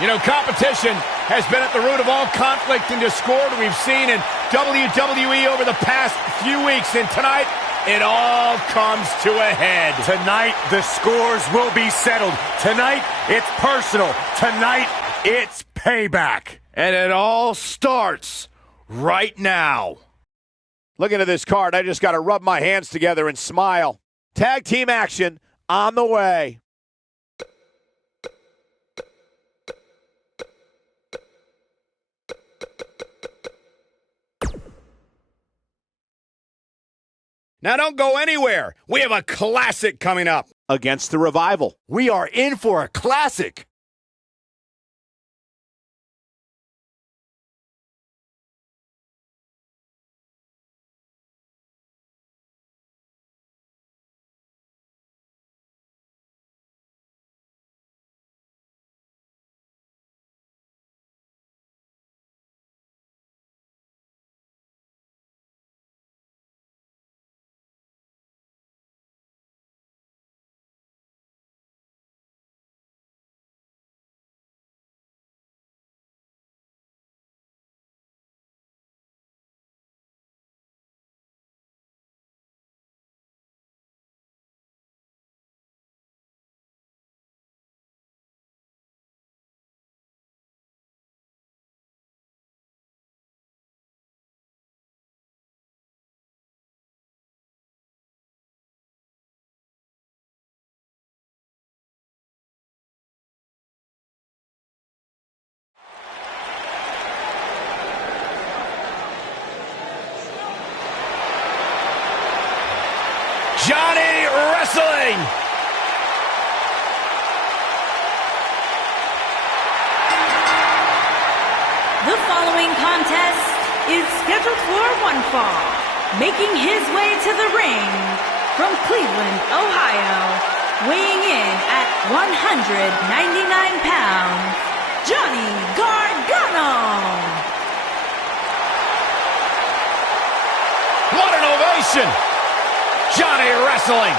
You know, competition has been at the root of all conflict and discord we've seen in WWE over the past few weeks, and tonight, it all comes to a head. Tonight, the scores will be settled. Tonight, it's personal. Tonight, it's payback. And it all starts right now. Looking at this card, I just got to rub my hands together and smile. Tag team action on the way. Now don't go anywhere. We have a classic coming up against the Revival. We are in for a classic. Johnny Wrestling. The following contest is scheduled for one fall. Making his way to the ring from Cleveland, Ohio, weighing in at 199 pounds, Johnny Gargano. What an ovation. Johnny Wrestling.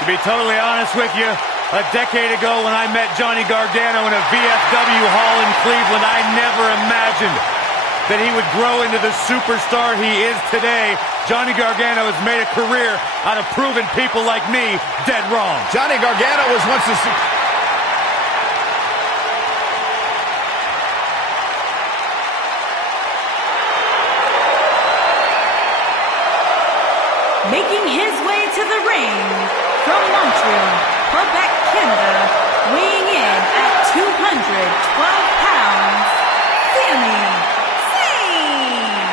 To be totally honest with you, a decade ago when I met Johnny Gargano in a VFW hall in Cleveland, I never imagined that he would grow into the superstar he is today. Johnny Gargano has made a career out of proving people like me dead wrong. Johnny Gargano was once a... Making his way to the ring from Montreal, Quebec, Canada, weighing in at 212 pounds, Sami Zayn.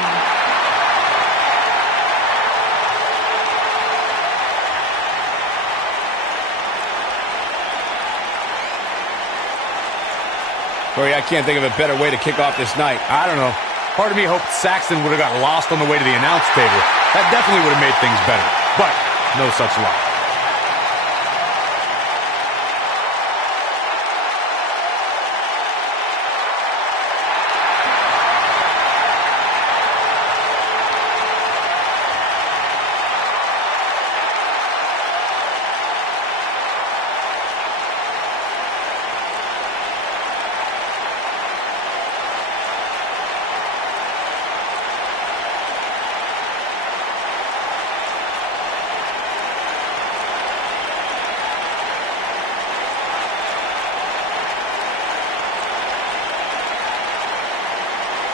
Corey, I can't think of a better way to kick off this night. I don't know. Part of me hoped Saxton would have got lost on the way to the announce table. That definitely would have made things better. But no such luck.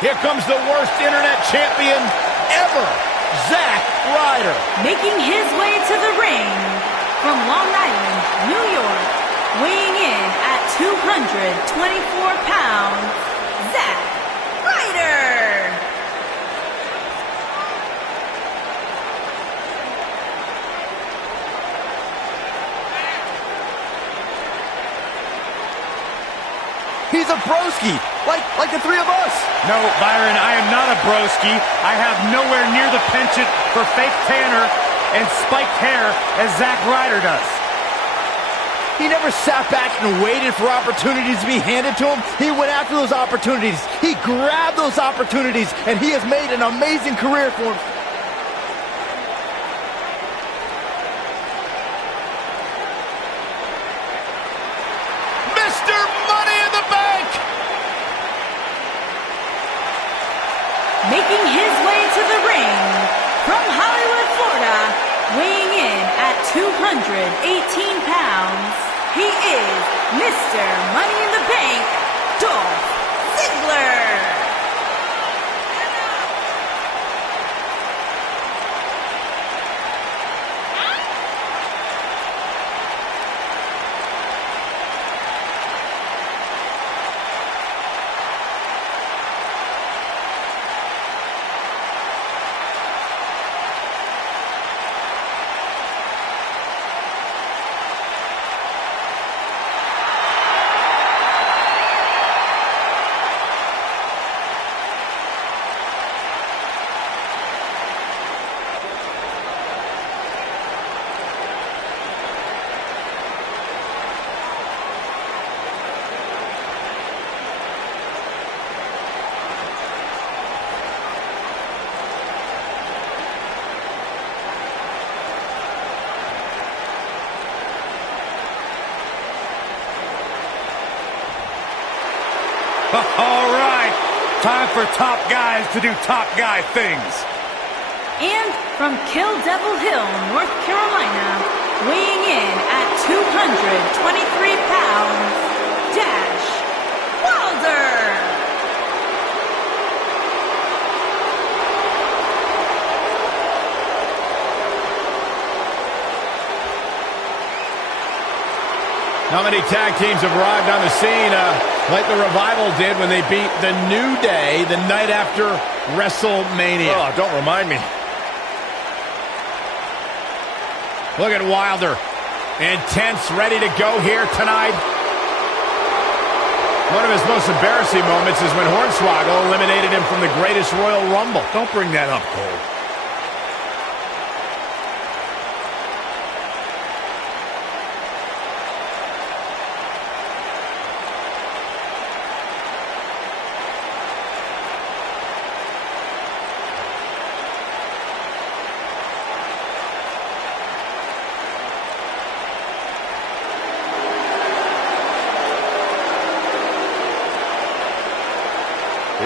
Here comes the worst internet champion ever, Zack Ryder. Making his way to the ring from Long Island, New York, weighing in at 224 pounds, Zack Ryder. He's a broski, like the three of us. No, Byron, I am not a broski. I have nowhere near the penchant for fake tanner and spiked hair as Zack Ryder does. He never sat back and waited for opportunities to be handed to him. He went after those opportunities. He grabbed those opportunities, and he has made an amazing career for him. making his way to the ring from Hollywood, Florida, weighing in at 218 pounds, he is Mr. Money in the Bank, Dolph Ziggler. All right, time for top guys to do top guy things. And from Kill Devil Hill, North Carolina, weighing in at 223 pounds, Dash Wilder. Not many tag teams have arrived on the scene like the Revival did when they beat the New Day the night after WrestleMania. Oh, don't remind me. Look at Wilder. Intense, ready to go here tonight. One of his most embarrassing moments is when Hornswoggle eliminated him from the Greatest Royal Rumble. Don't bring that up, Cole.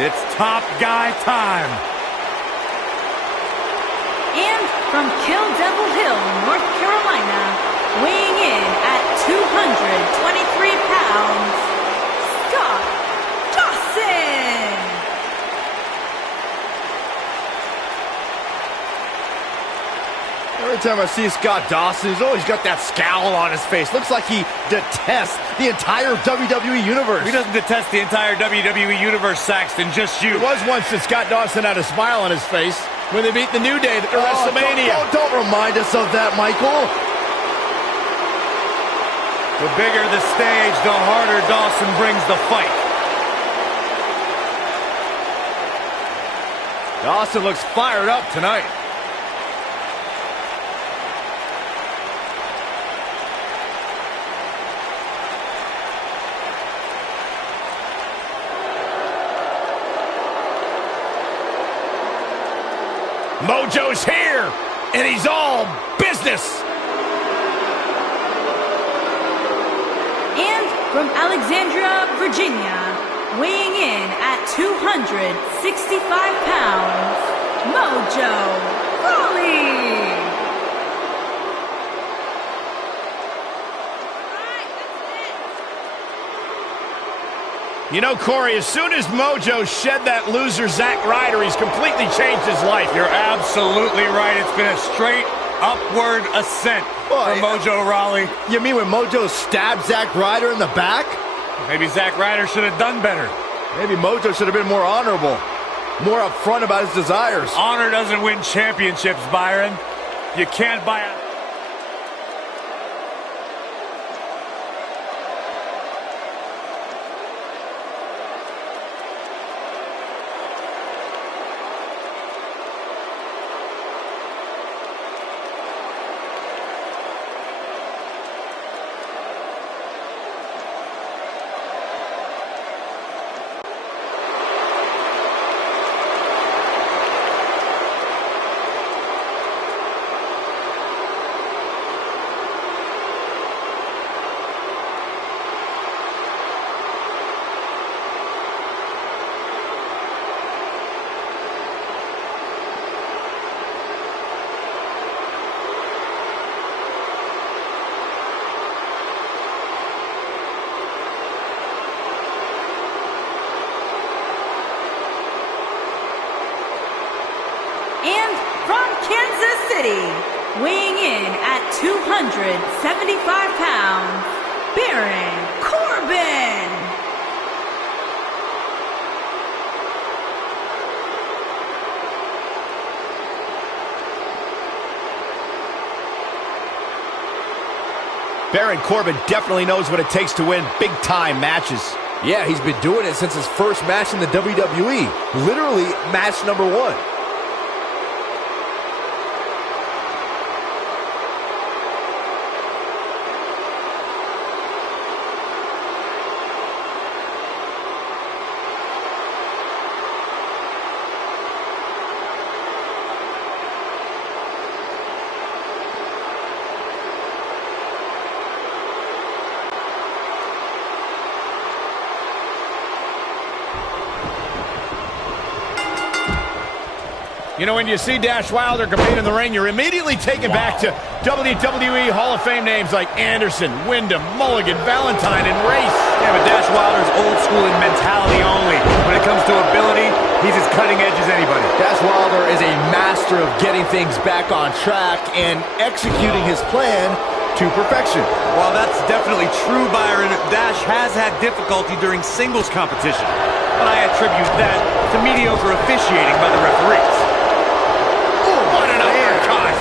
It's top guy time. And from Kill Devil Hill, North Carolina, weighing in at 223 pounds, Scott Dawson. Every time I see Scott Dawson, he's always got that scowl on his face. Looks like he detests the entire WWE Universe. He doesn't detest the entire WWE Universe, Saxton, just you. It was once that Scott Dawson had a smile on his face when they beat the New Day at WrestleMania. Don't remind us of that, Michael. The bigger the stage, the harder Dawson brings the fight. Dawson looks fired up tonight. Mojo's here, and he's all business. And from Alexandria, Virginia, weighing in at 265 pounds, Mojo Rawley. You know, Corey, as soon as Mojo shed that loser Zack Ryder, he's completely changed his life. You're absolutely right. It's been a straight upward ascent for Mojo Rawley. You mean when Mojo stabbed Zack Ryder in the back? Maybe Zack Ryder should have done better. Maybe Mojo should have been more honorable, more upfront about his desires. Honor doesn't win championships, Byron. You can't buy a... And from Kansas City, weighing in at 275 pounds, Baron Corbin. Baron Corbin definitely knows what it takes to win big-time matches. Yeah, he's been doing it since his first match in the WWE. Literally, match number 1. You know, when you see Dash Wilder compete in the ring, you're immediately taken back to WWE Hall of Fame names like Anderson, Wyndham, Mulligan, Valentine, and Race. Yeah, but Dash Wilder's old school in mentality only. When it comes to ability, he's as cutting edge as anybody. Dash Wilder is a master of getting things back on track and executing his plan to perfection. While that's definitely true, Byron, Dash has had difficulty during singles competition. But I attribute that to mediocre officiating by the referees. What an uppercut!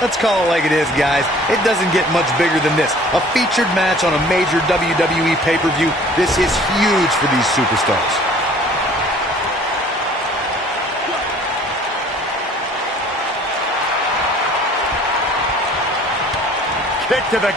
Let's call it like it is, guys. It doesn't get much bigger than this. A featured match on a major WWE pay-per-view. This is huge for these superstars. Kick to the...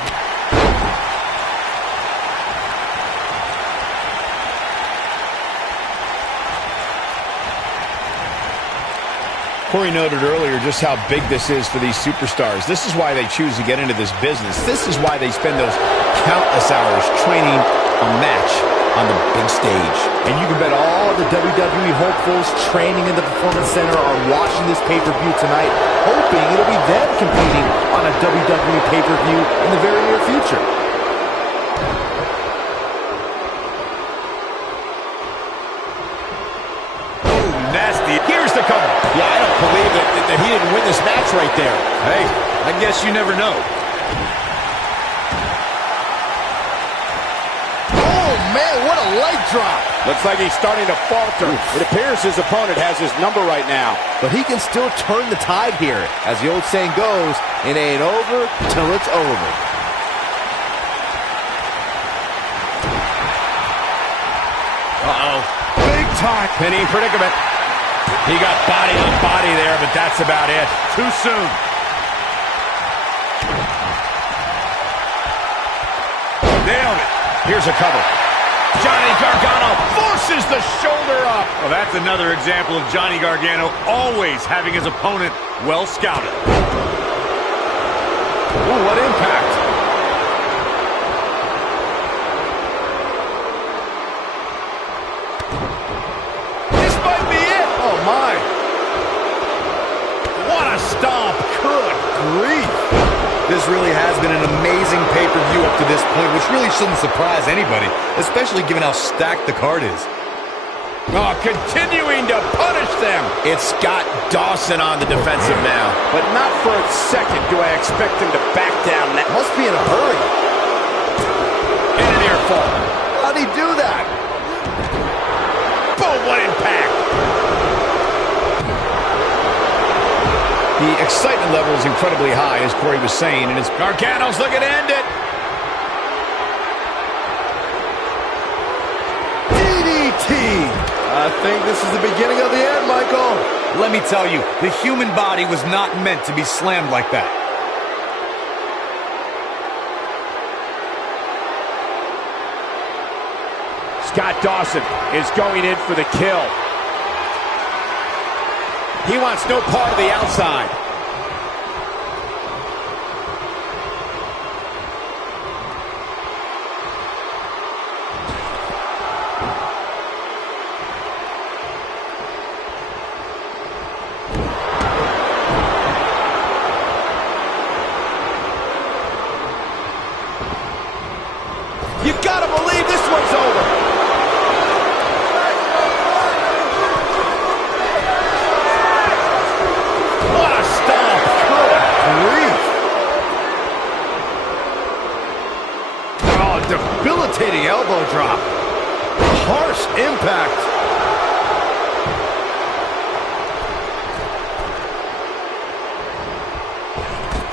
Corey noted earlier just how big this is for these superstars. This is why they choose to get into this business. This is why they spend those countless hours training a match on the big stage. And you can bet all the WWE hopefuls training in the Performance Center are watching this pay-per-view tonight, hoping it'll be them competing on a WWE pay-per-view in the very near future. The cover. Yeah, I don't believe that he didn't win this match right there. Hey, I guess you never know. Oh, man, what a leg drop. Looks like he's starting to falter. It appears his opponent has his number right now. But he can still turn the tide here. As the old saying goes, it ain't over till it's over. Uh-oh. Big time. Pinning predicament. He got body on body there, but that's about it. Too soon. Nailed it. Here's a cover. Johnny Gargano forces the shoulder up. Well, that's another example of Johnny Gargano always having his opponent well scouted. Ooh, what impact. Stomp. Good grief. This really has been an amazing pay-per-view up to this point, which really shouldn't surprise anybody, especially given how stacked the card is. Oh, continuing to punish them. It's Scott Dawson on the defensive now. But not for a second do I expect him to back down. That must be in a hurry. And an ear fall. How'd he do that? Boom, what impact. The excitement level is incredibly high, as Corey was saying, and it's Gargano's looking to end it. DDT! I think this is the beginning of the end, Michael. Let me tell you, the human body was not meant to be slammed like that. Scott Dawson is going in for the kill. He wants no part of the outside. You gotta believe this one's over. What a stomp. Good grief. Oh, debilitating elbow drop. Harsh impact.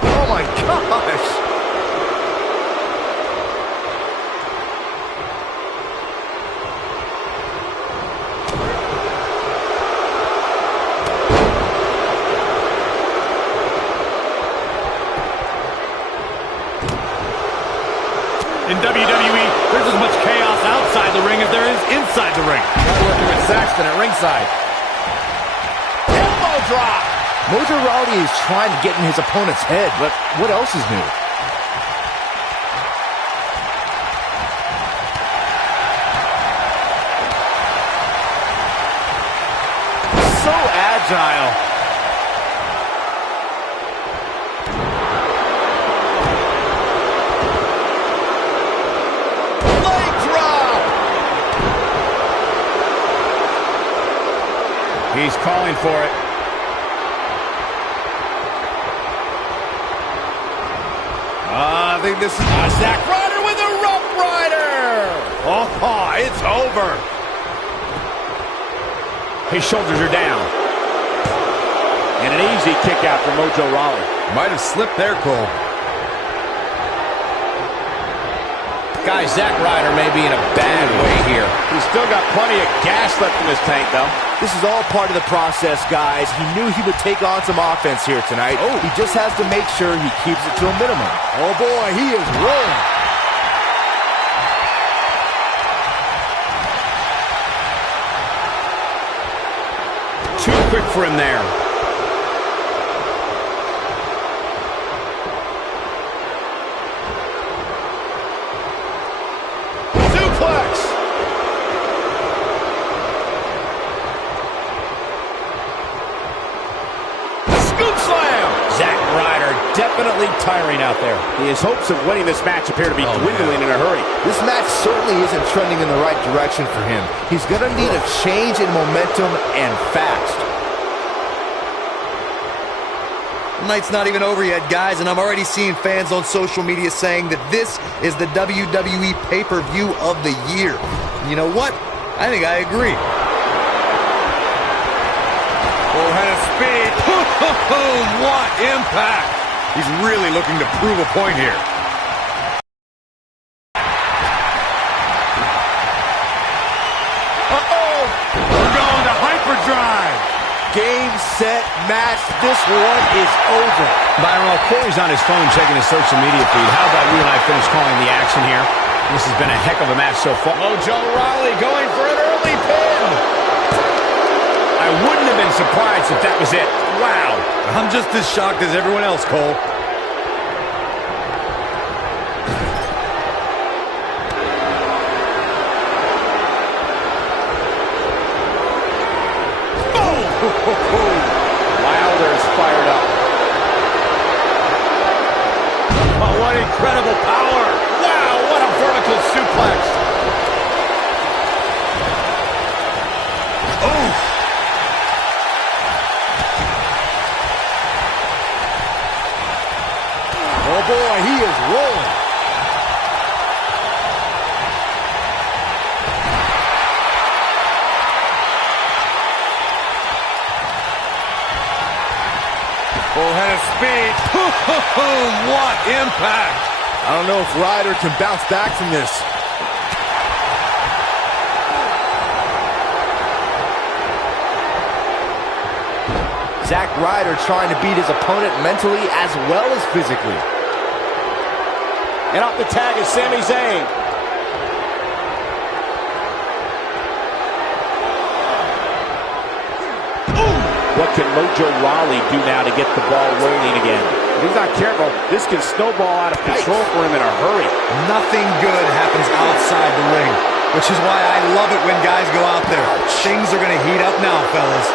Oh my gosh. In WWE, there's as much chaos outside the ring as there is inside the ring. Working with Saxton at ringside. Elbow drop. Mojo Rawley is trying to get in his opponent's head, but what else is new? So agile. He's calling for it. I think this is Zack Ryder with a Rough Rider. Oh, it's over. His shoulders are down. And an easy kick out for Mojo Rawley. Might have slipped there, Cole. Guys, Zack Ryder may be in a bad way here. He's still got plenty of gas left in his tank, though. This is all part of the process, guys. He knew he would take on some offense here tonight. Oh. He just has to make sure he keeps it to a minimum. Oh, boy, he is rolling. Too quick for him there. Definitely tiring out there. His hopes of winning this match appear to be dwindling in a hurry. This match certainly isn't trending in the right direction for him. He's going to need a change in momentum and fast. The night's not even over yet, guys, and I'm already seeing fans on social media saying that this is the WWE pay-per-view of the year. You know what? I think I agree. Full head of speed. What impact! He's really looking to prove a point here. Uh-oh! We're going to hyperdrive. Game, set, match. This one is over. Byron, while Corey's on his phone checking his social media feed, how about you and I finish calling the action here? This has been a heck of a match so far. Mojo Rawley going for an early pin. I wouldn't have been surprised if that was it. Wow. I'm just as shocked as everyone else, Cole. Wilder's fired up. Oh, what incredible power. Wow, what a vertical suplex. Oh. Oh boy, he is rolling. Full head of speed. What impact. I don't know if Ryder can bounce back from this. Zack Ryder trying to beat his opponent mentally as well as physically. And off the tag is Sami Zayn. What can Mojo Rawley do now to get the ball rolling again? If he's not careful, this can snowball out of control for him in a hurry. Nothing good happens outside the ring, which is why I love it when guys go out there. Things are going to heat up now, fellas.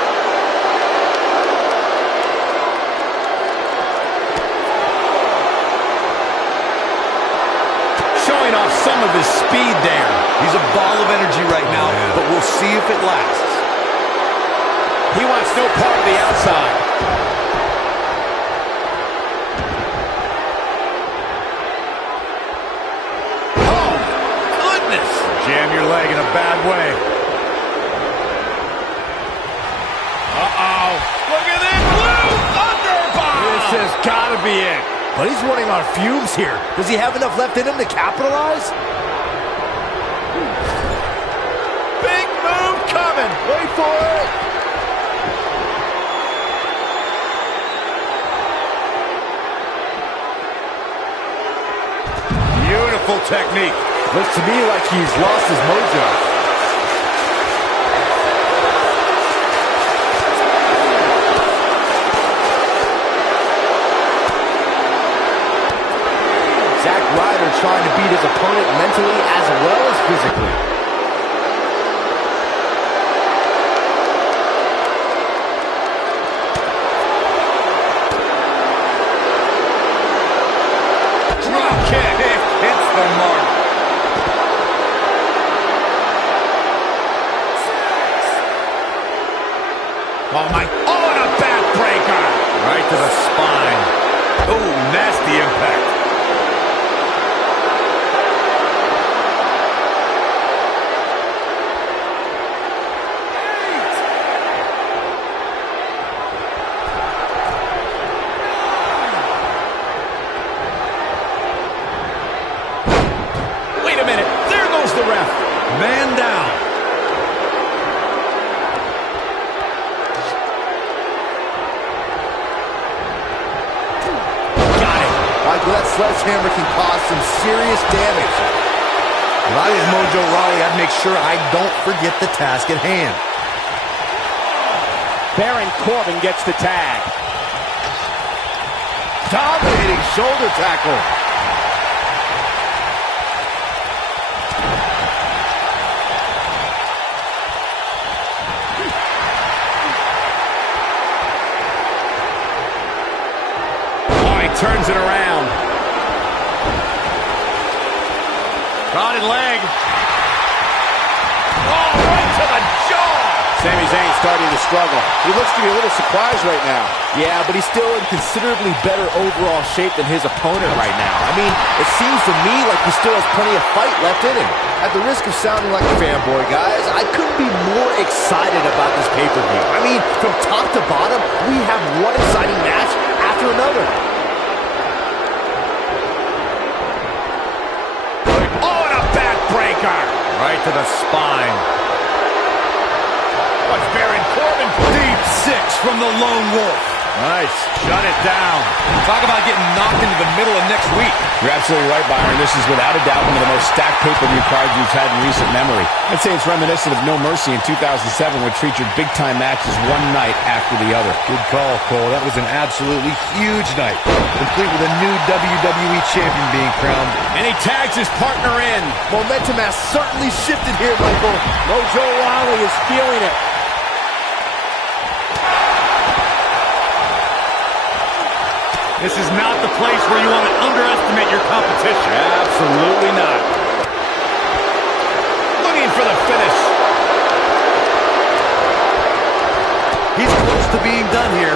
Showing off some some of his speed there. He's a ball of energy right now, but we'll see if it lasts. He wants no part of the outside. Oh, goodness. Jam your leg in a bad way. Uh-oh. Look at this. Blue Thunderbomb. This has got to be it. But he's running on fumes here. Does he have enough left in him to capitalize? Big move coming. Wait for it. Beautiful technique. Looks to me like he's lost his mojo. Ryder trying to beat his opponent mentally as well as physically. Drop kick. Hits the mark. Oh, my. Oh, and a backbreaker. Right to the spine. Oh, nasty impact. Man down. Got it. Michael, that sledgehammer can cause some serious damage. If I was Mojo Rawley, I'd make sure I don't forget the task at hand. Baron Corbin gets the tag. Dominating shoulder tackle. Turns it around. Prodded leg. Oh, right to the jaw. Sami Zayn starting to struggle. He looks to be a little surprised right now. Yeah, but he's still in considerably better overall shape than his opponent right now. I mean, it seems to me like he still has plenty of fight left in him. At the risk of sounding like a fanboy, guys, I couldn't be more excited about this pay-per-view. I mean, from top to bottom, we have one exciting match after another. Right to the spine. What's Baron Corbin? Deep six from the Lone Wolf. Nice. Shut it down. Talk about getting knocked into the middle of next week. You're absolutely right, Byron. This is without a doubt one of the most stacked pay-per-view cards we've had in recent memory. I'd say it's reminiscent of No Mercy in 2007, which featured big-time matches one night after the other. Good call, Cole. That was an absolutely huge night, complete with a new WWE champion being crowned. And he tags his partner in. Momentum has certainly shifted here, Michael. Mojo Rawley is feeling it. This is not the place where you want to underestimate your competition. Absolutely not. Looking for the finish. He's close to being done here.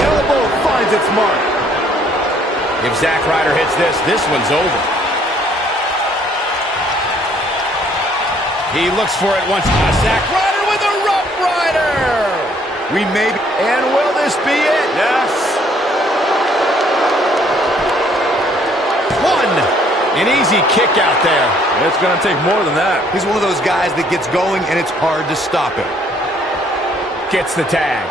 Elbow finds its mark. If Zack Ryder hits this one's over. He looks for it once. Zack Ryder with a Rough Rider. We may be. And will this be it? Yes. One. An easy kick out there. It's going to take more than that. He's one of those guys that gets going and it's hard to stop him. Gets the tag.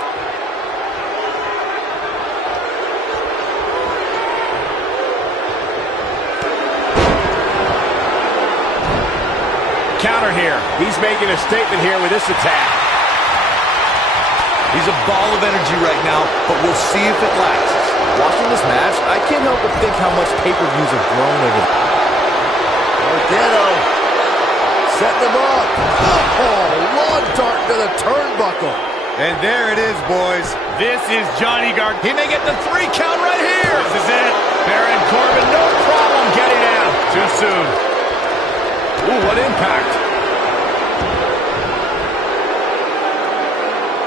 Counter here. He's making a statement here with this attack. He's a ball of energy right now, but we'll see if it lasts. Watching this match, I can't help but think how much pay-per-views have grown over the... Gargano setting him up. Oh, lawn dart to the turnbuckle. And there it is, boys. This is Johnny Gargano. He may get the 3 count right here. This is it. Baron Corbin, no problem getting down. Too soon. Ooh, what impact.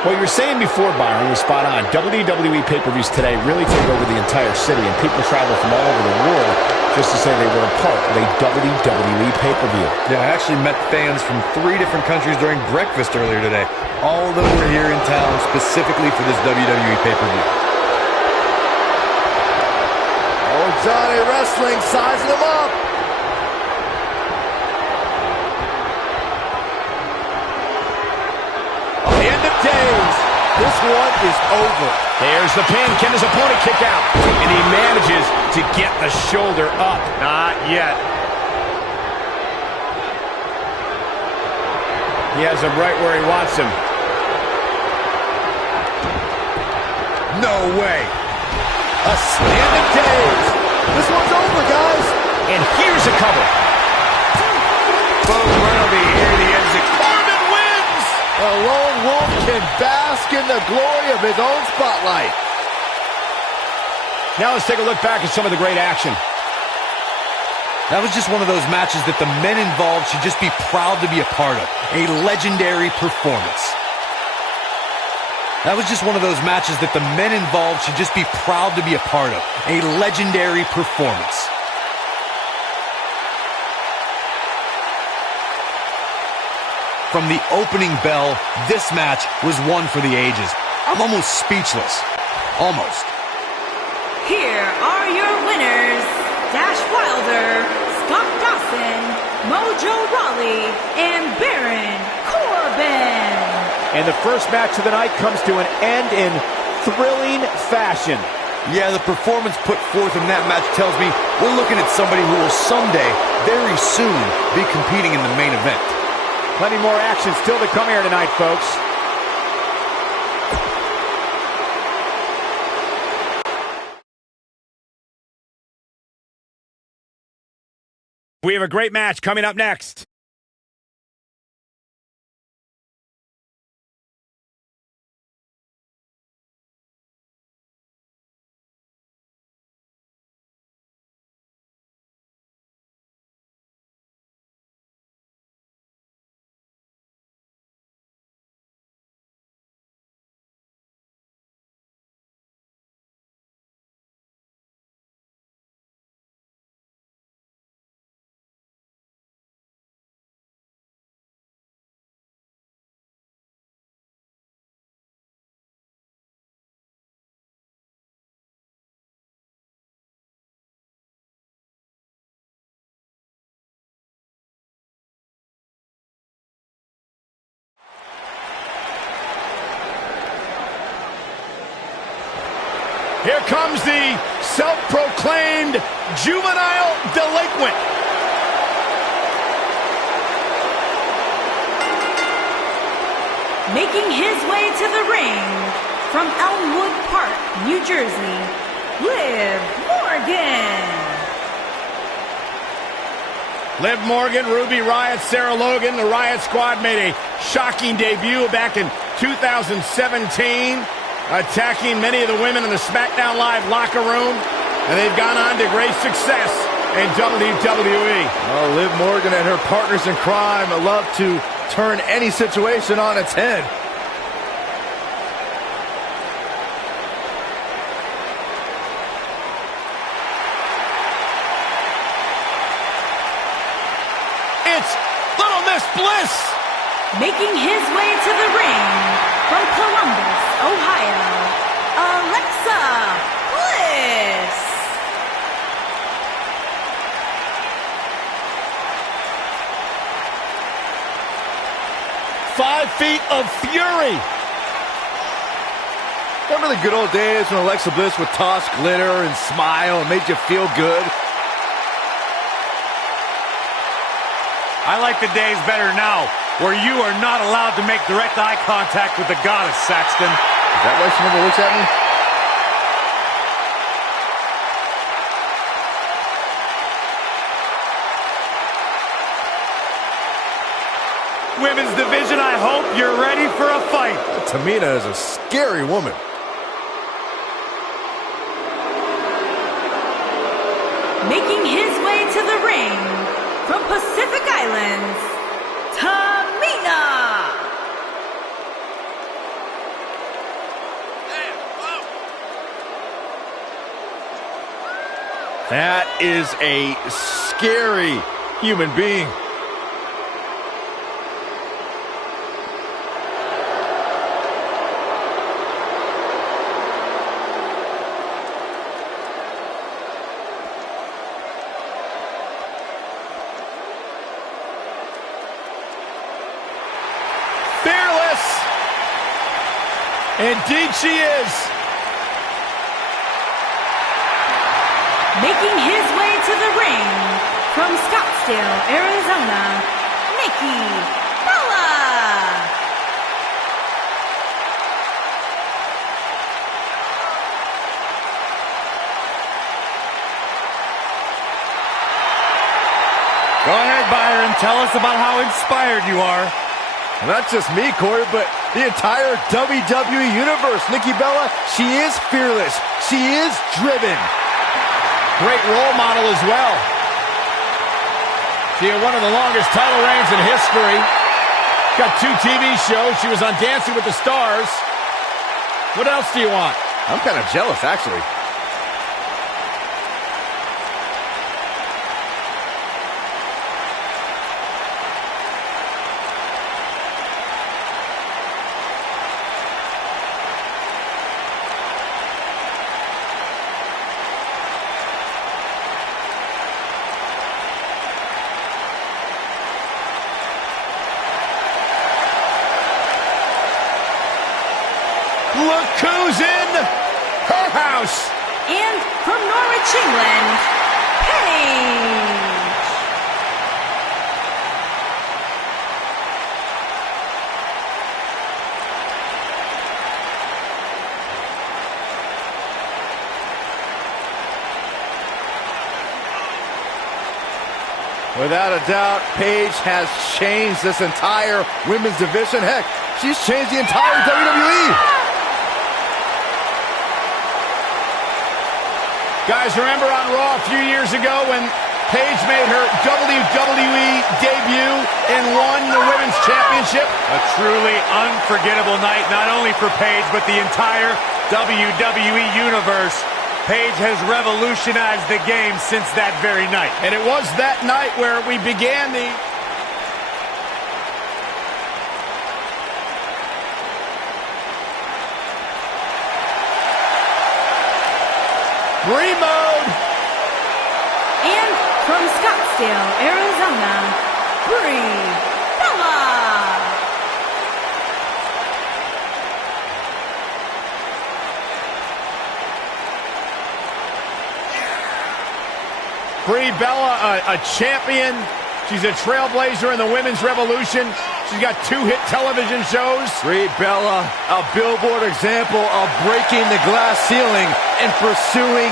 What you were saying before, Byron, was spot on. WWE pay-per-views today really take over the entire city, and people travel from all over the world just to say they were a part of a WWE pay-per-view. Yeah, I actually met fans from 3 different countries during breakfast earlier today. All of them were here in town specifically for this WWE pay-per-view. Oh, Johnny Wrestling sizing him up. The end of days. This one is over. There's the pin. Can his opponent kick out? And he manages to get the shoulder up. Not yet. He has him right where he wants him. No way. A end of days. This one's over, guys. And here's a cover. Boom, we'll be here. The exit. Corbin wins! A lone wolf can bask in the glory of his own spotlight. Now let's take a look back at some of the great action. That was just one of those matches that the men involved should just be proud to be a part of. A legendary performance. That was just one of those matches that the men involved should just be proud to be a part of. A legendary performance. From the opening bell, this match was one for the ages. I'm almost speechless. Almost. Here are your winners, Dash Wilder, Scott Dawson, Mojo Rawley, and Baron Corbin. And the first match of the night comes to an end in thrilling fashion. Yeah, the performance put forth in that match tells me we're looking at somebody who will someday, very soon, be competing in the main event. Plenty more action still to come here tonight, folks. We have a great match coming up next. Here comes the self-proclaimed juvenile delinquent. Making his way to the ring from Elmwood Park, New Jersey, Liv Morgan. Liv Morgan, Ruby Riott, Sarah Logan, the Riott Squad made a shocking debut back in 2017. Attacking many of the women in the Smackdown Live locker room, and they've gone on to great success in WWE. Oh, Liv Morgan and her partners in crime love to turn any situation on its head. It's Little Miss Bliss! Making his way to the ring from Columbus, Ohio, Alexa Bliss. "5 feet of fury." Remember the good old days when Alexa Bliss would toss glitter and smile and made you feel good? I like the days better now, where you are not allowed to make direct eye contact with the goddess, Saxton. Is that why she never looks at me? women's division. I hope you're ready for a fight. Tamina is a scary woman. Making his way to the ring from Pacific Islands, Tamina. That is a scary human being. Fearless! Indeed she is. Making his way to the ring from Scottsdale, Arizona, Nikki Bella. Go ahead, Byron. Tell us about how inspired you are. Not just me, Corey, but the entire WWE Universe. Nikki Bella, she is fearless. She is driven. Great role model as well. She had one of the longest title reigns in history. Got 2 TV shows. She was on Dancing with the Stars. What else do you want? I'm kind of jealous, actually. Look who's in her house. And from Norwich, England, Paige. Without a doubt, Paige has changed this entire women's division. Heck, she's changed the entire WWE. Guys, remember on Raw a few years ago when Paige made her WWE debut and won the Women's Championship? A truly unforgettable night, not only for Paige, but the entire WWE Universe. Paige has revolutionized the game since that very night. And it was that night where we began the... Brie mode. And from Scottsdale, Arizona, Brie Bella. Brie Bella, a champion. She's a trailblazer in the women's revolution. She's got 2 hit television shows. Brie Bella, a billboard example of breaking the glass ceiling and pursuing.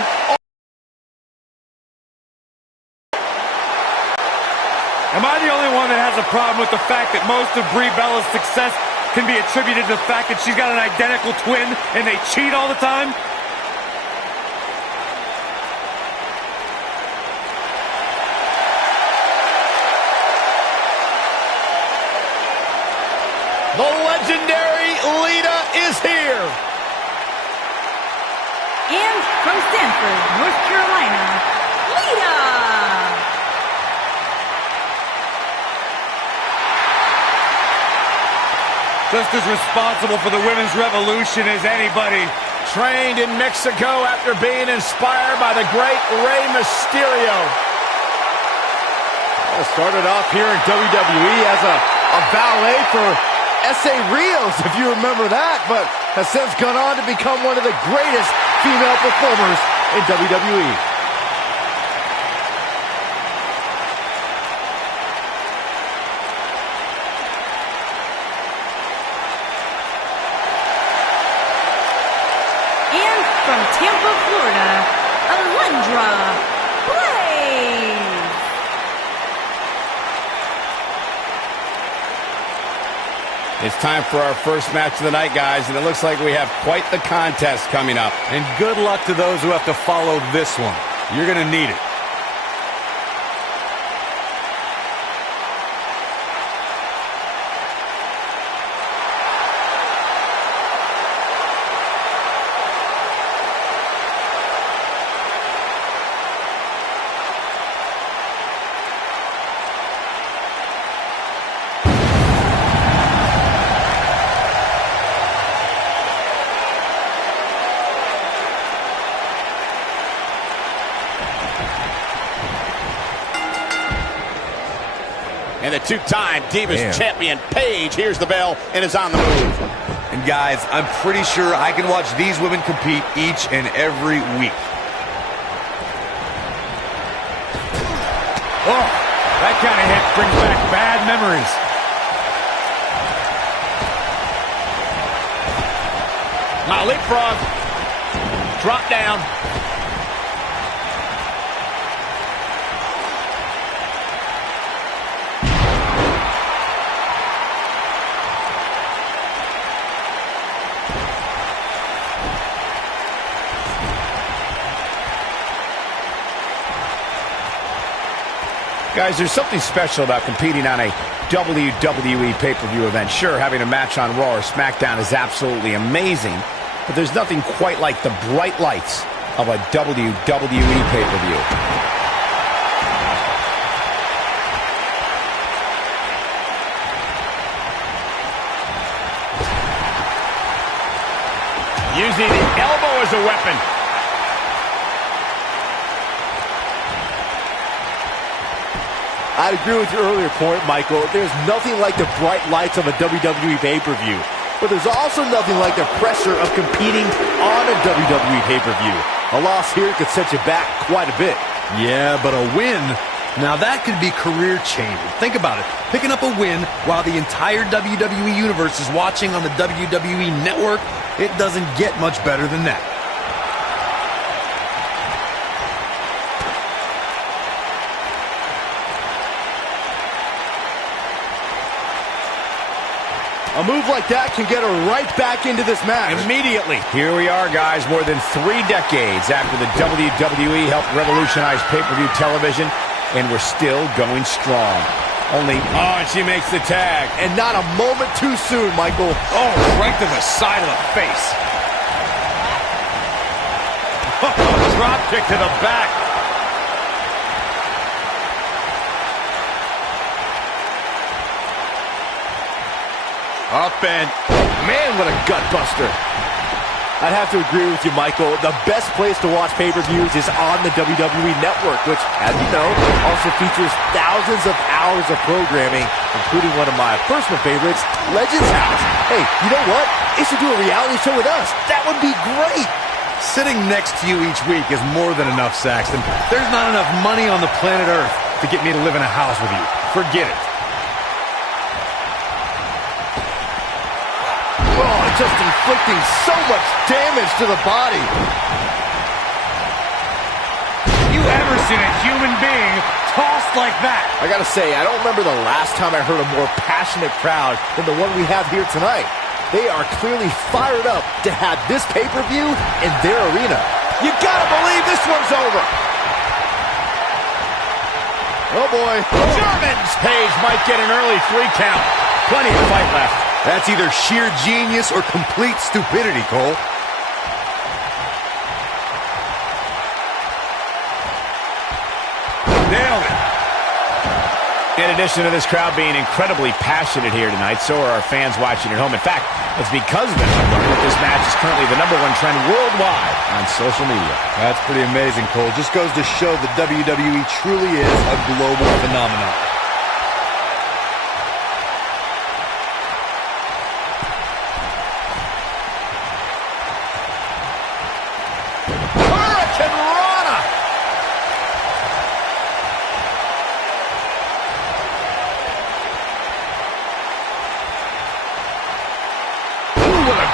Am I the only one that has a problem with the fact that most of Brie Bella's success can be attributed to the fact that she's got an identical twin and they cheat all the time? The legendary Lita is here. And from Stanford, North Carolina, Lita. Just as responsible for the women's revolution as anybody. Trained in Mexico after being inspired by the great Rey Mysterio. Started off here in WWE as a valet for S.A. Rios, if you remember that, but has since gone on to become one of the greatest female performers in WWE. And from Tampa, Florida, Alundra Blaze. It's time for our first match of the night, guys, and it looks like we have quite the contest coming up. And good luck to those who have to follow this one. You're going to need it. And the two-time Divas champion, Paige, hears the bell and is on the move. And guys, I'm pretty sure I can watch these women compete each and every week. Oh, that kind of hit brings back bad memories. Now leapfrog. Drop down. Guys, there's something special about competing on a WWE pay-per-view event. Sure, having a match on Raw or Smackdown is absolutely amazing, but there's nothing quite like the bright lights of a WWE pay-per-view. Using the elbow as a weapon. I'd agree with your earlier point, Michael. There's nothing like the bright lights of a WWE pay-per-view. But there's also nothing like the pressure of competing on a WWE pay-per-view. A loss here could set you back quite a bit. Yeah, but a win, now that could be career-changing. Think about it. Picking up a win while the entire WWE Universe is watching on the WWE Network, it doesn't get much better than that. A move like that can get her right back into this match. Immediately. Here we are, guys, more than 3 decades after the WWE helped revolutionize pay-per-view television, and we're still going strong. Only, and she makes the tag. And not a moment too soon, Michael. Oh, right to the side of the face. Drop kick to the back. Up and, man, what a gut buster. I'd have to agree with you, Michael. The best place to watch pay-per-views is on the WWE Network, which, as you know, also features thousands of hours of programming, including one of my personal favorites, Legends House. Hey, you know what? They should do a reality show with us. That would be great. Sitting next to you each week is more than enough, Saxton. There's not enough money on the planet Earth to get me to live in a house with you. Forget it. Oh, just inflicting so much damage to the body. You ever seen a human being tossed like that? I gotta say, I don't remember the last time I heard a more passionate crowd than the one we have here tonight. They are clearly fired up to have this pay-per-view in their arena. you gotta believe this one's over. Oh, boy. Germans! Paige might get an early 3 count. Plenty of fight left. That's either sheer genius or complete stupidity, Cole. Nailed it. In addition to this crowd being incredibly passionate here tonight, so are our fans watching at home. In fact, it's because of them that this match is currently the #1 trend worldwide on social media. That's pretty amazing, Cole. Just goes to show that WWE truly is a global phenomenon.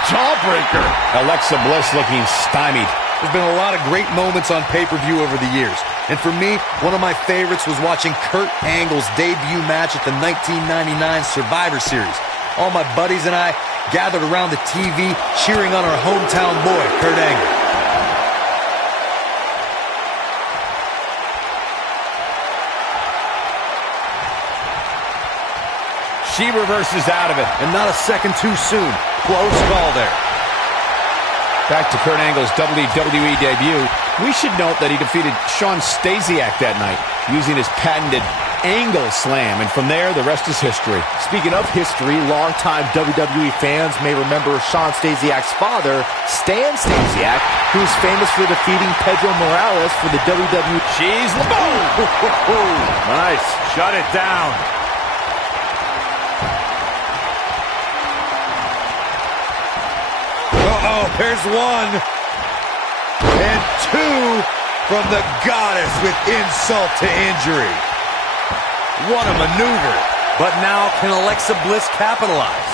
Jawbreaker. Alexa Bliss looking stymied. There's been a lot of great moments on pay-per-view over the years. And for me, one of my favorites was watching Kurt Angle's debut match at the 1999 Survivor Series. all my buddies and I gathered around the TV cheering on our hometown boy, Kurt Angle. She reverses out of it. And not a second too soon. Close call there. Back to Kurt Angle's WWE debut. We should note that he defeated Shawn Stasiak that night using his patented angle slam. And from there, the rest is history. Speaking of history, longtime WWE fans may remember Shawn Stasiak's father, Stan Stasiak, who is famous for defeating Pedro Morales for the WWE. She's boom! Nice. Shut it down. Uh-oh, here's one. And two from the goddess with insult to injury. What a maneuver. But now can Alexa Bliss capitalize?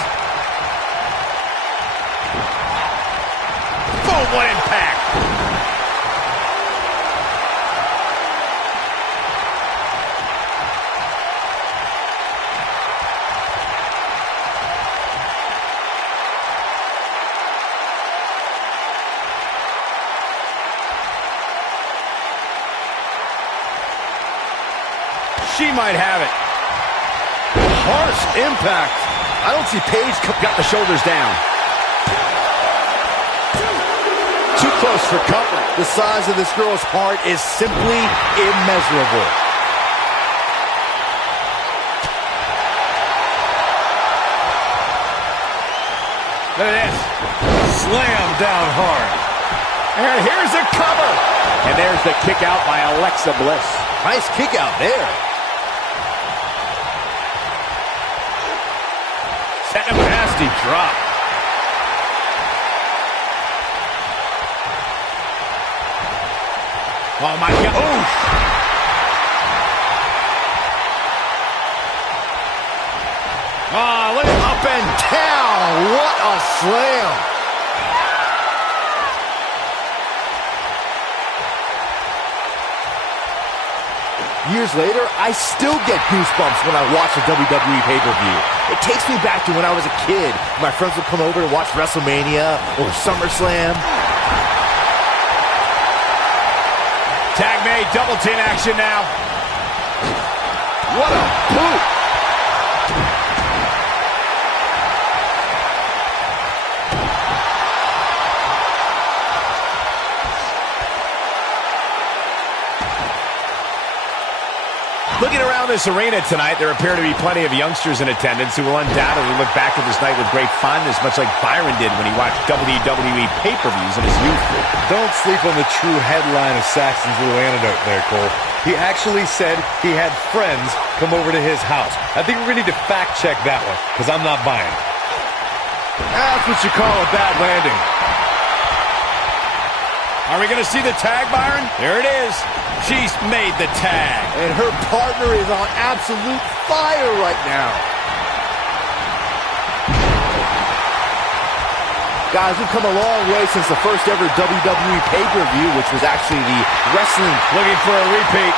Boom, what impact! She might have it. Harsh impact. I don't see Paige Got the shoulders down. Too close for comfort. The size of this girl's heart is simply immeasurable. Look at this. Slam down hard. And here's a cover. And there's the kick out by Alexa Bliss. Nice kick out there. Setting a nasty drop. Oh, my God. Oof. Oh, look at Up and down. What a slam. Years later, I still get goosebumps when I watch a WWE pay-per-view. It takes me back to when I was a kid. My friends would come over to watch WrestleMania or SummerSlam. Tag made, double team action now. What a boot. Looking around this arena tonight, there appear to be plenty of youngsters in attendance who will undoubtedly look back at this night with great fondness, much like Byron did when he watched WWE pay-per-views in his youth. Don't sleep on the true headline of Saxton's little anecdote there, Cole. He actually said he had friends come over to his house. I think we're going to need to fact-check that one, because I'm not buying it. That's what you call a bad landing. Are we going to see the tag, Byron? There it is. She's made the tag. And her partner is on absolute fire right now. Guys, we've come a long way since the first ever WWE pay-per-view, which was actually the wrestling. Looking for a repeat.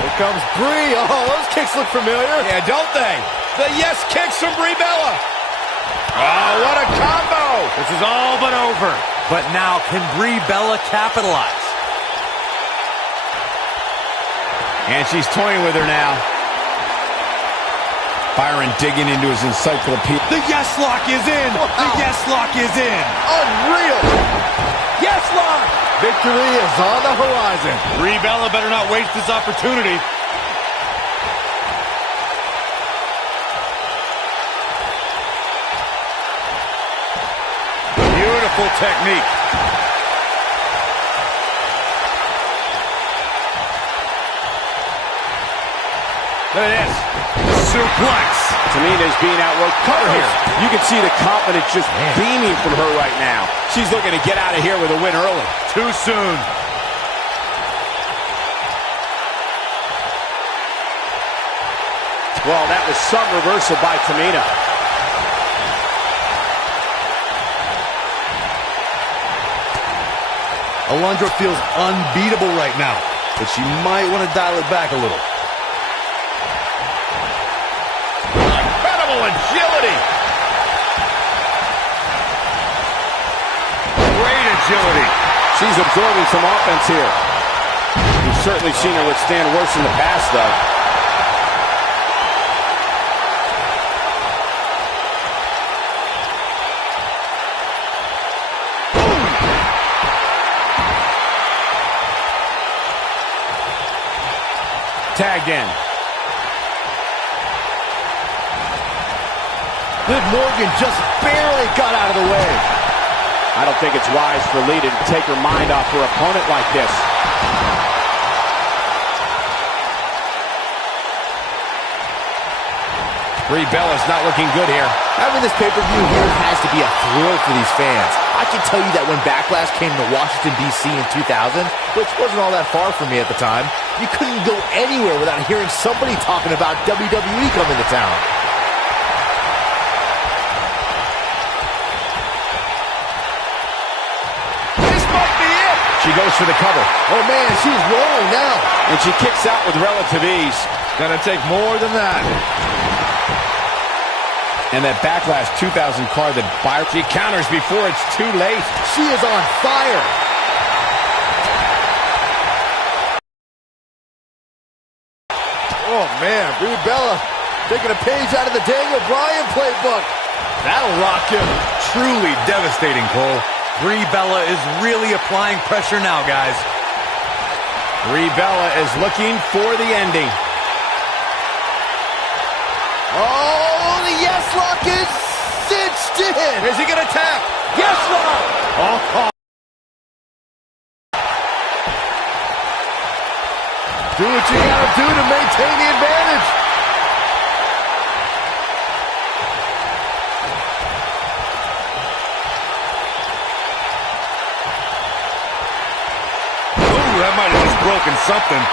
Here comes Brie. Oh, those kicks look familiar. Yeah, don't they? The yes kicks from Brie Bella. Oh, what a combo. This is all but over. But now, can Brie Bella capitalize? And she's toying with her now. Byron digging into his encyclopedia. The yes lock is in. Wow. The yes lock is in. Unreal. Yes, lock. Victory is on the horizon. Brie Bella better not waste this opportunity. Beautiful technique. Look at this. Suplex. Tamina's being outworked. Cover here. You can see the confidence just beaming from her right now. She's looking to get out of here with a win early. Too soon. Well, that was some reversal by Tamina. Alundra feels unbeatable right now. but she might want to dial it back a little. Incredible agility. Great agility. She's absorbing some offense here. We've certainly seen her withstand worse in the past, though. Tagged in. Liv Morgan just barely got out of the way. I don't think it's wise for Lita to take her mind off her opponent like this. Brie Bella's not looking good here. Having this pay-per-view here has to be a thrill for these fans. I can tell you that when Backlash came to Washington, D.C. in 2000, which wasn't all that far from me at the time, you couldn't go anywhere without hearing somebody talking about WWE coming to town. This might be it. She goes for the cover. Oh, man, she's rolling now. And she kicks out with relative ease. Gonna take more than that. And that Backlash 2000 card that she counters before it's too late. She is on fire. Oh, man, Brie Bella taking a page out of the Daniel Bryan playbook. That'll rock him. Truly devastating, Cole. Brie Bella is really applying pressure now, guys. Brie Bella is looking for the ending. Oh, the yes lock is cinched in. Is he going to tap? Yes lock. Oh. Do what you gotta do to maintain the advantage. Ooh, that might have just broken something.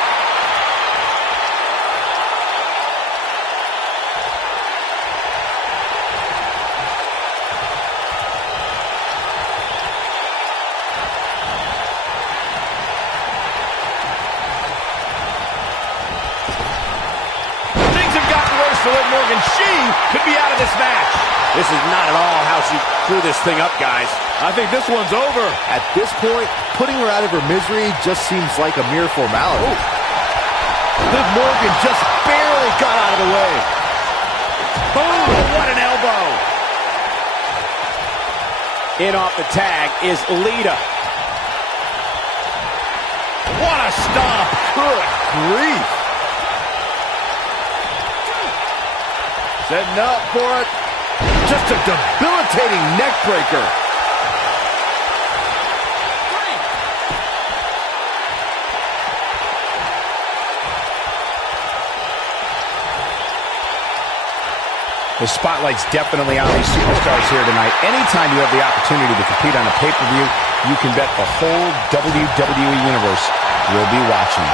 For Liv Morgan, she could be out of this match. This is not at all how she threw this thing up, guys. I think this one's over. At this point, putting her out of her misery just seems like a mere formality. Ooh. Liv Morgan just barely got out of the way. Oh, what an elbow. In off the tag is Lita. What a stomp. Good grief. Setting up for it. Just a debilitating neck breaker. The spotlight's definitely on these superstars here tonight. Anytime you have the opportunity to compete on a pay-per-view, you can bet the whole WWE Universe will be watching.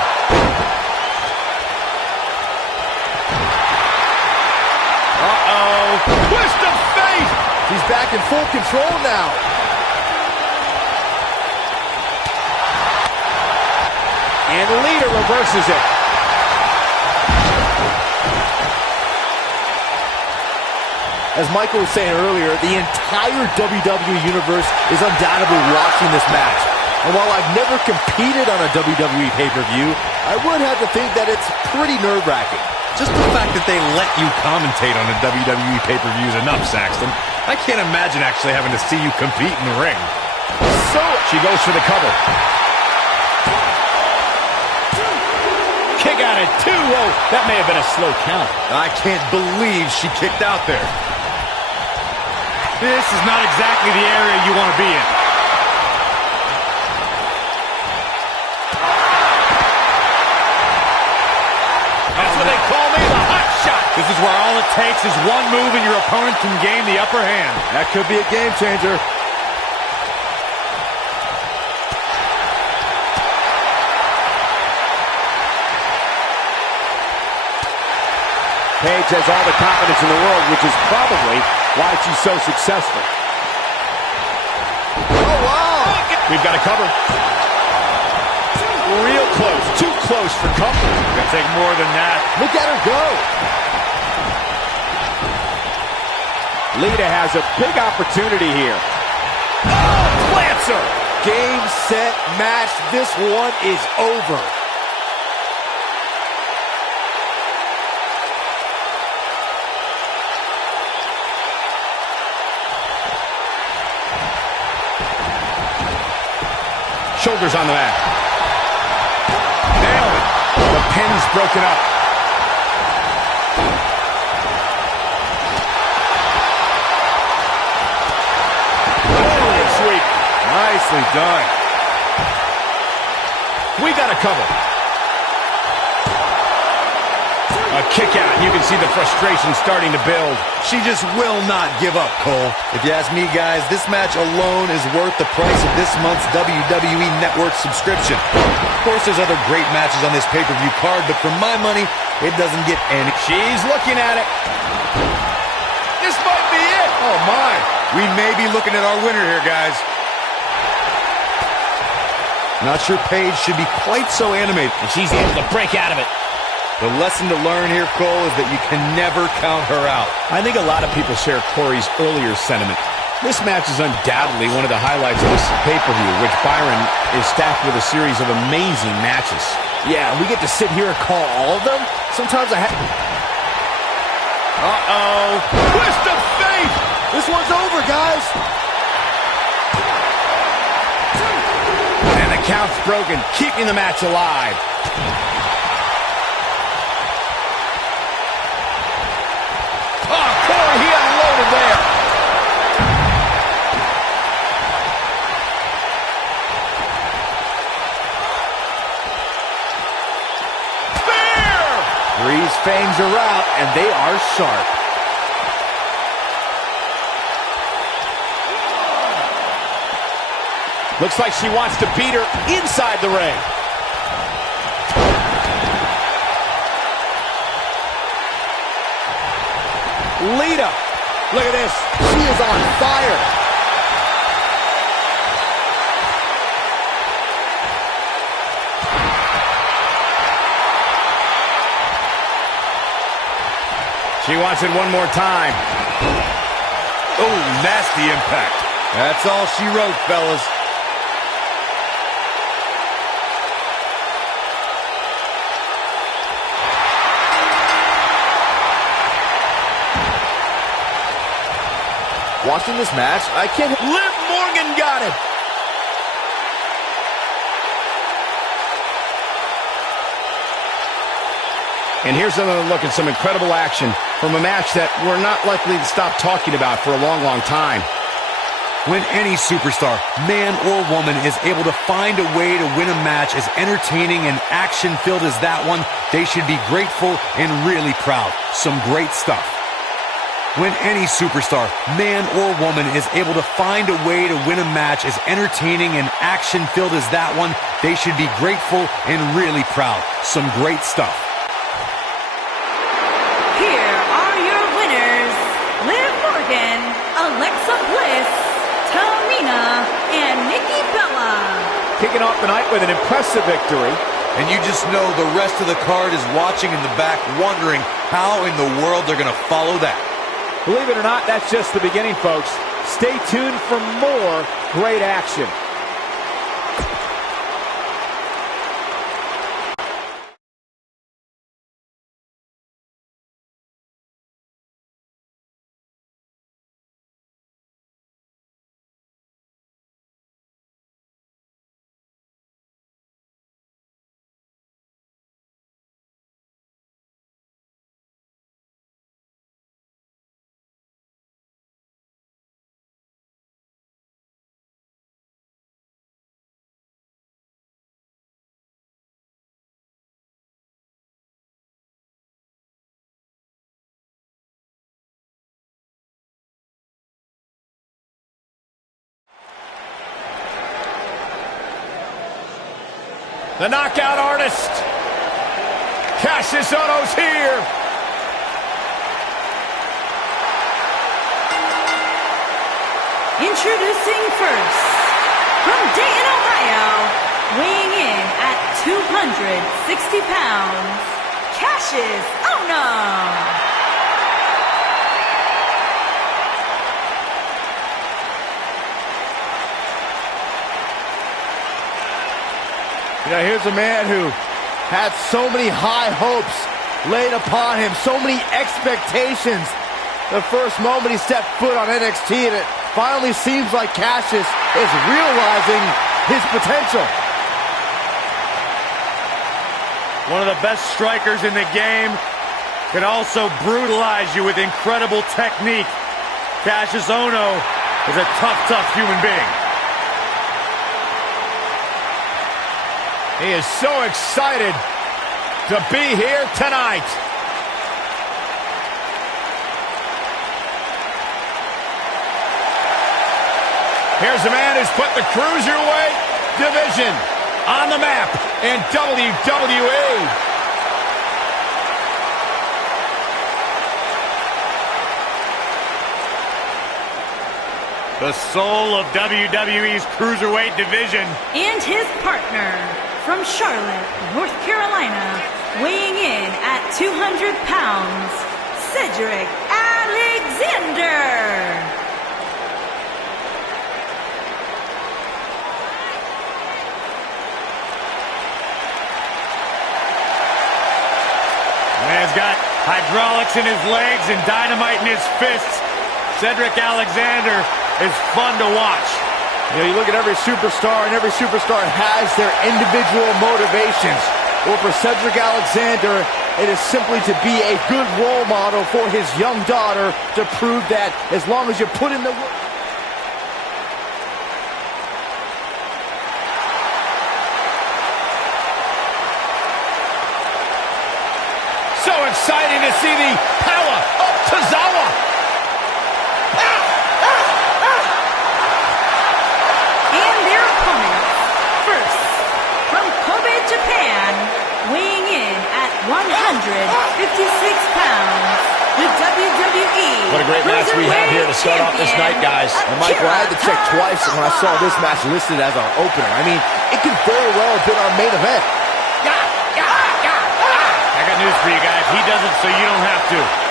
Twist of fate! He's back in full control now. And Lita reverses it. As Michael was saying earlier, the entire WWE Universe is undoubtedly watching this match. And while I've never competed on a WWE pay-per-view, I would have to think that it's pretty nerve-wracking. Just the fact that they let you commentate on a WWE pay-per-view is enough, Saxton. I can't imagine actually having to see you compete in the ring. So she goes for the cover. Kick out at 2. Oh, that may have been a slow count. I can't believe she kicked out there. This is not exactly the area you want to be in. That's what they call me, the hot shot. This is where all it takes is one move and your opponent can gain the upper hand. That could be a game changer. Paige has all the confidence in the world, which is probably why she's so successful. Oh, wow! We've got a cover. real close. Too close for comfort. Gonna take more than that. Look at her go. Lita has a big opportunity here. Oh, plants her. Game, set, match. This one is over. Shoulders on the mat. Nailed it. The pin's broken up. Leg sweep. Nicely done. We got a cover. A kick out. You can see the frustration starting to build. She just will not give up, Cole. If you ask me, guys, this match alone is worth the price of this month's WWE Network subscription. Of course, there's other great matches on this pay-per-view card, but for my money, it doesn't get any. She's looking at it. This might be it. Oh, my. We may be looking at our winner here, guys. Not sure Paige should be quite so animated. And she's able to break out of it. The lesson to learn here, Cole, is that you can never count her out. I think a lot of people share Corey's earlier sentiment. This match is undoubtedly one of the highlights of this pay-per-view, which Byron is stacked with a series of amazing matches. Yeah, we get to sit here and call all of them. Sometimes I have... Uh-oh. Twist of fate! This one's over, guys. And the count's broken, keeping the match alive. Oh, Corey, he unloaded there. Spear! Bree's fangs are out, and they are sharp. Looks like she wants to beat her inside the ring. Lita, look at this. She is on fire. She wants it one more time. Oh, nasty impact. That's all she wrote, fellas. Watching this match, I can't... Liv Morgan got it. And here's another look at some incredible action from a match that we're not likely to stop talking about for a long, long time. When any superstar, man or woman, is able to find a way to win a match as entertaining and action-filled as that one, they should be grateful and really proud. Some great stuff. When any superstar, man or woman, is able to find a way to win a match as entertaining and action-filled as that one, they should be grateful and really proud. Some great stuff. Here are your winners, Liv Morgan, Alexa Bliss, Tamina, and Nikki Bella. Kicking off the night with an impressive victory. And you just know the rest of the card is watching in the back, wondering how in the world they're going to follow that. Believe it or not, that's just the beginning, folks. Stay tuned for more great action. The knockout artist, Cassius Ohno's here. Introducing first, from Dayton, Ohio, weighing in at 260 pounds, Cassius Ohno. You know, here's a man who had so many high hopes laid upon him, so many expectations. The first moment he stepped foot on NXT, and it finally seems like Cassius is realizing his potential. One of the best strikers in the game, can also brutalize you with incredible technique. Cassius Ohno is a tough human being. He is so excited to be here tonight. Here's a man who's put the Cruiserweight division on the map in WWE. The soul of WWE's Cruiserweight division. And his partner from Charlotte, North Carolina, weighing in at 200 pounds, Cedric Alexander. Man's got hydraulics in his legs and dynamite in his fists. Cedric Alexander is fun to watch. You know, you look at every superstar, and every superstar has their individual motivations. Well, for Cedric Alexander, it is simply to be a good role model for his young daughter to prove that as long as you put in the work. So exciting to see the power of Tozawa. Japan, weighing in at 156 pounds, the WWE. What a great match we have here to start off this night, guys. And Michael, I had to check twice when I saw this match listed as our opener. I mean, it could very well have been our main event. I got news for you guys. He does it so you don't have to.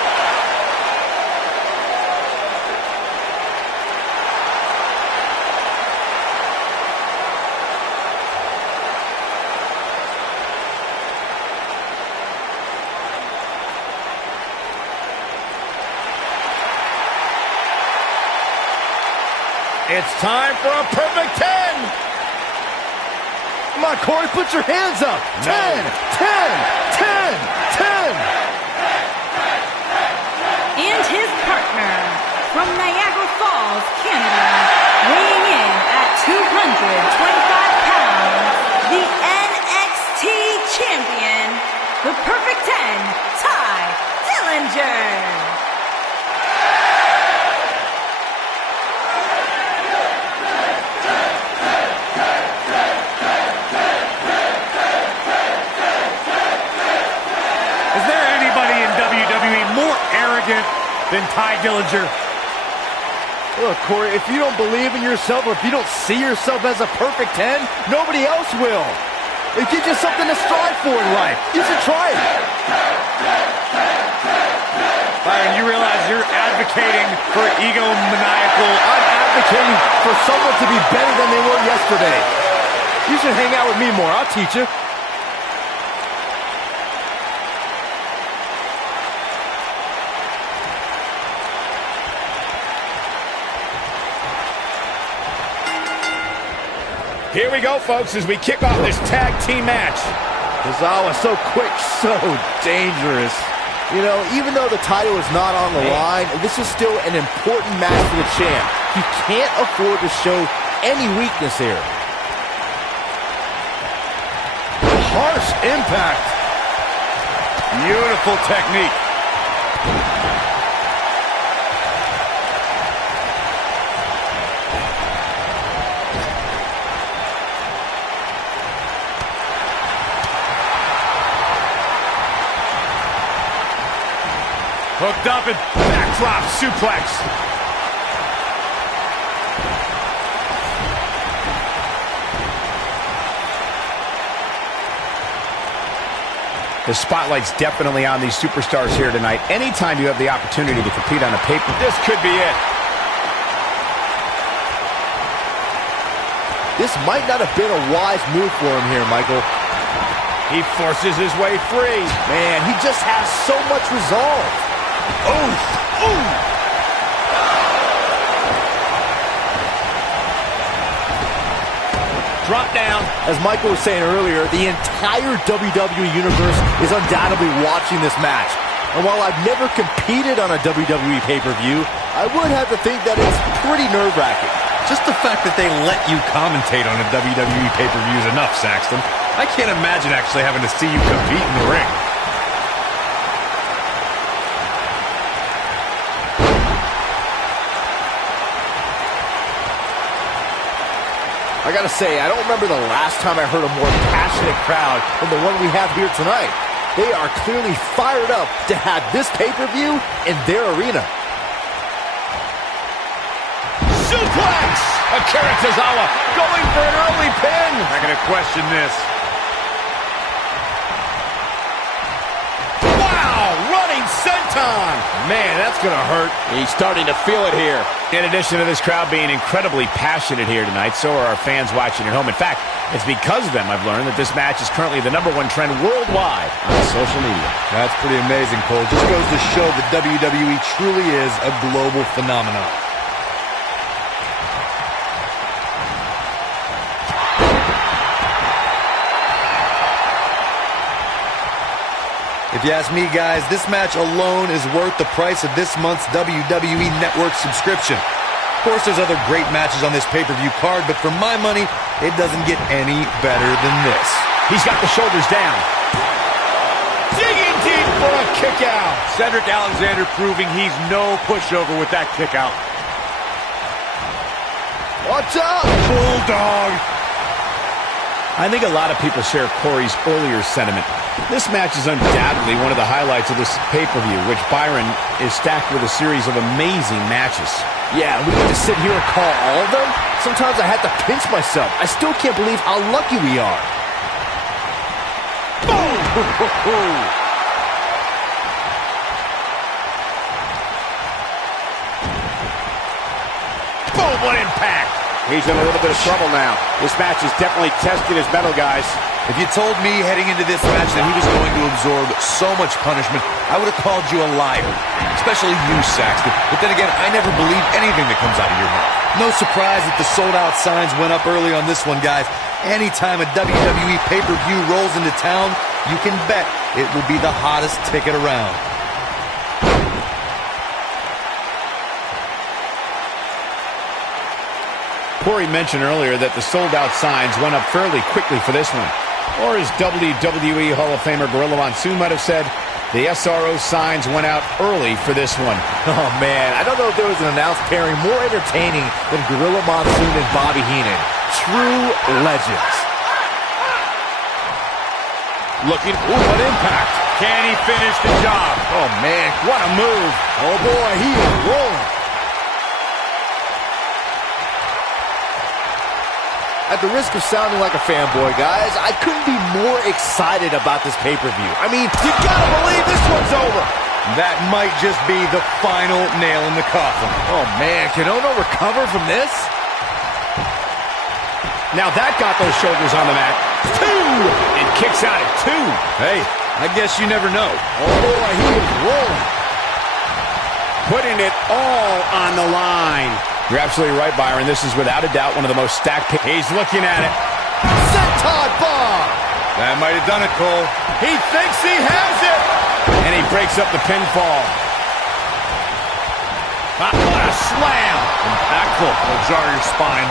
It's time for a perfect 10. Come on, Corey, put your hands up. 10, 10, 10, 10. And his partner from Niagara Falls, Canada, weighing in at 225 pounds, the NXT champion, the perfect 10, Ty Dillinger. Than Ty Dillinger. Look, Corey, if you don't believe in yourself or if you don't see yourself as a perfect 10, nobody else will. It gives you something to strive for in life. You should try it. Byron, you realize you're advocating for egomaniacal. I'm advocating for someone to be better than they were yesterday. You should hang out with me more. I'll teach you. Here we go, folks, as we kick off this tag team match. Tozawa, so quick, so dangerous. You know, even though the title is not on the line, this is still an important match for the champ. He can't afford to show any weakness here. Harsh impact. Beautiful technique. Hooked up and backdrop suplex. The spotlight's definitely on these superstars here tonight. Anytime you have the opportunity to compete on a paper, this could be it. This might not have been a wise move for him here, Michael. He forces his way free. Man, he just has so much resolve. Ooh, ooh. Drop down. As Michael was saying earlier, the entire WWE Universe is undoubtedly watching this match. And while I've never competed on a WWE pay-per-view, I would have to think that it's pretty nerve-wracking. Just the fact that they let you commentate on a WWE pay-per-view is enough, Saxton. I can't imagine actually having to see you compete in the ring. I gotta say, I don't remember the last time I heard a more passionate crowd than the one we have here tonight. They are clearly fired up to have this pay-per-view in their arena. Suplex! Akira Tozawa going for an early pin. Not going to question this. Wow, running senton. Man, that's going to hurt. He's starting to feel it here. In addition to this crowd being incredibly passionate here tonight, so are our fans watching at home. In fact, it's because of them I've learned that this match is currently the #1 trend worldwide on social media. That's pretty amazing, Cole. Just goes to show that WWE truly is a global phenomenon. If you ask me, guys, this match alone is worth the price of this month's WWE Network subscription. Of course, there's other great matches on this pay-per-view card, but for my money, it doesn't get any better than this. He's got the shoulders down. Digging deep for a kick out. Cedric Alexander proving he's no pushover with that kick out. Watch out! Bulldog. I think a lot of people share Corey's earlier sentiment. This match is undoubtedly one of the highlights of this pay-per-view, which Byron is stacked with a series of amazing matches. Yeah, we get to sit here and call all of them? Sometimes I have to pinch myself. I still can't believe how lucky we are. Boom! Boom, what impact! He's in a little bit of trouble now. This match has definitely tested his mettle, guys. If you told me heading into this match that he was going to absorb so much punishment, I would have called you a liar. Especially you, Saxton. But then again, I never believe anything that comes out of your mouth. No surprise that the sold-out signs went up early on this one, guys. Anytime a WWE pay-per-view rolls into town, you can bet it will be the hottest ticket around. Corey mentioned earlier that the sold-out signs went up fairly quickly for this one. Or as WWE Hall of Famer Gorilla Monsoon might have said, the SRO signs went out early for this one. Oh, man, I don't know if there was an announced pairing more entertaining than Gorilla Monsoon and Bobby Heenan. True legends. Looking, ooh, what impact. Can he finish the job? Oh, man, what a move. Oh, boy, he is rolling. At the risk of sounding like a fanboy, guys, I couldn't be more excited about this pay-per-view. I mean, you gotta believe this one's over. That might just be the final nail in the coffin. Oh, man, can Ono recover from this? Now that got those shoulders on the mat. 2! And kicks out at 2. Hey, I guess you never know. Oh, boy, he is rolling. Putting it all on the line. You're absolutely right, Byron. This is without a doubt one of the most stacked. He's looking at it. Senton bomb. That might have done it, Cole. He thinks he has it. And he breaks up the pinfall. What a slam. Impactful. Will jar your spine.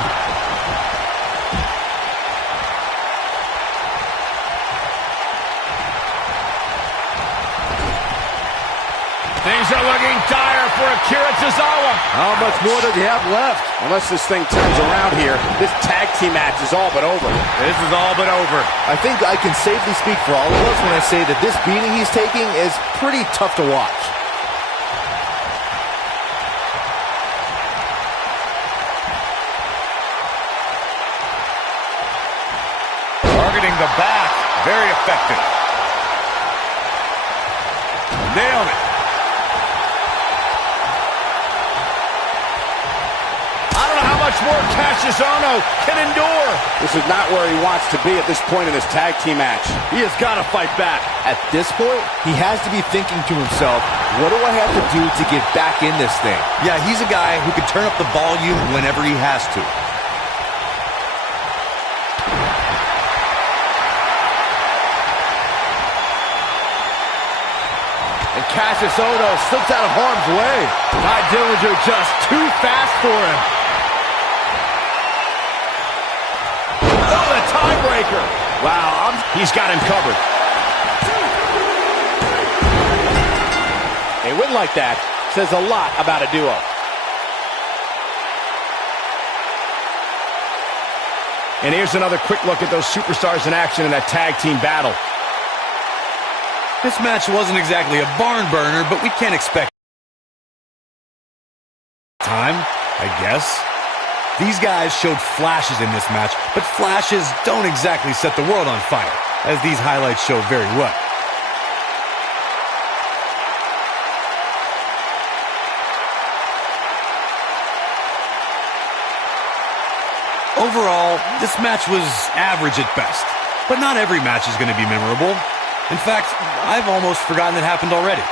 Things are looking dire for Akira Tozawa. How much more does he have left? Unless this thing turns around here, this tag team match is all but over. This is all but over. I think I can safely speak for all of us when I say that this beating he's taking is pretty tough to watch. Targeting the back. Very effective. Nailed it. I don't know how much more Cassius Ohno can endure. This is not where he wants to be at this point in this tag team match. He has got to fight back. At this point, he has to be thinking to himself, what do I have to do to get back in this thing? Yeah, he's a guy who can turn up the volume whenever he has to. And Cassius Ohno slips out of harm's way. Ty Dillinger just too fast for him. Oh, the tiebreaker. Wow, he's got him covered. A win like that says a lot about a duo. And here's another quick look at those superstars in action in that tag team battle. This match wasn't exactly a barn burner, but we can't expect time, I guess. These guys showed flashes in this match, but flashes don't exactly set the world on fire, as these highlights show very well. Overall, this match was average at best, but not every match is going to be memorable. In fact, I've almost forgotten it happened already.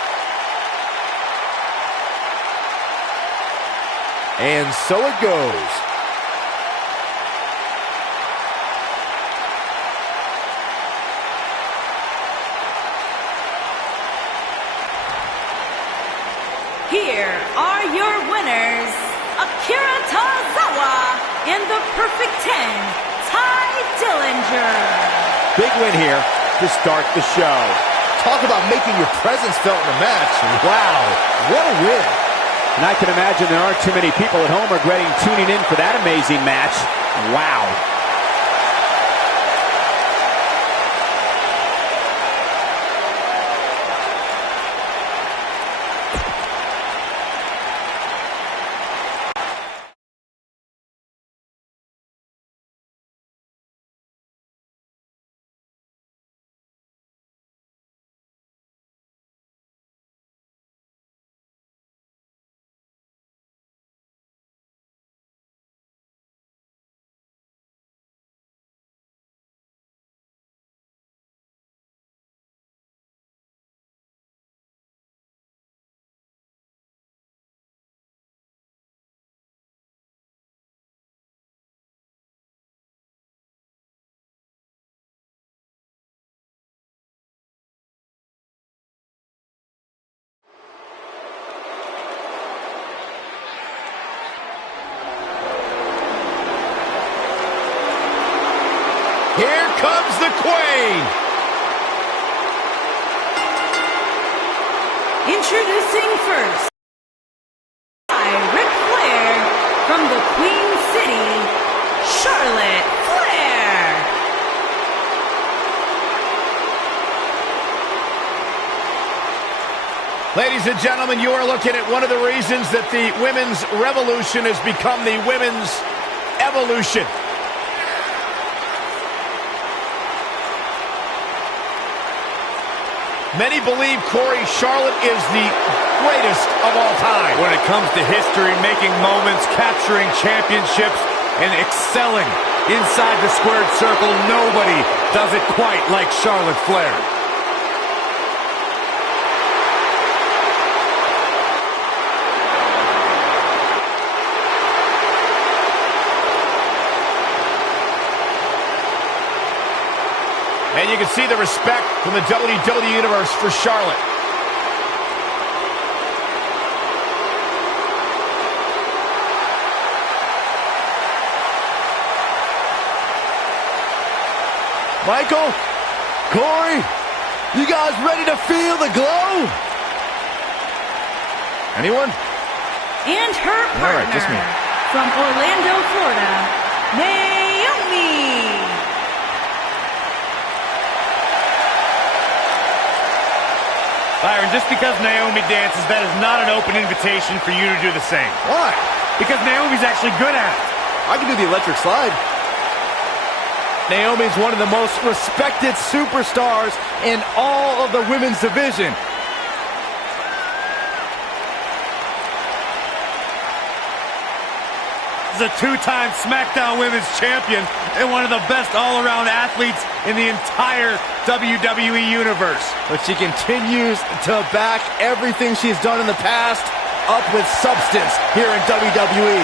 And so it goes. Here are your winners, Akira Tozawa and the Perfect 10, Ty Dillinger. Big win here to start the show. Talk about making your presence felt in a match. Wow, what a win. And I can imagine there aren't too many people at home regretting tuning in for that amazing match. Wow. Here comes the Queen. Introducing first, by Ric Flair from the Queen City, Charlotte Flair. Ladies and gentlemen, you are looking at one of the reasons that the women's revolution has become the women's evolution. Many believe, Corey, Charlotte is the greatest of all time. When it comes to history, making moments, capturing championships, and excelling inside the squared circle, nobody does it quite like Charlotte Flair. And you can see the respect from the WWE Universe for Charlotte. Michael, Corey, you guys ready to feel the glow? Anyone? And her partner, All right, just me. from Orlando, Florida, Naomi. Byron, just because Naomi dances, that is not an open invitation for you to do the same. Why? Because Naomi's actually good at it. I can do the electric slide. Naomi's one of the most respected superstars in all of the women's division. is a two-time Smackdown Women's Champion and one of the best all-around athletes in the entire WWE Universe. But she continues to back everything she's done in the past up with substance here in WWE.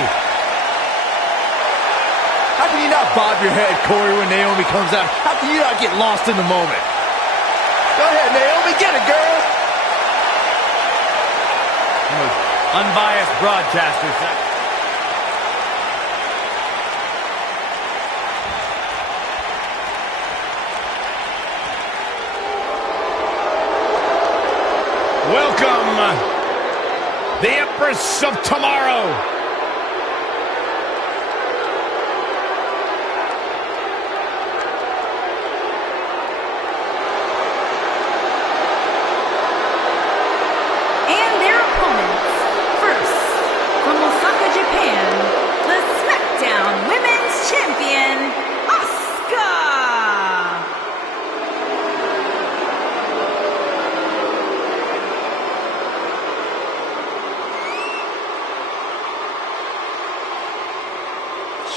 How can you not bob your head, Corey, when Naomi comes out? How can you not get lost in the moment? Go ahead, Naomi, get it, girl! Unbiased broadcaster. Welcome, the Empress of Tomorrow. And their opponents, first, from Osaka, Japan, the Smackdown Women's Champion, Asuka!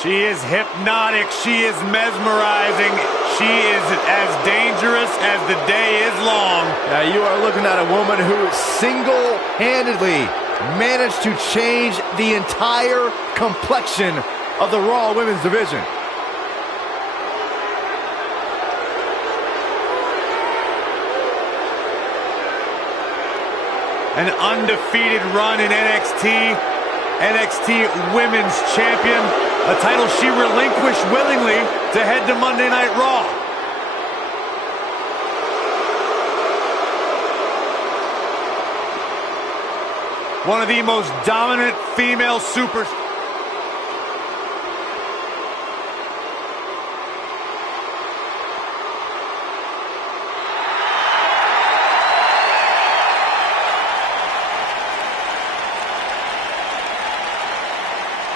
She is hypnotic. She is mesmerizing. She is as dangerous as the day is long. Now you are looking at a woman who single-handedly managed to change the entire complexion of the Raw Women's Division. An undefeated run in NXT. NXT Women's Champion. A title she relinquished willingly to head to Monday Night Raw. One of the most dominant female superstars.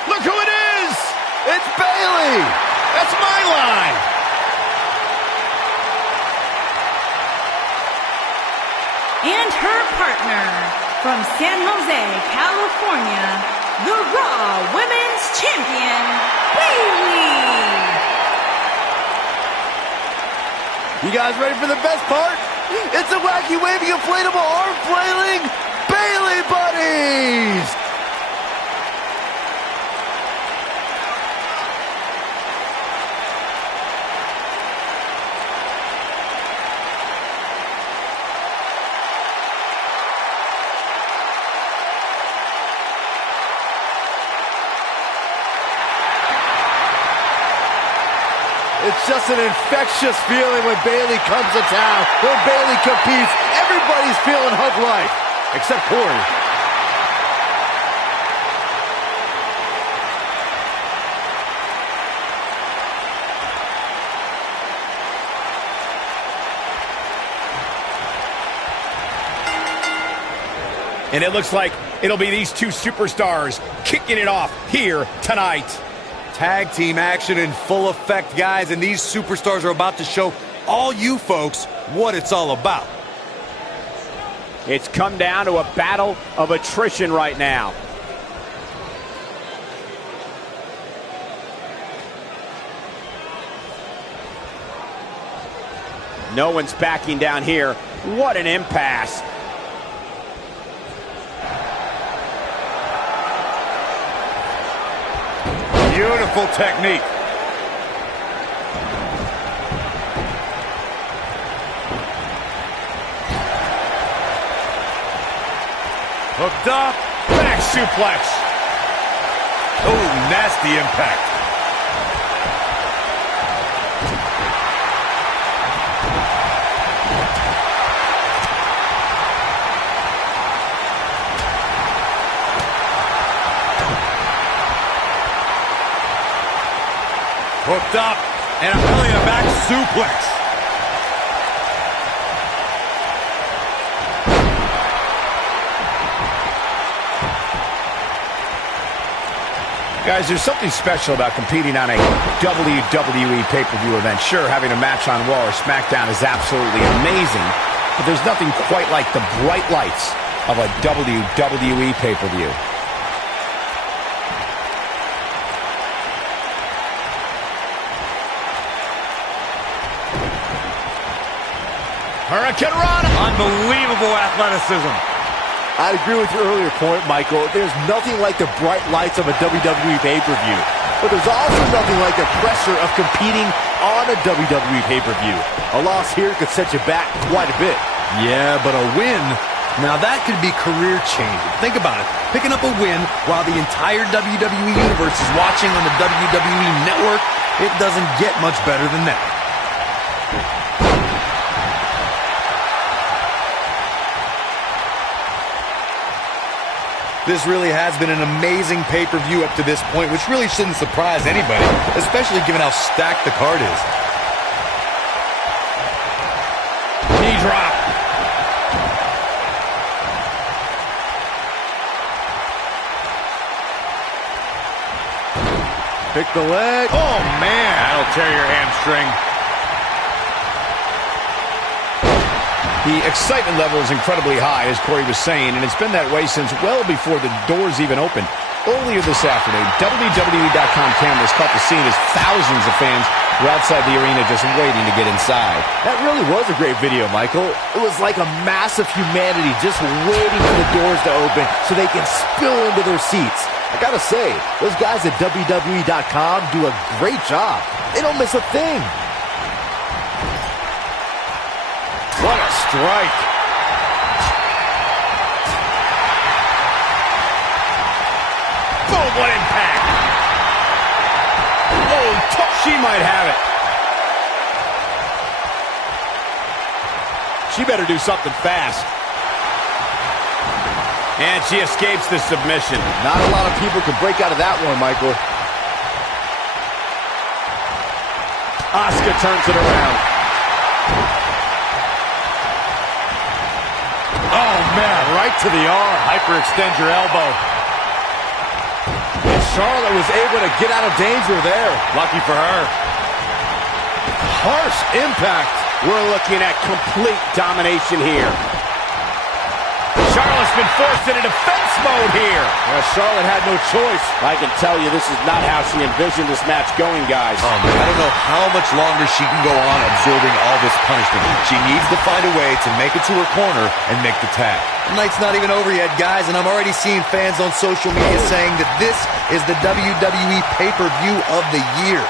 Look who it is! It's Bayley! That's my line! And her partner, from San Jose, California, the Raw Women's Champion, Bayley! You guys ready for the best part? It's a wacky waving inflatable arm flailing Bayley buddies! It's just an infectious feeling when Bayley comes to town. When Bayley competes, everybody's feeling hug life, except Corey. And it looks like it'll be these two superstars kicking it off here tonight. Tag team action in full effect, guys, and these superstars are about to show all you folks what it's all about. It's come down to a battle of attrition right now. No one's backing down here. What an impasse. Beautiful technique. Hooked up. Back suplex. Oh, nasty impact. Hooked up, and a belly to back suplex. Guys, there's something special about competing on a WWE pay-per-view event. Sure, having a match on Raw or Smackdown is absolutely amazing, but there's nothing quite like the bright lights of a WWE pay-per-view. Hurricane Rana. Unbelievable athleticism. I'd agree with your earlier point, Michael. There's nothing like the bright lights of a WWE pay-per-view. But there's also nothing like the pressure of competing on a WWE pay-per-view. A loss here could set you back quite a bit. Yeah, but a win, now that could be career-changing. Think about it. Picking up a win while the entire WWE Universe is watching on the WWE Network, it doesn't get much better than that. This really has been an amazing pay-per-view up to this point, which really shouldn't surprise anybody, especially given how stacked the card is. Knee drop. Pick the leg. Oh, man. That'll tear your hamstring. The excitement level is incredibly high, as Corey was saying, and it's been that way since well before the doors even opened. Earlier this afternoon, WWE.com cameras caught the scene as thousands of fans were outside the arena just waiting to get inside. That really was a great video, Michael. It was like a mass of humanity just waiting for the doors to open so they can spill into their seats. I gotta say, those guys at WWE.com do a great job. They don't miss a thing. What a strike. Boom, what impact. Oh, she might have it. She better do something fast. And she escapes the submission. Not a lot of people could break out of that one, Michael. Asuka turns it around. Oh, man, right to the arm. Hyperextend your elbow. And Charlotte was able to get out of danger there. Lucky for her. Harsh impact. We're looking at complete domination here. Charlotte's been forced into defense mode here. Charlotte had no choice. I can tell you this is not how she envisioned this match going, guys. Oh, man, I don't know how much longer she can go on absorbing all this punishment. She needs to find a way to make it to her corner and make the tag. The night's not even over yet, guys, and I'm already seeing fans on social media saying that this is the WWE pay-per-view of the year.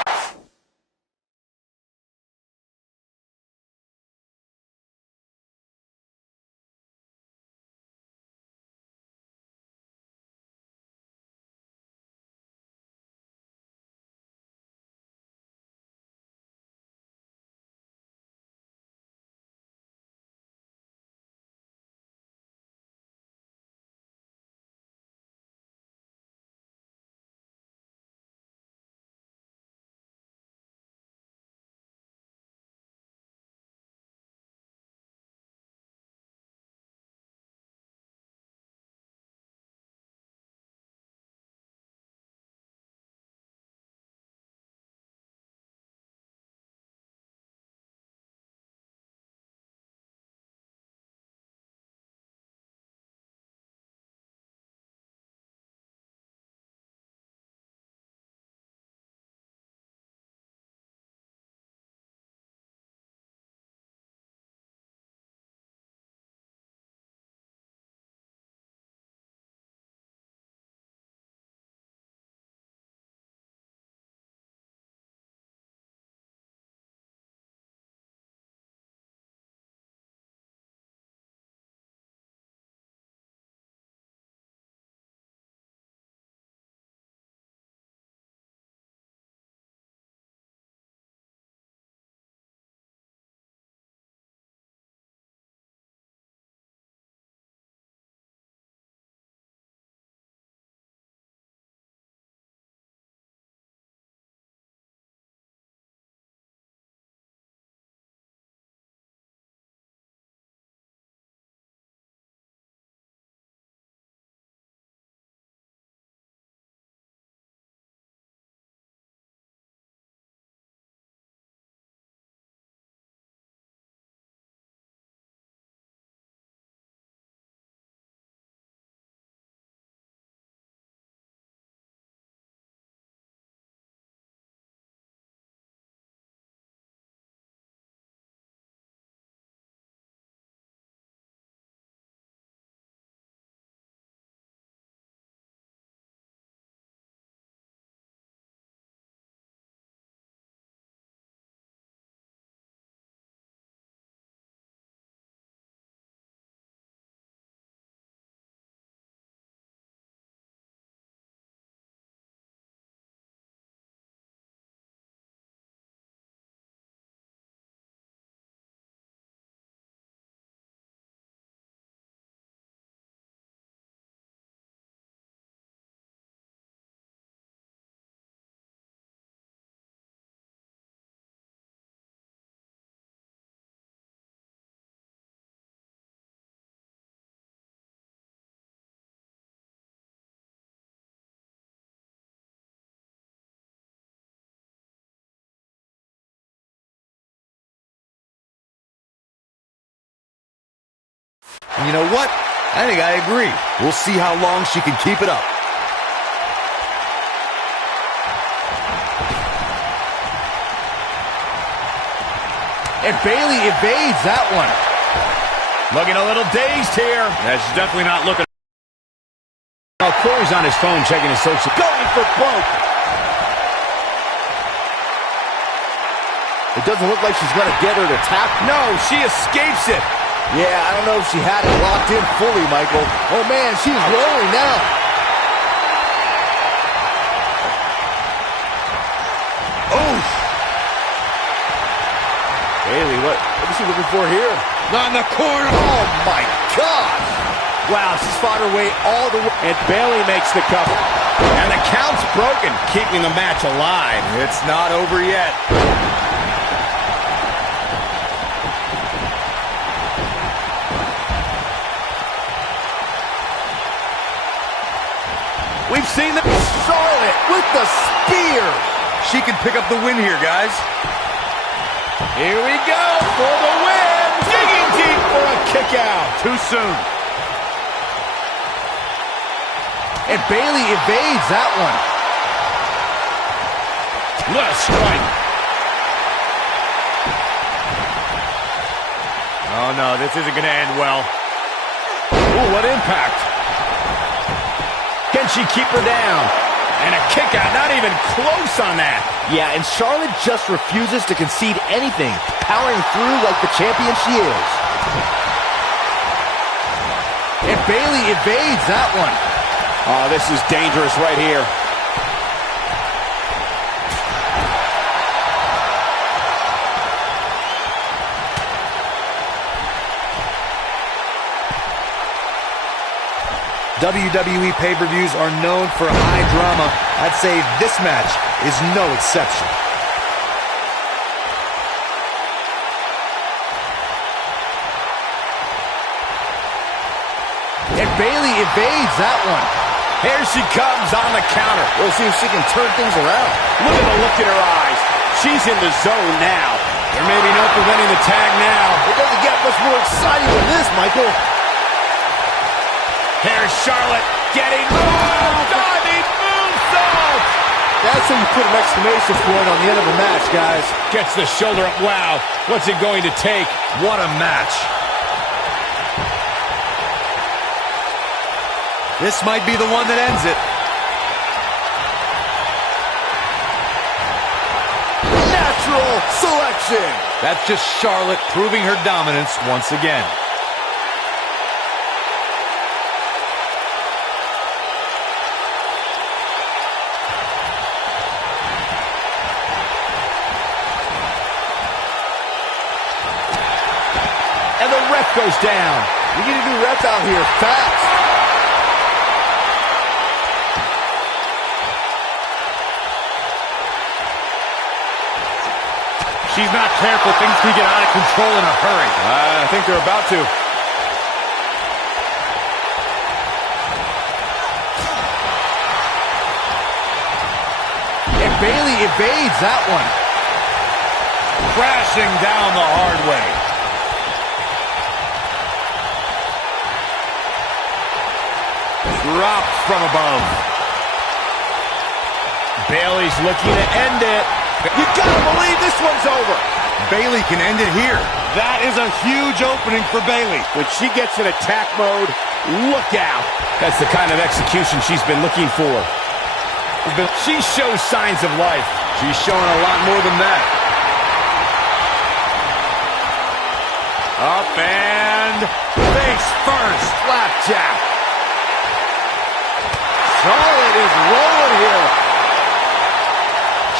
You know what? I think I agree. We'll see how long she can keep it up. And Bayley evades that one. Looking a little dazed here. Yeah, she's definitely not looking. Oh, Corey's on his phone checking his social. Going for broke. It doesn't look like she's going to get her to tap. No, she escapes it. Yeah, I don't know if she had it locked in fully, Michael. Oh, man, she's rolling now. Oof. Bayley, what is she looking for here? On the corner. Oh, my gosh. Wow, she's fought her way all the way. And Bayley makes the cover. And the count's broken, keeping the match alive. It's not over yet. We've seen the Charlotte with the spear. She can pick up the win here, guys. Here we go for the win. Digging deep for a kick out. Too soon. And Bayley evades that one. What a strike. Oh, no, this isn't going to end well. Ooh, what impact. Can she keep her down? And a kick out, not even close on that. Yeah, and Charlotte just refuses to concede anything, powering through like the champion she is. And Bayley evades that one. Oh, this is dangerous right here. WWE pay-per-views are known for high drama. I'd say this match is no exception. And Bayley evades that one. Here she comes on the counter. We'll see if she can turn things around. Look at the look in her eyes. She's in the zone now. There may be no preventing the tag now. It doesn't get much more exciting than this, Michael. Here's Charlotte getting diving moonsault. That's when you put an exclamation point on the end of a match, guys. Gets the shoulder up. Wow, what's it going to take? What a match. This might be the one that ends it. Natural selection. That's just Charlotte proving her dominance once again. And the ref goes down. We need a new ref out here fast. She's not careful. Things can get out of control in a hurry. I think they're about to. And Bayley evades that one. Crashing down the hard way. Dropped from above. Bayley's looking to end it. You gotta believe this one's over. Bayley can end it here. That is a huge opening for Bayley. When she gets in attack mode, look out. That's the kind of execution she's been looking for. She shows signs of life. She's showing a lot more than that. Up and face first. Flapjack. Charlotte is rolling here.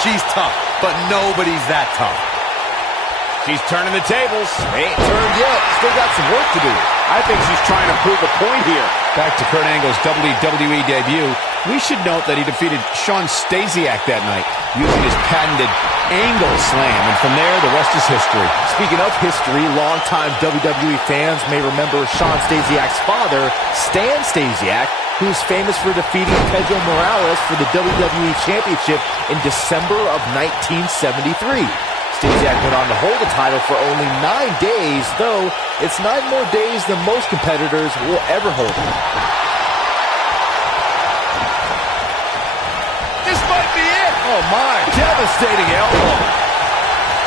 She's tough, but nobody's that tough. She's turning the tables. They ain't turned yet. Still got some work to do. I think she's trying to prove a point here. Back to Kurt Angle's WWE debut. We should note that he defeated Shawn Stasiak that night using his patented angle slam. And from there, the rest is history. Speaking of history, longtime WWE fans may remember Shawn Stasiak's father, Stan Stasiak, who's famous for defeating Pedro Morales for the WWE Championship in December of 1973. Stasiak went on to hold the title for only 9 days, though it's 9 more days than most competitors will ever hold it. This might be it. Oh my, devastating elbow.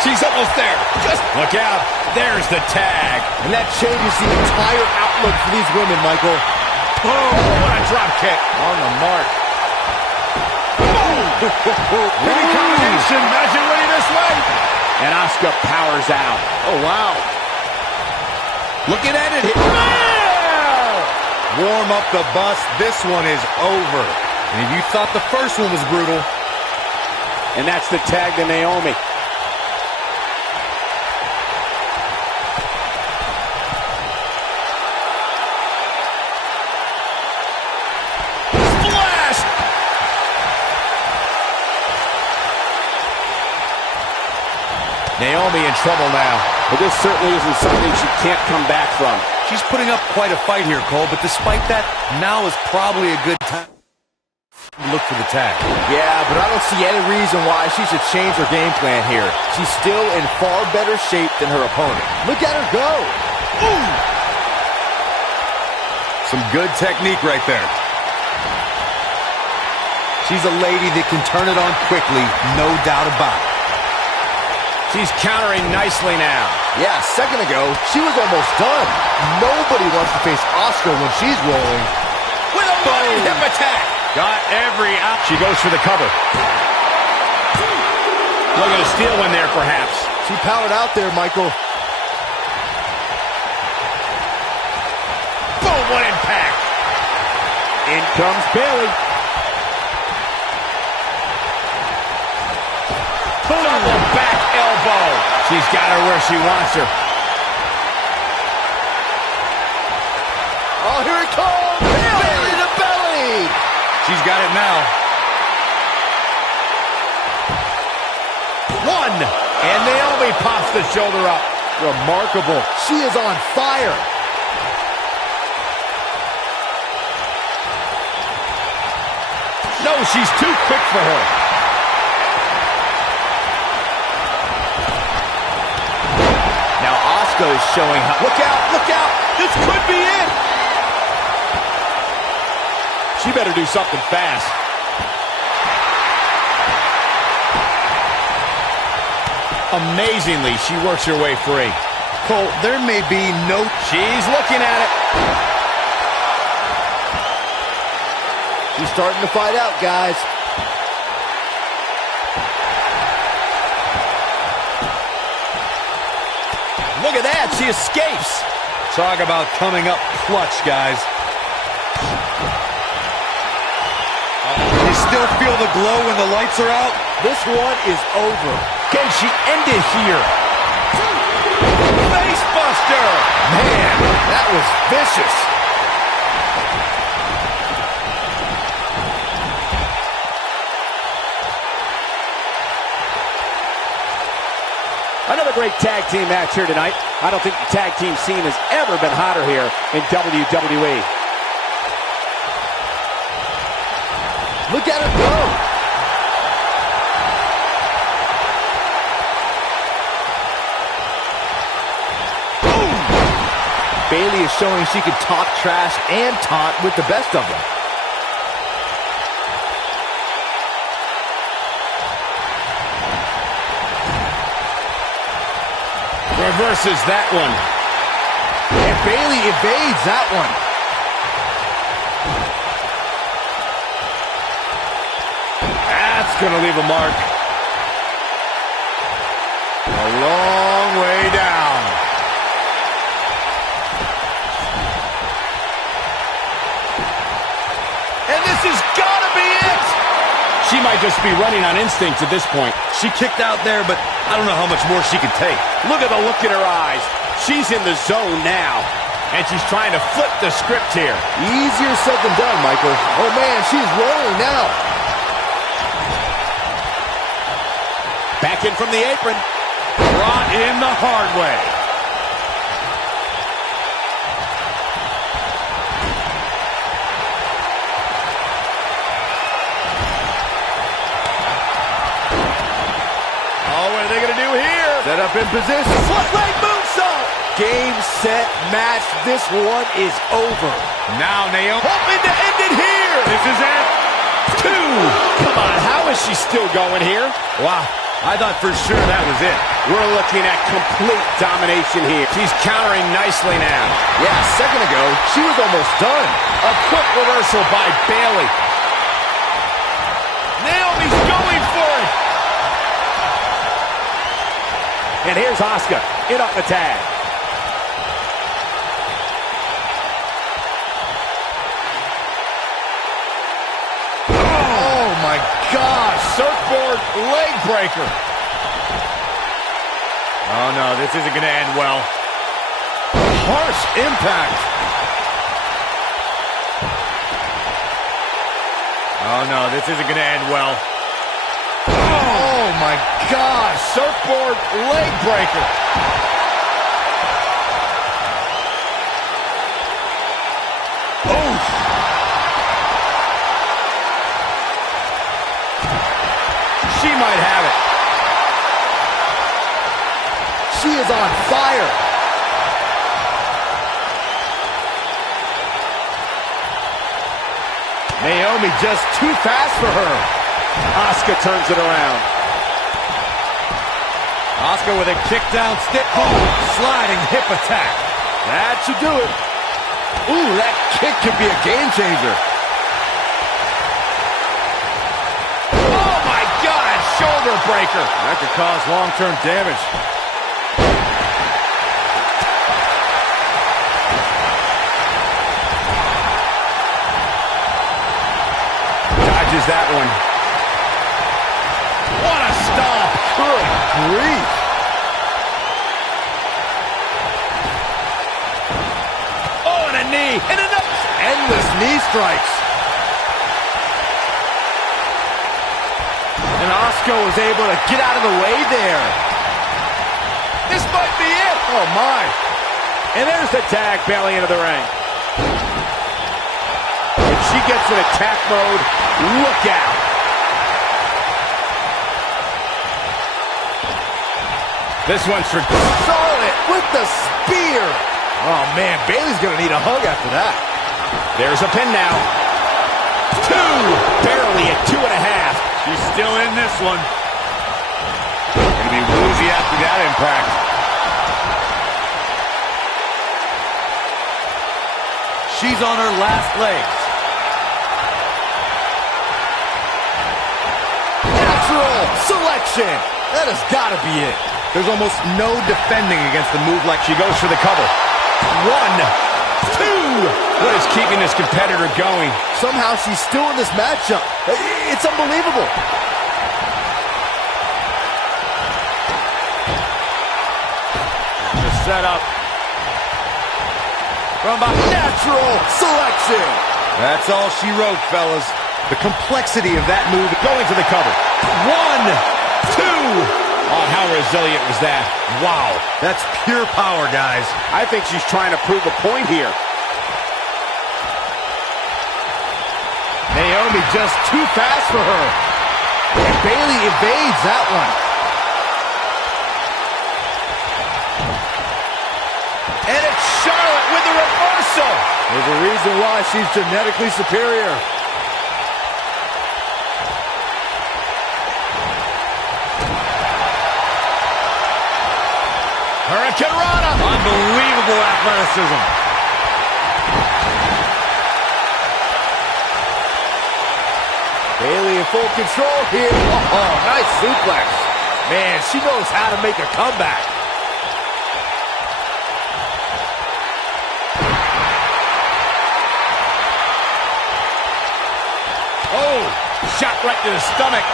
She's almost there. Just look out. There's the tag. And that changes the entire outlook for these women, Michael. Boom. What a drop kick. On the mark. Heavy combination. Imagine winning this way. And Asuka powers out. Oh, wow. Looking at it. Warm up the bus. This one is over. And if you thought the first one was brutal. And that's the tag to Naomi. Splash! Naomi in trouble now. But this certainly isn't something she can't come back from. She's putting up quite a fight here, Cole, but despite that, now is probably a good time to look for the tag. Yeah, but I don't see any reason why she should change her game plan here. She's still in far better shape than her opponent. Look at her go. Ooh. Some good technique right there. She's a lady that can turn it on quickly, no doubt about it. She's countering nicely now. Yeah, a second ago, she was almost done. Nobody wants to face Asuka when she's rolling. With a running hip attack. Got every out. She goes for the cover. Looking to steal one there, perhaps. She powered out there, Michael. Boom, what impact. In comes Bayley. Double back elbow. She's got her where she wants her. Oh, here it comes. Belly to belly. She's got it now. One. And Naomi pops the shoulder up. Remarkable. She is on fire. No, she's too quick for her. Is showing how. Look out, look out. This could be it. She better do something fast. Amazingly, she works her way free. Cole, there may be no... She's looking at it. She's starting to fight out, guys. Look at that, she escapes. Talk about coming up clutch, guys. You still feel the glow when the lights are out? This one is over. Can she end it here? Face buster! Man, that was vicious. Another great tag team match here tonight. I don't think the tag team scene has ever been hotter here in WWE. Look at her go. Boom. Bayley is showing she can talk trash and taunt with the best of them. Reverses that one. And Bayley evades that one. That's going to leave a mark. A long way down. And this has got to be it. She might just be running on instinct at this point. She kicked out there, but I don't know how much more she can take. Look at the look in her eyes. She's in the zone now. And she's trying to flip the script here. Easier said than done, Michael. Oh, man, she's rolling now. Back in from the apron. Brought in the hard way. Oh, what are they going to do here? Set up in position. Front leg moonsault. Game, set, match. This one is over. Now Naomi Hoping to end it here. This is it. 2. Come on, how is she still going here? Wow, I thought for sure that was it. We're looking at complete domination here. She's countering nicely now. Yeah, a second ago, she was almost done. A quick reversal by Bayley. Naomi's going for it. And here's Asuka in on the tag. Oh my gosh, surfboard leg breaker. Oh no, this isn't going to end well. Harsh impact. Oh no, this isn't going to end well. Oh my gosh, surfboard leg breaker. Oh. She might have it. She is on fire. Naomi just too fast for her. Asuka turns it around. Asuka with a kick down stick. Boom, sliding hip attack. That should do it. Ooh, that kick could be a game changer. Oh my God, shoulder breaker. That could cause long-term damage. Dodges that one. What a stomp. Good grief. Oh, and a knee. And another. Endless knee strikes. And Asuka was able to get out of the way there. This might be it. Oh, my. And there's the tag. Bayley into the ring. If she gets in attack mode, look out. This one's for Charlotte with the spear. Oh, man, Bayley's going to need a hug after that. There's a pin now. 2. Barely at 2.5. She's still in this one. Gonna be woozy after that impact. She's on her last legs. Natural selection. That has got to be it. There's almost no defending against the move like she goes for the cover. 1, 2. What is keeping this competitor going? Somehow she's still in this matchup. It's unbelievable. The setup. From behind. Natural selection. That's all she wrote, fellas. The complexity of that move. Going for the cover. 1, 2. Oh, how resilient was that? Wow. That's pure power, guys. I think she's trying to prove a point here. Naomi just too fast for her. And Bayley evades that one. And it's Charlotte with the reversal. There's a reason why she's genetically superior. Hurricanrana. Unbelievable athleticism. Bayley in full control here. Oh, nice suplex. Man, she knows how to make a comeback. Oh, shot right to the stomach.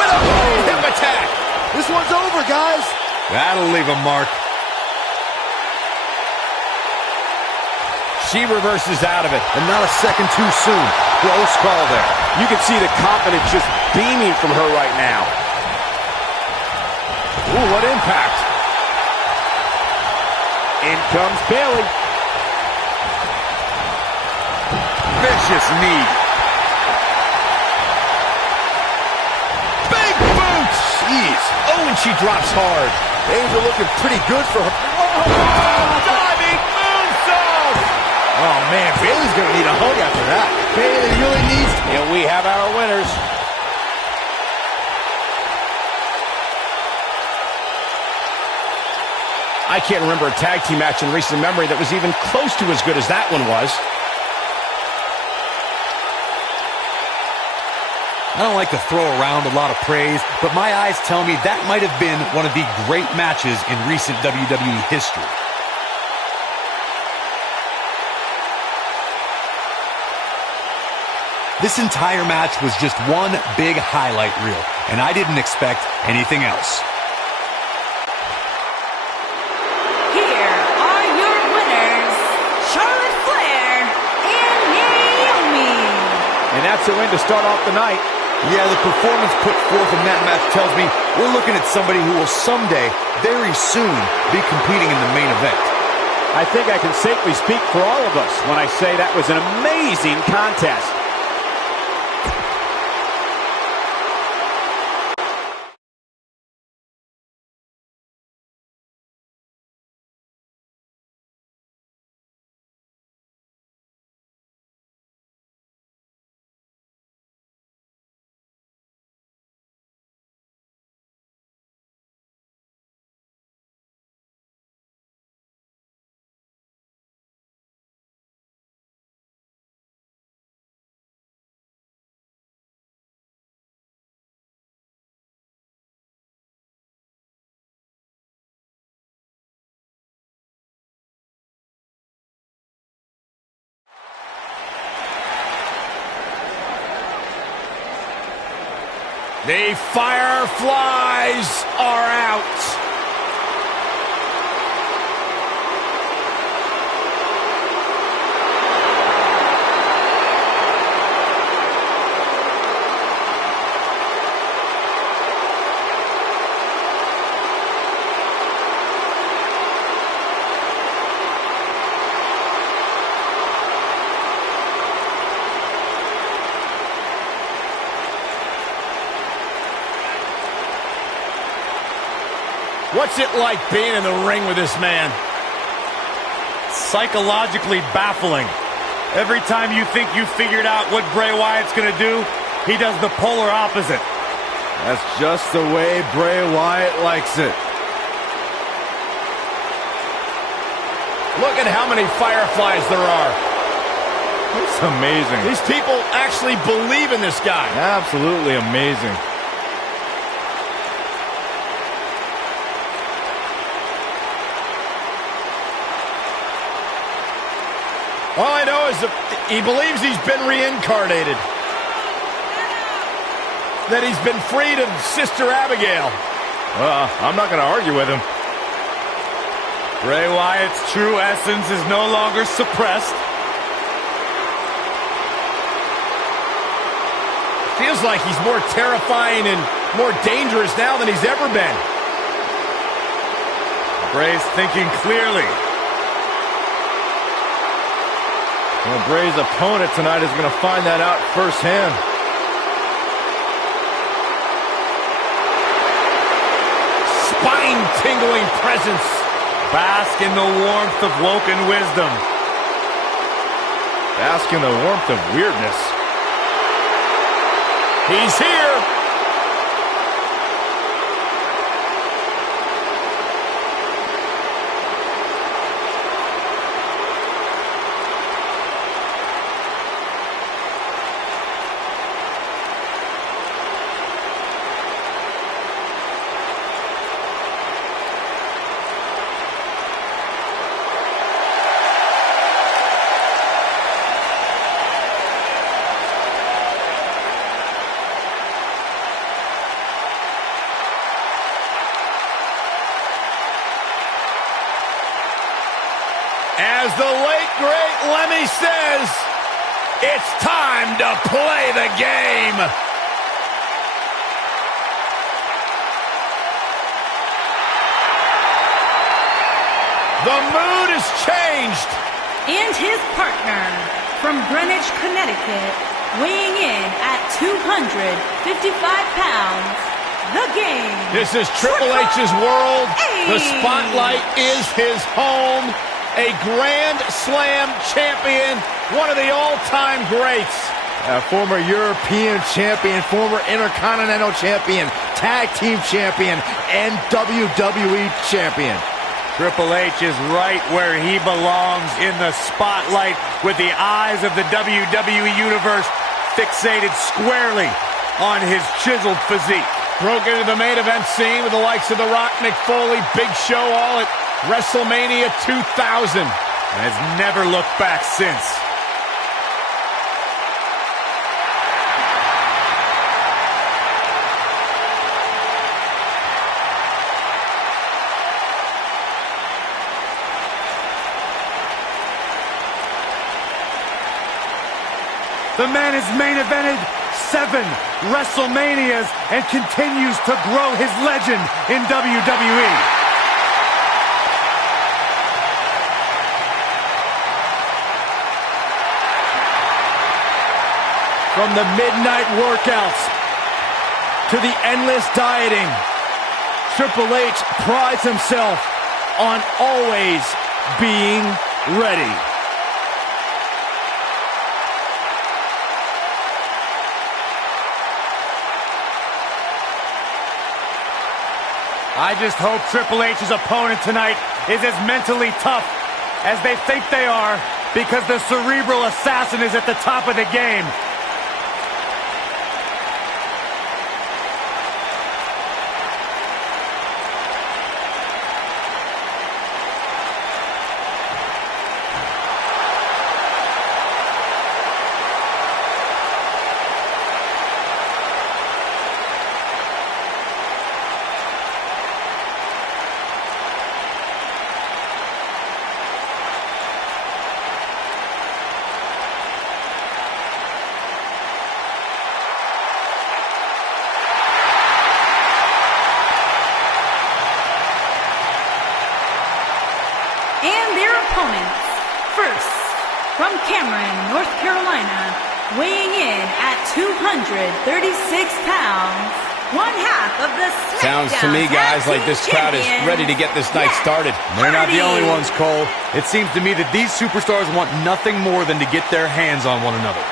With a hip attack. This one's over, guys. That'll leave a mark. She reverses out of it. And not a second too soon. Close call there. You can see the confidence just beaming from her right now. Ooh, what impact. In comes Bayley. Vicious knee. Big boots. Jeez. Oh, and and she drops hard. Things are looking pretty good for her. Diving moonsault! Oh, man, Bayley's going to need a hug after that. Bayley really needs to. And we have our winners. I can't remember a tag team match in recent memory that was even close to as good as that one was. I don't like to throw around a lot of praise, but my eyes tell me that might have been one of the great matches in recent WWE history. This entire match was just one big highlight reel, and I didn't expect anything else. Here are your winners, Charlotte Flair and Naomi. And that's a win to start off the night. Yeah, the performance put forth in that match tells me we're looking at somebody who will someday, very soon, be competing in the main event. I think I can safely speak for all of us when I say that was an amazing contest. The Fireflies are out. What's it like being in the ring with this man? Psychologically baffling. Every time you think you figured out what Bray Wyatt's going to do, he does the polar opposite. That's just the way Bray Wyatt likes it. Look at how many Fireflies there are. It's amazing. These people actually believe in this guy. Absolutely amazing. All I know is that he believes he's been reincarnated. That he's been freed of Sister Abigail. I'm not going to argue with him. Bray Wyatt's true essence is no longer suppressed. Feels like he's more terrifying and more dangerous now than he's ever been. Bray's thinking clearly. Well, Bray's opponent tonight is going to find that out firsthand. Spine-tingling presence. Bask in the warmth of woken wisdom. Bask in the warmth of weirdness. He's here. As the late, great Lemmy says, it's time to play the game. The mood has changed. And his partner from Greenwich, Connecticut, weighing in at 255 pounds, the game. This is Triple H's world. The spotlight is his home. A Grand Slam champion, one of the all-time greats. Former European champion, former Intercontinental champion, Tag Team champion, and WWE champion. Triple H is right where he belongs, in the spotlight, with the eyes of the WWE Universe fixated squarely on his chiseled physique. Broke into the main event scene with the likes of The Rock, Mick Foley, Big Show, all at WrestleMania 2000. And has never looked back since. The man has main evented 7 WrestleManias and continues to grow his legend in WWE. From the midnight workouts to the endless dieting, Triple H prides himself on always being ready. I just hope Triple H's opponent tonight is as mentally tough as they think they are, because the cerebral assassin is at the top of the game. And their opponents, first, from Cameron, North Carolina, weighing in at 236 pounds, one half of the Smackdown. Sounds to me, guys, like this crowd is ready to get this night started. They're not the only ones, Cole. It seems to me that these superstars want nothing more than to get their hands on one another.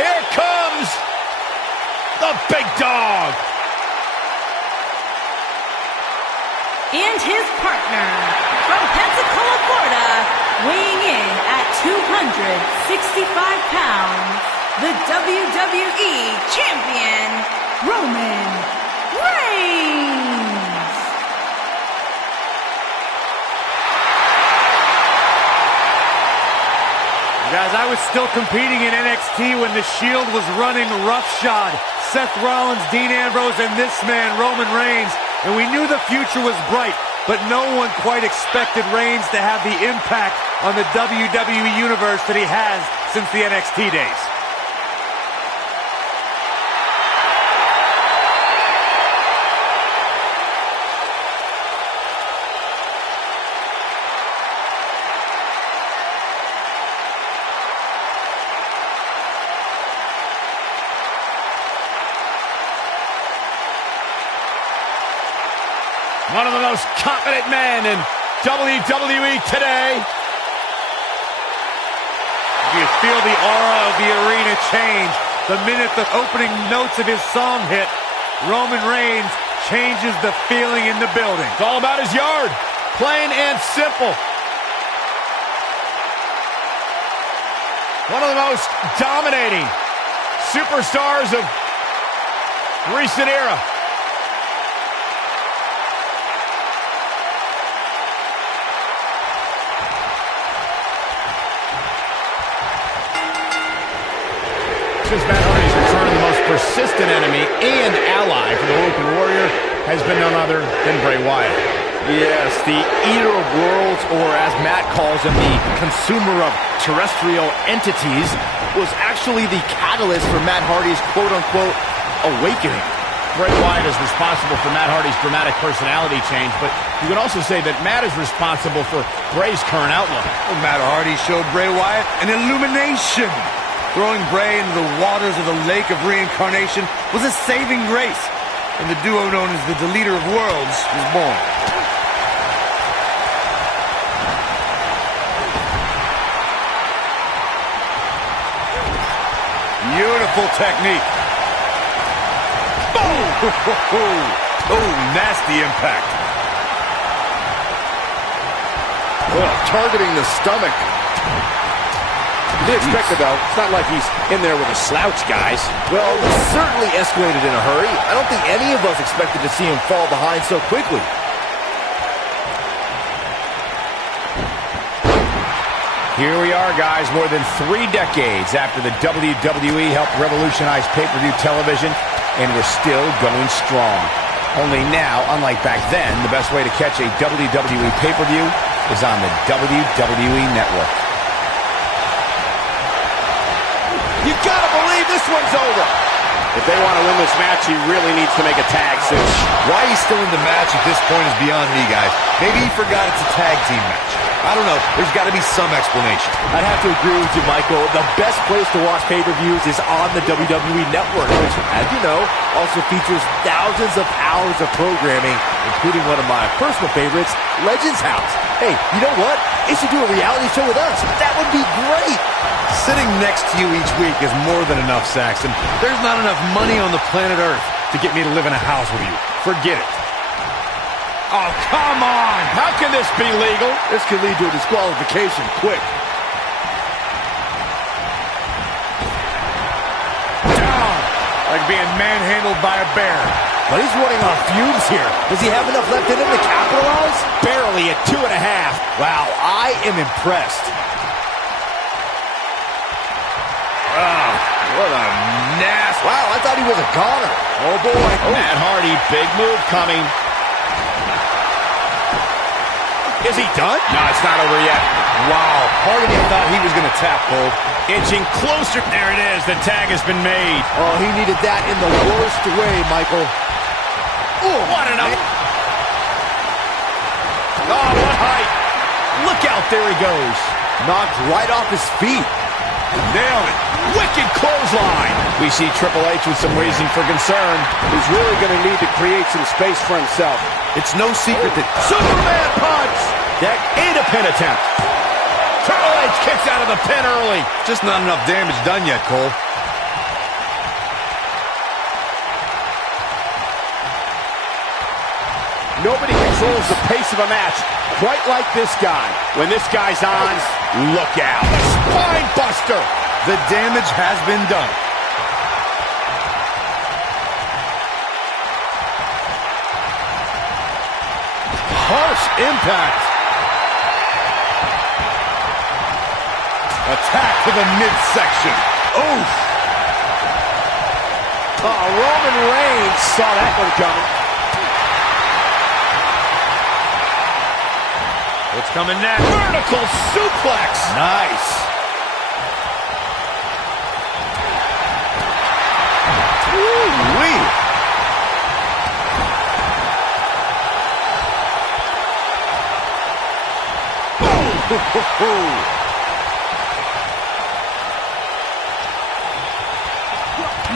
Here comes the big dog. And his partner, from Pensacola, Florida, weighing in at 265 pounds, the WWE Champion, Roman Reigns. Guys, I was still competing in NXT when the Shield was running roughshod. Seth Rollins, Dean Ambrose, and this man, Roman Reigns. And we knew the future was bright, but no one quite expected Reigns to have the impact on the WWE Universe that he has since the NXT days. One of the most confident men in WWE today. You feel the aura of the arena change the minute the opening notes of his song hit. Roman Reigns changes the feeling in the building. It's all about his yard. Plain and simple. One of the most dominating superstars of recent era. Since Matt Hardy's return, the most persistent enemy and ally for the Woken Warrior has been none other than Bray Wyatt. Yes, the eater of worlds, or as Matt calls him, the consumer of terrestrial entities, was actually the catalyst for Matt Hardy's quote-unquote awakening. Bray Wyatt is responsible for Matt Hardy's dramatic personality change, but you could also say that Matt is responsible for Bray's current outlook. Well, Matt Hardy showed Bray Wyatt an illumination. Throwing Bray into the waters of the lake of reincarnation was a saving grace, and the duo known as the Deleter of Worlds was born. Beautiful technique. Oh, nasty impact. Oh, targeting the stomach. You didn't expect it, though. It's not like he's in there with a slouch, guys. Well, this certainly escalated in a hurry. I don't think any of us expected to see him fall behind so quickly. Here we are, guys, more than 3 decades after the WWE helped revolutionize pay-per-view television, and we're still going strong. Only now, unlike back then, the best way to catch a WWE pay-per-view is on the WWE Network. You gotta believe this one's over. If they want to win this match, he really needs to make a tag soon. Why he's still in the match at this point is beyond me, guys. Maybe he forgot it's a tag team match. I don't know. There's got to be some explanation. I'd have to agree with you, Michael. The best place to watch pay-per-views is on the WWE Network, which, as you know, also features thousands of hours of programming, including one of my personal favorites, Legends House. Hey, you know what? They should do a reality show with us. That would be great. Sitting next to you each week is more than enough, Saxton. There's not enough money on the planet Earth to get me to live in a house with you. Forget it. Oh, come on! How can this be legal? This could lead to a disqualification quick. Down! Like being manhandled by a bear. But he's running on fumes here. Does he have enough left in him to capitalize? Barely at 2.5. Wow, I am impressed. Oh, what a nasty. Wow, I thought he was a goner. Oh, boy. Oh. Matt Hardy, big move coming. Is he done? No, it's not over yet. Wow, part of me thought he was going to tap, Cole. Inching closer. There it is. The tag has been made. Oh, he needed that in the worst way, Michael. Oh, what an up. Oh, what height. Look out. There he goes. Knocked right off his feet. Nailed it. Wicked clothesline. We see Triple H with some reason for concern. He's really going to need to create some space for himself. It's no secret that Superman punch. That ain't a pin attempt. Triple H kicks out of the pin early. just not enough damage done yet, Cole. Nobody controls the pace of a match quite like this guy. When this guy's on, look out. A spine buster. The damage has been done. Harsh impact. Attack to the midsection. Oof. Oh, Roman Reigns saw that one coming. What's coming next? Vertical suplex. Nice. Woo-wee.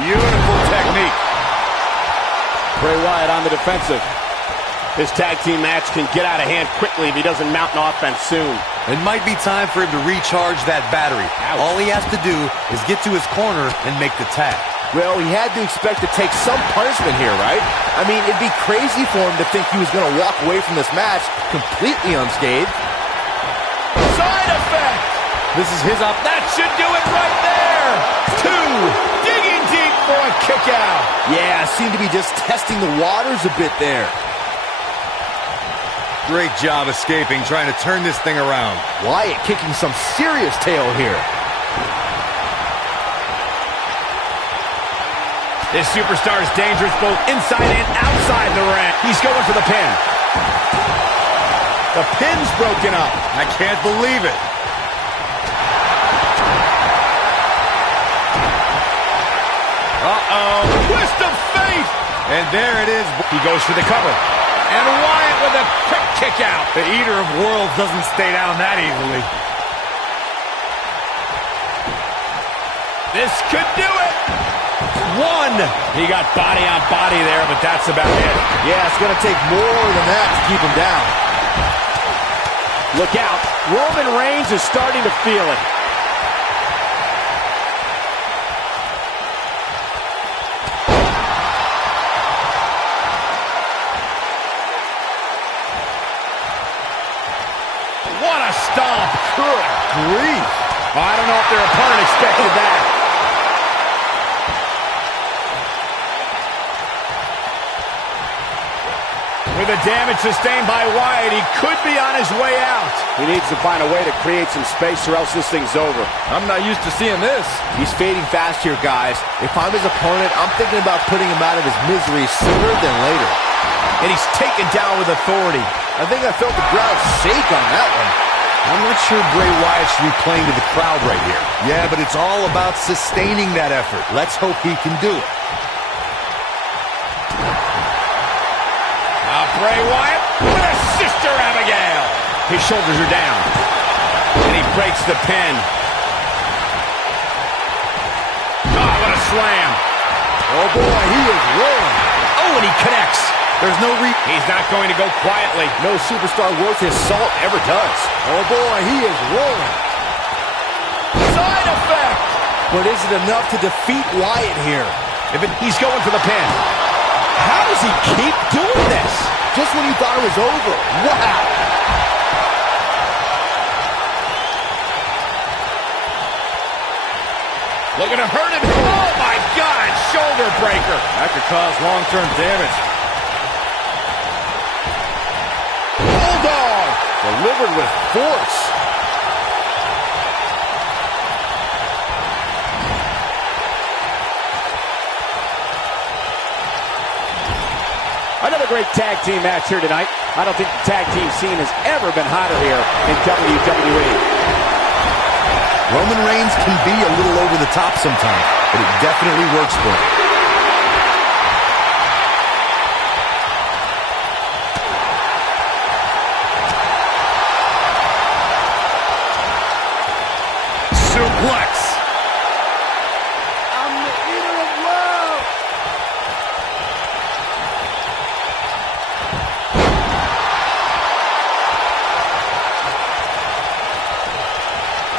Beautiful technique. Bray Wyatt on the defensive. This tag team match can get out of hand quickly if he doesn't mount an offense soon. It might be time for him to recharge that battery. Ouch. All he has to do is get to his corner and make the tag. Well, he had to expect to take some punishment here, right? I mean, it'd be crazy for him to think he was going to walk away from this match completely unscathed. Side effect. This is his op. That should do it right there. 2. Digging deep for a kick out. Yeah, seemed to be just testing the waters a bit there. Great job escaping, trying to turn this thing around. Wyatt kicking some serious tail here. This superstar is dangerous both inside and outside the ring. He's going for the pin. The pin's broken up. I can't believe it. Uh-oh. Twist of fate. And there it is. He goes for the cover. And Wyatt with a quick kick out. The Eater of Worlds doesn't stay down that easily. This could do it. One. He got body on body there, but that's about it. Yeah, it's going to take more than that to keep him down. Look out. Roman Reigns is starting to feel it. What a stomp. Good grief. I don't know if their opponent expected that. With the damage sustained by Wyatt, he could be on his way out. He needs to find a way to create some space or else this thing's over. I'm not used to seeing this. He's fading fast here, guys. If I'm his opponent, I'm thinking about putting him out of his misery sooner than later. And he's taken down with authority. I think I felt the ground shake on that one. I'm not sure Bray Wyatt should be playing to the crowd right here. Yeah, but it's all about sustaining that effort. Let's hope he can do it. Bray Wyatt with a Sister Abigail. His shoulders are down. And he breaks the pin. Oh, what a slam. Oh, boy, he is rolling. Oh, and he connects. There's no He's not going to go quietly. No superstar worth his salt ever does. Oh, boy, he is rolling. Side effect. But is it enough to defeat Wyatt here? He's going for the pin. How does he keep doing this? Just when you thought it was over. Wow. Looking to hurt him. Oh, my God. Shoulder breaker. That could cause long-term damage. Bulldog. Delivered with force. Another great tag team match here tonight. I don't think the tag team scene has ever been hotter here in WWE. Roman Reigns can be a little over the top sometimes, but it definitely works for him. Suplex. I'm the Eater of Love.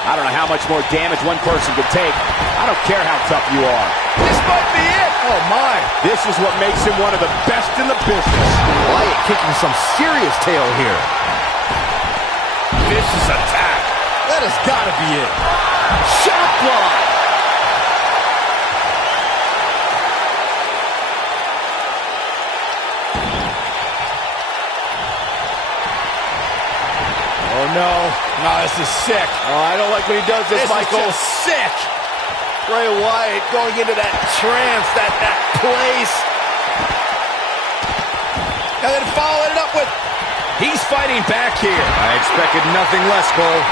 I don't know how much more damage one person could take. I don't care how tough you are. This might be it. Oh, my. This is what makes him one of the best in the business. Wyatt kicking some serious tail here. Vicious attack. That has got to be it. Shot block. Oh, no. No, this is sick. Oh, I don't like when he does this, Michael. Is just sick. Bray Wyatt going into that trance, that place. And then following it up with... He's fighting back here. I expected nothing less, Cole.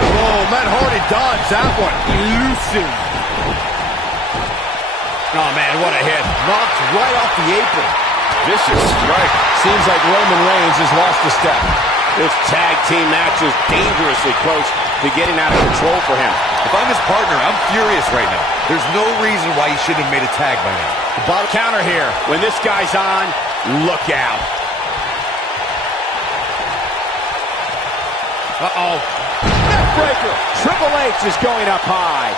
Oh, Matt Hardy dodged that one. Elusive. Oh, man, what a hit. Knocked right off the apron. Vicious strike. Seems like Roman Reigns has lost a step. This tag team match is dangerously close to getting out of control for him. If I'm his partner, I'm furious right now. There's no reason why he shouldn't have made a tag by now. The bottom counter here. When this guy's on, look out. Uh-oh. Neckbreaker. Triple H is going up high.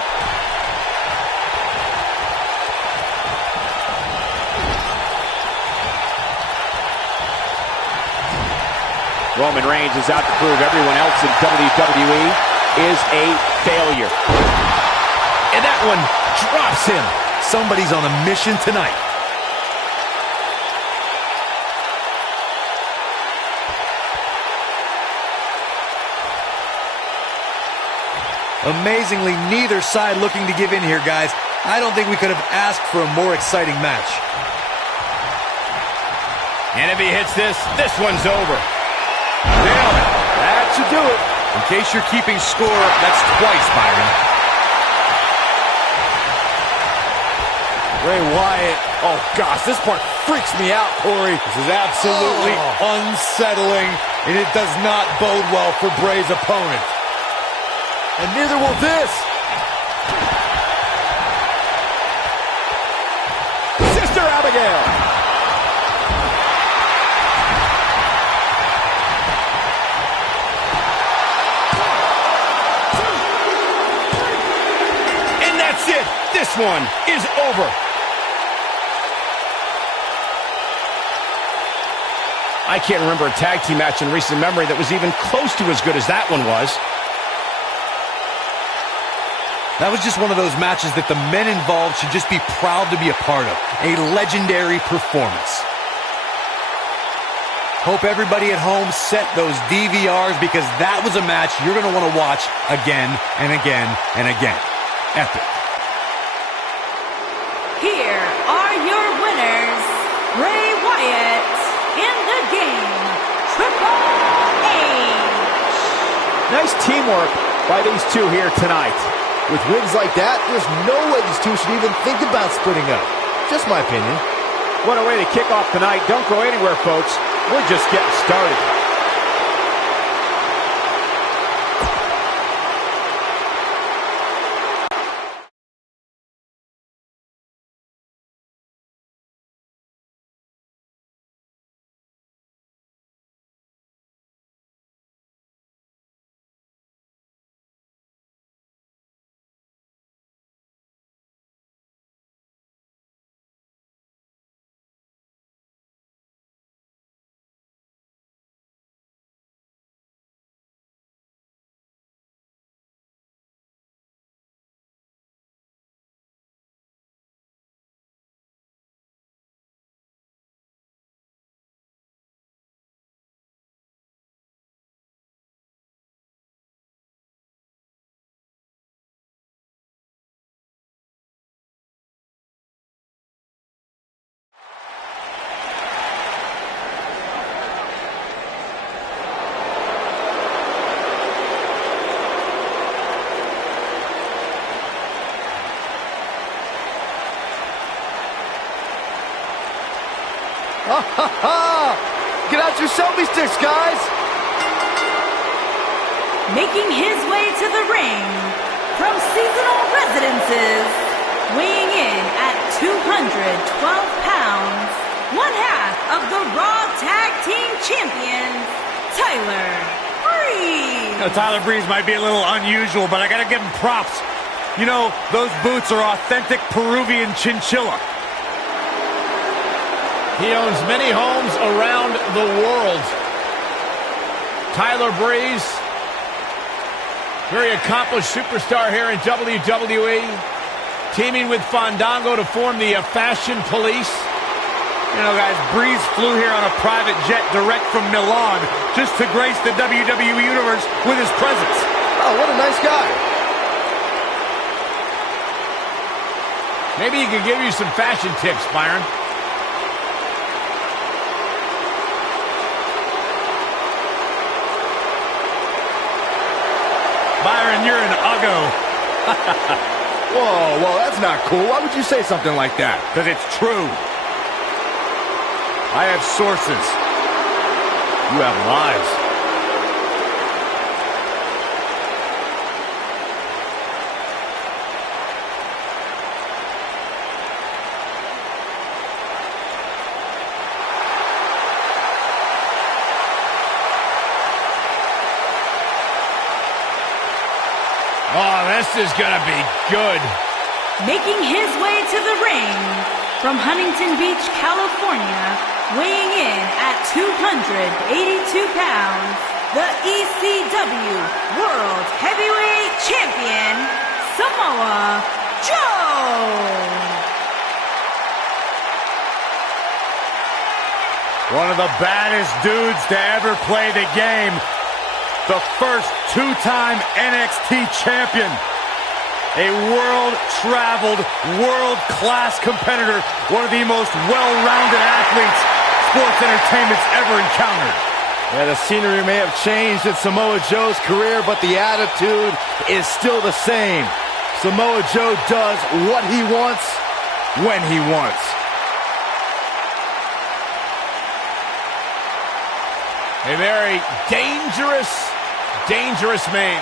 Roman Reigns is out to prove everyone else in WWE is a failure. And that one drops him. Somebody's on a mission tonight. Amazingly, neither side looking to give in here, guys. I don't think we could have asked for a more exciting match. And if he hits this, this one's over. Nailed it. That should do it. In case you're keeping score, that's twice, Byron. Bray Wyatt. Oh, gosh, this part freaks me out, Corey. This is absolutely unsettling, and it does not bode well for Bray's opponent. And neither will this. Sister Abigail. And that's it. This one is over. I can't remember a tag team match in recent memory that was even close to as good as that one was. That was just one of those matches that the men involved should just be proud to be a part of. A legendary performance. Hope everybody at home set those DVRs because that was a match you're going to want to watch again and again and again. Epic. Here are your winners, Bray Wyatt and the Game, Triple H. Nice teamwork by these two here tonight. With wins like that, there's no way these two should even think about splitting up. Just my opinion. What a way to kick off the night. Don't go anywhere, folks. We're just getting started. Get out your selfie sticks, guys! Making his way to the ring from seasonal residences, weighing in at 212 pounds, one half of the Raw Tag Team Champions, Tyler Breeze. You know, Tyler Breeze might be a little unusual, but I gotta give him props. You know, those boots are authentic Peruvian chinchilla. He owns many homes around the world. Tyler Breeze, very accomplished superstar here in WWE, teaming with Fandango to form the Fashion Police. You know, guys, Breeze flew here on a private jet direct from Milan just to grace the WWE Universe with his presence. Oh, what a nice guy. Maybe he can give you some fashion tips, Byron. Byron, you're an uggo. Whoa, that's not cool. Why would you say something like that? Because it's true. I have sources. You have lies. Oh, this is gonna be good. Making his way to the ring from Huntington Beach, California, weighing in at 282 pounds, the ECW World Heavyweight Champion, Samoa Joe. One of the baddest dudes to ever play the game. the first two-time NXT champion, a world-traveled, world-class competitor, one of the most well-rounded athletes sports entertainment's ever encountered. Yeah, the scenery may have changed in Samoa Joe's career, but the attitude is still the same. Samoa Joe does what he wants, when he wants. A very dangerous, dangerous man.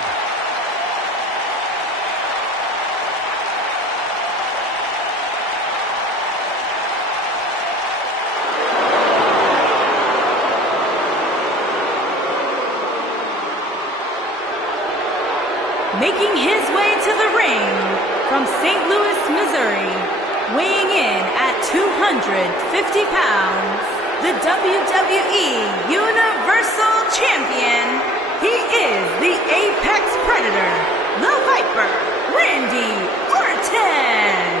Making his way to the ring from St. Louis, Missouri, weighing in at 250 pounds, the WWE Universal Champion. He is the Apex Predator, the Viper, Randy Orton.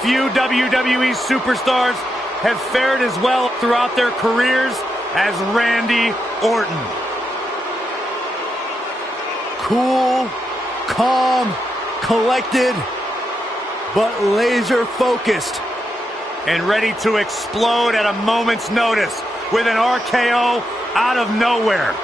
Few WWE superstars have fared as well throughout their careers as Randy Orton. Cool, calm, collected, but laser focused. And ready to explode at a moment's notice with an RKO out of nowhere.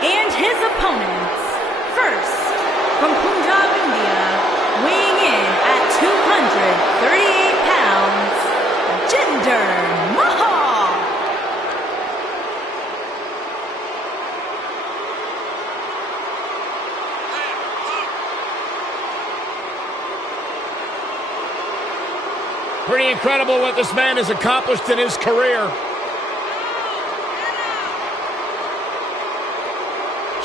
And his opponents, first, from Punjab, India, weighing in at 238 pounds, Jinder Mahal. Pretty incredible what this man has accomplished in his career.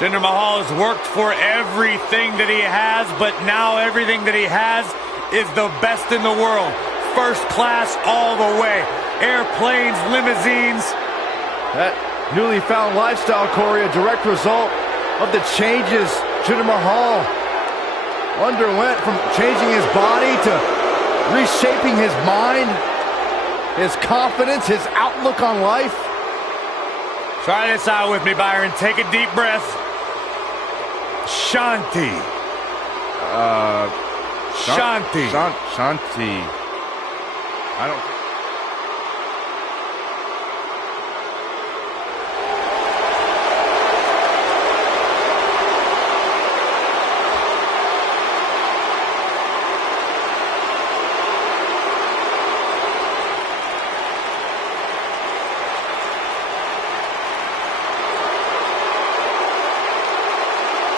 Jinder Mahal has worked for everything that he has, but now everything that he has is the best in the world. First class all the way. Airplanes, limousines. That newly found lifestyle, Corey, a direct result of the changes Jinder Mahal underwent, from changing his body to reshaping his mind, his confidence, his outlook on life. Try this out with me, Byron. Take a deep breath. Shanti. Shanti. Shanti. I don't...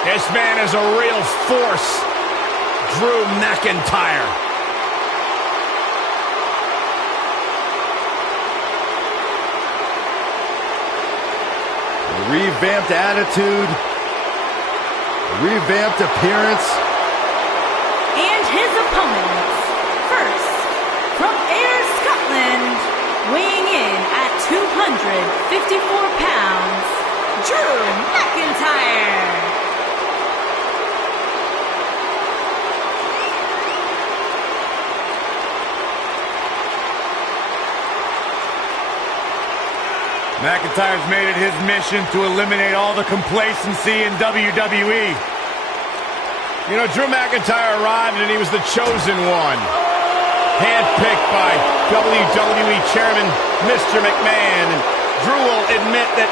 This man is a real force, Drew McIntyre. Revamped attitude, revamped appearance. And his opponents, first, from Ayr, Scotland, weighing in at 254 pounds, Drew McIntyre. McIntyre's made it his mission to eliminate all the complacency in WWE. You know, Drew McIntyre arrived and he was the chosen one. Handpicked by WWE Chairman, Mr. McMahon. And Drew will admit that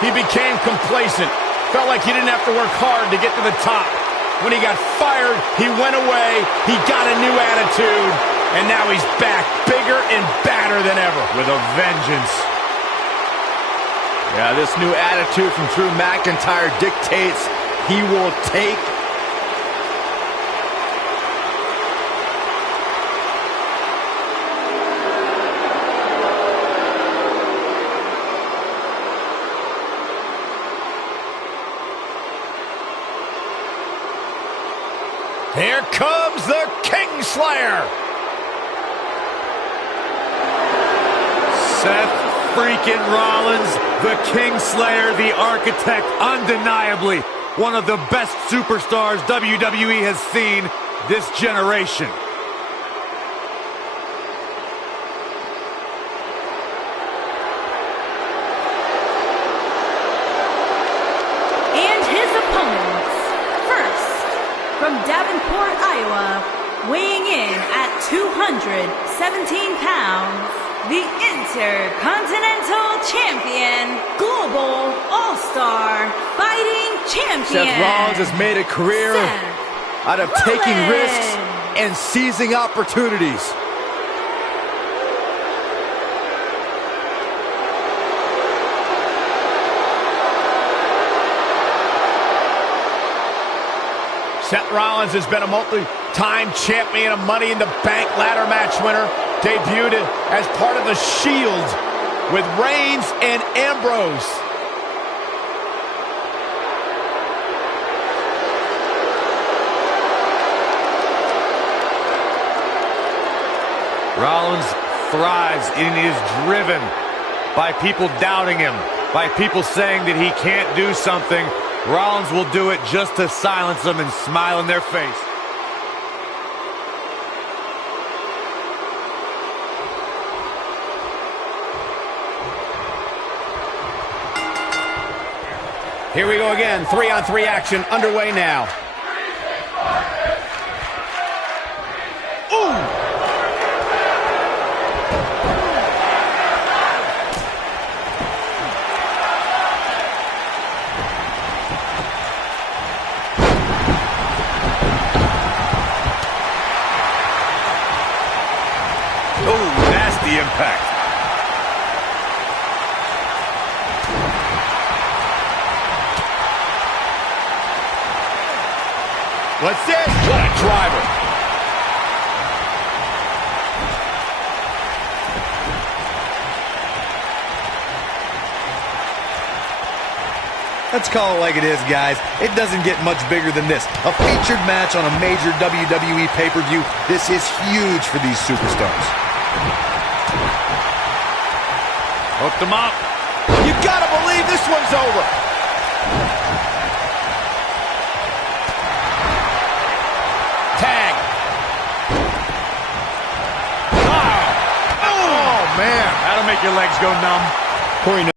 he became complacent. Felt like he didn't have to work hard to get to the top. When he got fired, he went away, he got a new attitude, and now he's back, bigger and badder than ever. With a vengeance. Yeah, this new attitude from Drew McIntyre dictates he will take. Here comes the Kingslayer. Seth freaking Rollins, the Kingslayer, the architect, undeniably one of the best superstars WWE has seen this generation. And his opponents, first, from Davenport, Iowa, weighing in at 217 pounds, the Intercontinental Champion, Global All-Star Fighting Champion. Seth Rollins has made a career out of taking risks and seizing opportunities. Seth Rollins has been a multi-time champion, a Money in the Bank ladder match winner. Debuted as part of the Shield with Reigns and Ambrose. Rollins thrives and is driven by people doubting him, by people saying that he can't do something. Rollins will do it just to silence them and smile in their face. Here we go again. 3-on-3 action underway now. Ooh! Oh, nasty impact. What's this? What a driver. Let's call it like it is, guys. It doesn't get much bigger than this. A featured match on a major WWE pay-per-view. This is huge for these superstars. Hooked him up. You gotta believe this one's over. Tag. Oh, man. That'll make your legs go numb. Corey knows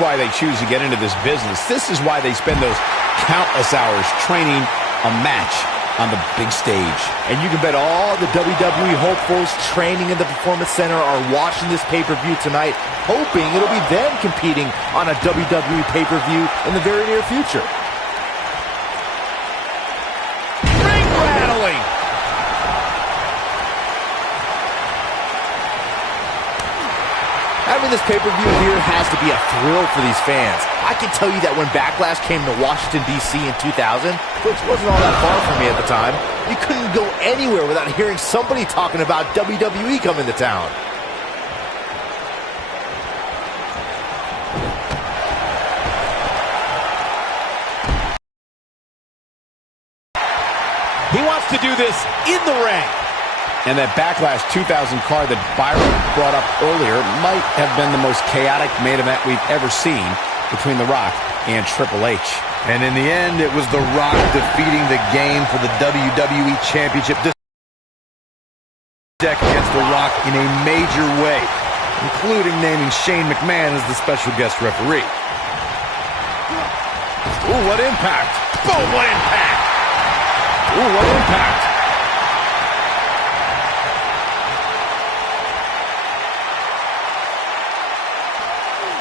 why they choose to get into this business. This is why they spend those countless hours training a match on the big stage. And you can bet all the WWE hopefuls training in the Performance Center are watching this pay-per-view tonight, hoping it'll be them competing on a WWE pay-per-view in the very near future. Ring rattling. Having this pay-per-view here has to be a thrill for these fans. I can tell you that when Backlash came to Washington, D.C. in 2000, which wasn't all that far from me at the time, you couldn't go anywhere without hearing somebody talking about WWE coming to town. He wants to do this in the ring. And that Backlash 2000 card that Byron brought up earlier might have been the most chaotic main event we've ever seen between The Rock and Triple H. And in the end, it was The Rock defeating the game for the WWE Championship this deck against The Rock in a major way, including naming Shane McMahon as the special guest referee. Ooh, what impact. Boom, what impact. Ooh, what impact.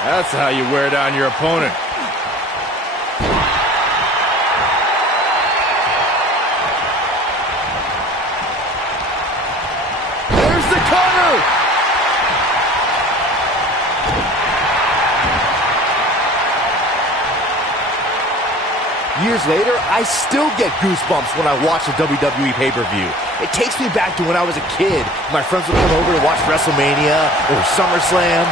That's how you wear down your opponent. There's the cutter! Years later, I still get goosebumps when I watch a WWE pay-per-view. It takes me back to when I was a kid. My friends would come over to watch WrestleMania or SummerSlam.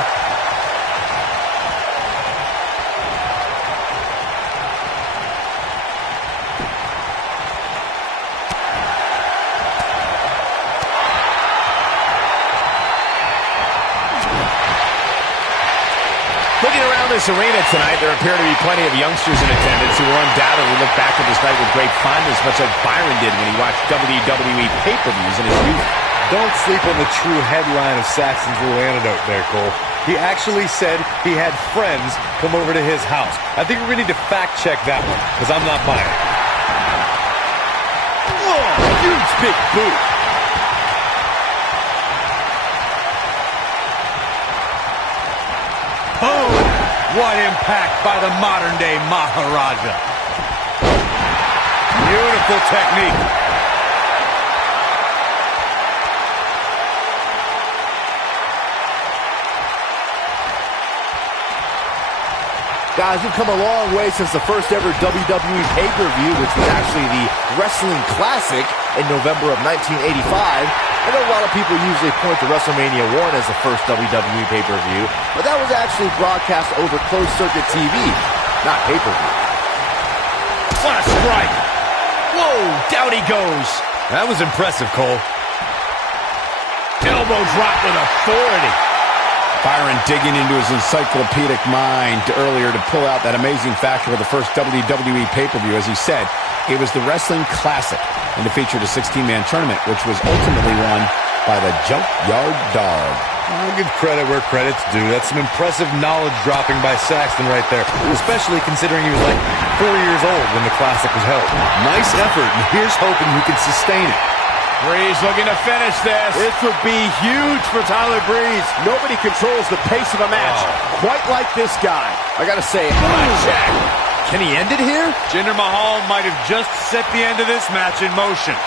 Looking around this arena tonight, there appear to be plenty of youngsters in attendance who will undoubtedly look back at this night with great fondness, much like Byron did when he watched WWE pay-per-views in his youth. Don't sleep on the true headline of Saxton's little antidote there, Cole. He actually said he had friends come over to his house. I think we're going to need to fact-check that one, because I'm not buying it. Whoa, huge big boot. Boom! What impact by the modern-day Maharaja. Beautiful technique. Guys, we've come a long way since the first ever WWE pay-per-view, which was actually the Wrestling Classic in November of 1985. I know a lot of people usually point to WrestleMania 1 as the first WWE pay-per-view, but that was actually broadcast over closed-circuit TV, not pay-per-view. What a strike! Whoa, down he goes. That was impressive, Cole. Elbow drop with authority. Byron digging into his encyclopedic mind earlier to pull out that amazing fact of the first WWE pay-per-view. As he said, it was the Wrestling Classic, and it featured a 16-man tournament, which was ultimately won by the Junkyard Dog. I'll give credit where credit's due. That's some impressive knowledge dropping by Saxton right there, especially considering he was like 4 years old when the Classic was held. Nice effort, and here's hoping he can sustain it. Breeze looking to finish this. This would be huge for Tyler Breeze. Nobody controls the pace of a match quite like this guy. I gotta say, Check. Can he end it here? Jinder Mahal might have just set the end of this match in motion.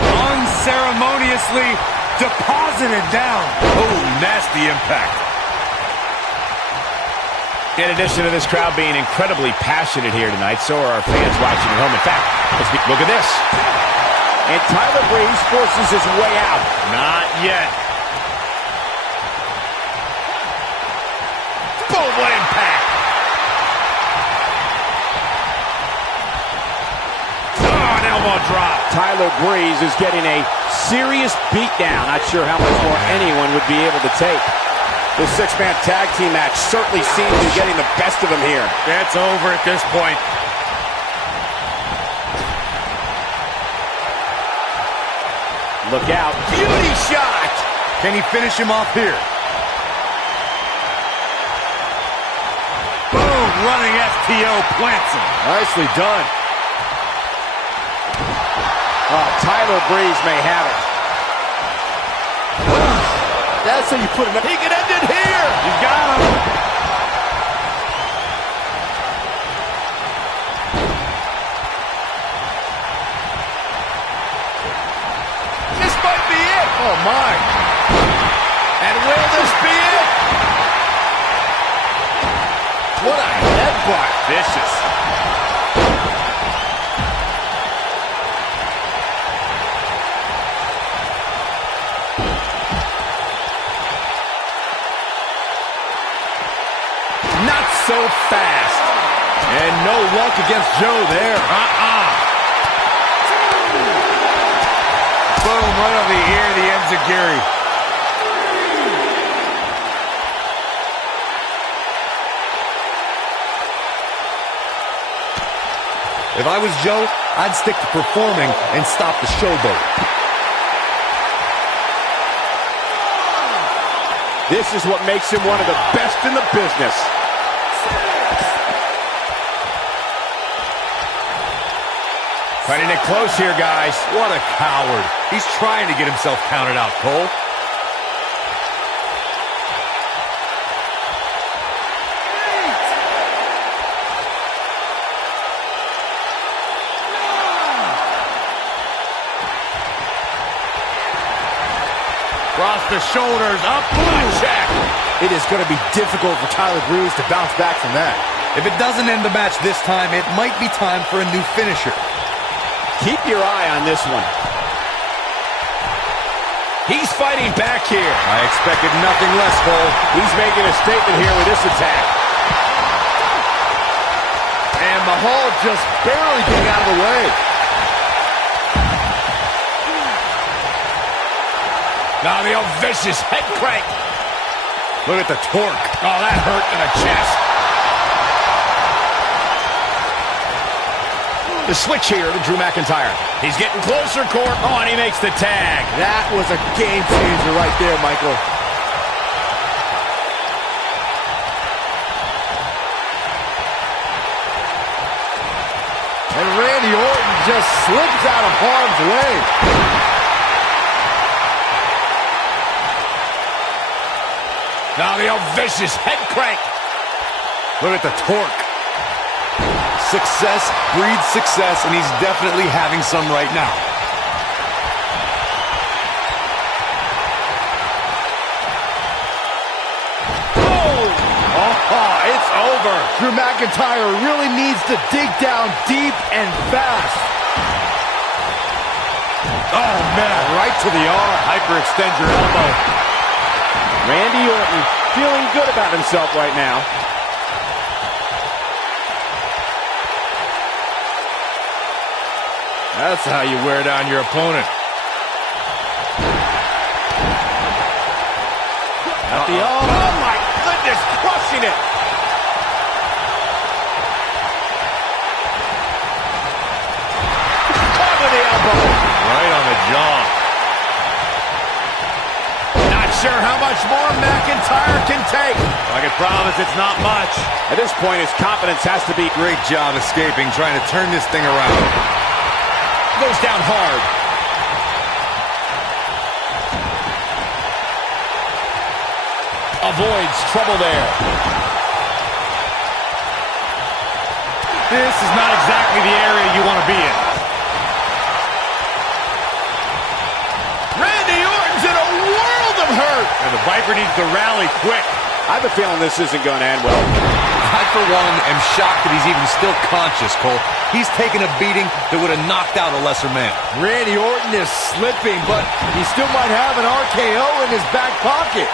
Unceremoniously deposited down. Oh, nasty impact. In addition to this crowd being incredibly passionate here tonight, so are our fans watching at home. In fact, look at this. And Tyler Breeze forces his way out. Not yet. Boom, what impact. Oh, an elbow drop. Tyler Breeze is getting a serious beatdown. Not sure how much more anyone would be able to take. This six-man tag team match certainly seems to be getting the best of him here. It's over at this point. Look out. Beauty shot! Can he finish him off here? Boom! Running STO plants him. Nicely done. Tyler Breeze may have it. that's how you put it. He can end it here. You got him. This might be it. Oh, my. And will this be it? What a headbutt. Vicious. Not so fast. And no luck against Joe there. Boom, right over the ear, the enziguri. If I was Joe, I'd stick to performing and stop the showboat. This is what makes him one of the best in the business. Cutting it close here, guys. What a coward. He's trying to get himself counted out, Cole. Across the shoulders, up, check. It is going to be difficult for Tyler Breeze to bounce back from that. If it doesn't end the match this time, it might be time for a new finisher. Keep your eye on this one. He's fighting back here. I expected nothing less, Cole. He's making a statement here with this attack. And Mahal just barely getting out of the way. Now the old vicious head crank. Look at the torque. Oh, that hurt in the chest. The switch here to Drew McIntyre. He's getting closer, Court. Oh, and he makes the tag. That was a game changer right there, Michael. And Randy Orton just slips out of harm's way. Now the old vicious head crank. Look at the torque. Success breeds success, and he's definitely having some right now. Oh, it's over. Drew McIntyre really needs to dig down deep and fast. Oh, man, right to the arm. Hyperextend your elbow. Randy Orton feeling good about himself right now. That's how you wear down your opponent. Oh, my goodness, crushing it. Caught with the elbow. Right on the jaw. Not sure how much more McIntyre can take. I can promise it's not much. At this point, his confidence has to be... Great job escaping, trying to turn this thing around. Goes down hard. Avoids trouble there. This is not exactly the area you want to be in. Randy Orton's in a world of hurt. And the Viper needs to rally quick. I have a feeling this isn't going to end well. I, for one, am shocked that he's even still conscious, Cole. He's taken a beating that would have knocked out a lesser man. Randy Orton is slipping, but he still might have an RKO in his back pocket.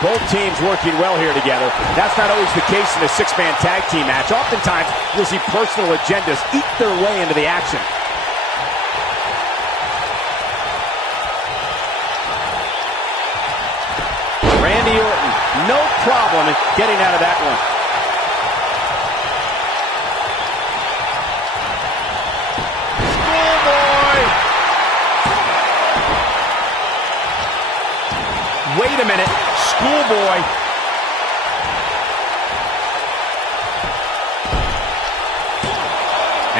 Both teams working well here together. That's not always the case in a six-man tag team match. Oftentimes, you'll see personal agendas eat their way into the action. Randy Orton, no problem in getting out of that one. Schoolboy! Wait a minute. Schoolboy.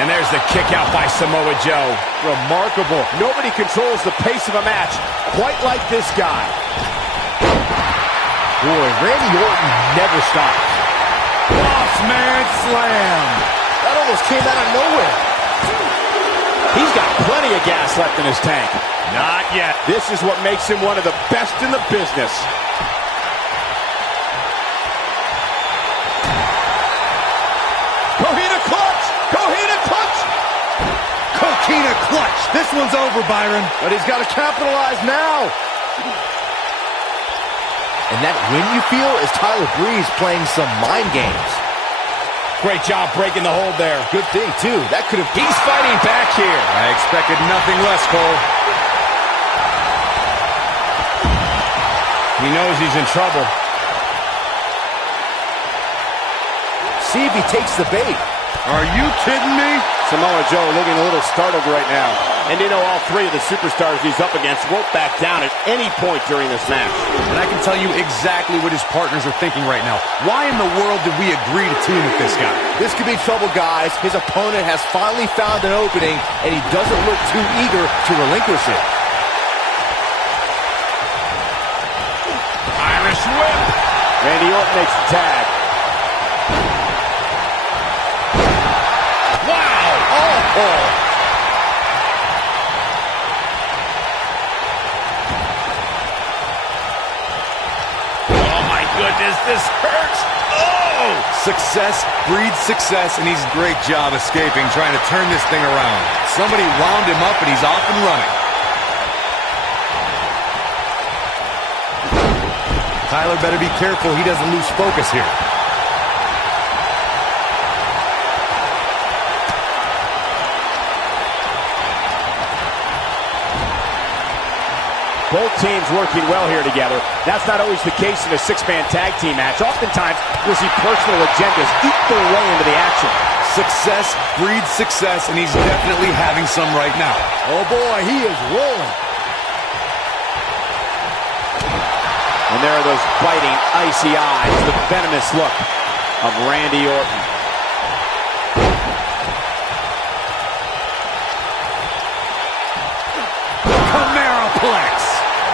And there's the kick out by Samoa Joe. Remarkable. Nobody controls the pace of a match quite like this guy. Boy, Randy Orton never stops. Bossman slam. That almost came out of nowhere. He's got plenty of gas left in his tank. Not yet. This is what makes him one of the best in the business. Coquina clutch! Coquina clutch! Coquina clutch. This one's over, Byron. But he's got to capitalize now. And that win you feel is Tyler Breeze playing some mind games. Great job breaking the hold there. Good thing, too. That could have... He's fighting back here. I expected nothing less, Cole. He knows he's in trouble. See if he takes the bait. Are you kidding me? Samoa Joe looking a little startled right now. And you know, all three of the superstars he's up against won't back down at any point during this match. And I can tell you exactly what his partners are thinking right now. Why in the world did we agree to team with this guy? This could be trouble, guys. His opponent has finally found an opening, and he doesn't look too eager to relinquish it. Irish whip. Randy Orton makes the tag. Wow. Oh. Goodness, this hurts. Oh! Success breeds success, and he's a great job escaping, trying to turn this thing around. Somebody wound him up, and he's off and running. Tyler better be careful he doesn't lose focus here. Both teams working well here together. That's not always the case in a six-man tag team match. Oftentimes, you'll see personal agendas eat their way into the action. Success breeds success, and he's definitely having some right now. Oh, boy, he is rolling. And there are those biting, icy eyes, the venomous look of Randy Orton.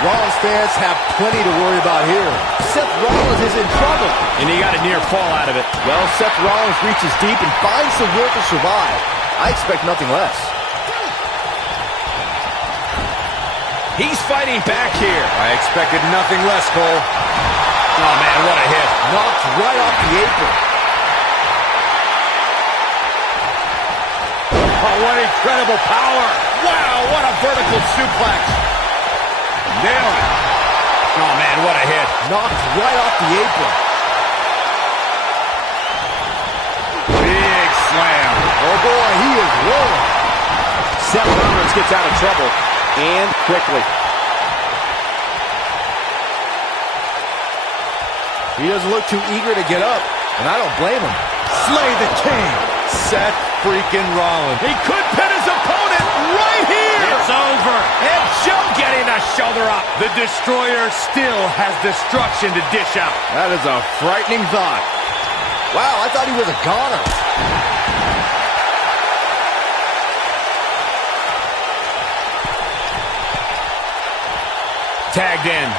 Rollins fans have plenty to worry about here. Seth Rollins is in trouble. And he got a near fall out of it. Well, Seth Rollins reaches deep and finds the will to survive. I expect nothing less. He's fighting back here. I expected nothing less, Cole. Oh, man, what a hit. Knocked right off the apron. Oh, what incredible power. Wow, what a vertical suplex. Nailed it. Oh, man, what a hit. Knocked right off the apron. Big slam. Oh, boy, he is rolling. Seth Rollins gets out of trouble, and quickly. He doesn't look too eager to get up, and I don't blame him. Slay the king, Seth freaking Rollins. He could pin his opponent right here. It's over. And Joe getting a shoulder up. The Destroyer still has destruction to dish out. That is a frightening thought. Wow, I thought he was a goner. Tagged in.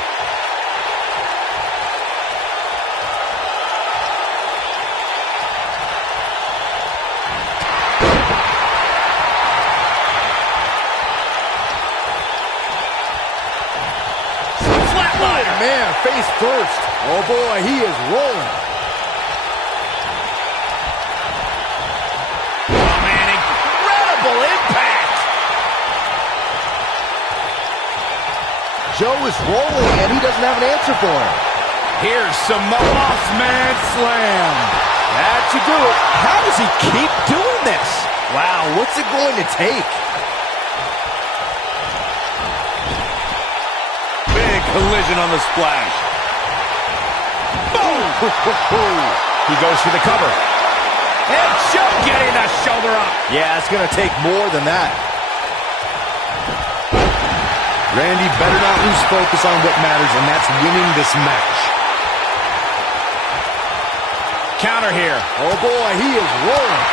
Man, face first. Oh, boy, he is rolling. Oh, man, incredible impact. Joe is rolling, and he doesn't have an answer for him. Here's Samoa Man Slam. That should do it. How does he keep doing this? Wow, what's it going to take? Collision on the splash. Boom! He goes for the cover. And Joe getting the shoulder up. Yeah, it's going to take more than that. Randy better not lose focus on what matters, and that's winning this match. Counter here. Oh, boy, he is rolling.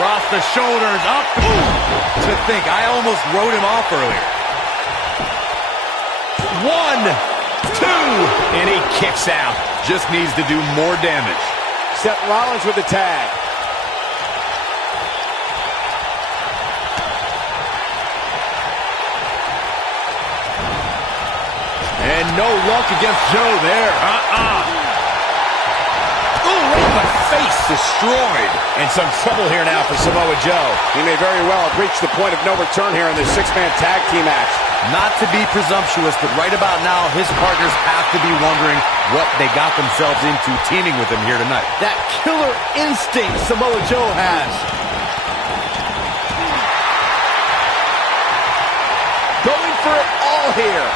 Across the shoulders, up. Ooh. To think, I almost wrote him off earlier. 1, 2, and he kicks out. Just needs to do more damage. Seth Rollins with the tag. And no luck against Joe there. Ooh, right in the face. Destroyed. And some trouble here now for Samoa Joe. He may very well have reached the point of no return here in this six-man tag team match. Not to be presumptuous, but right about now, his partners have to be wondering what they got themselves into teaming with him here tonight. That killer instinct Samoa Joe has. Going for it all here.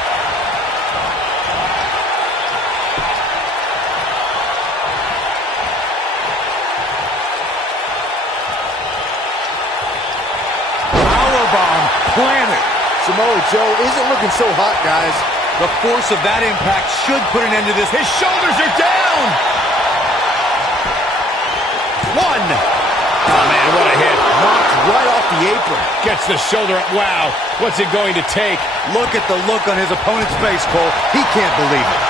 planet. Samoa Joe isn't looking so hot, guys. The force of that impact should put an end to this. His shoulders are down. One. Oh, man, what a hit. Knocked right off the apron. Gets the shoulder up. Wow. What's it going to take? Look at the look on his opponent's face, Cole. He can't believe it.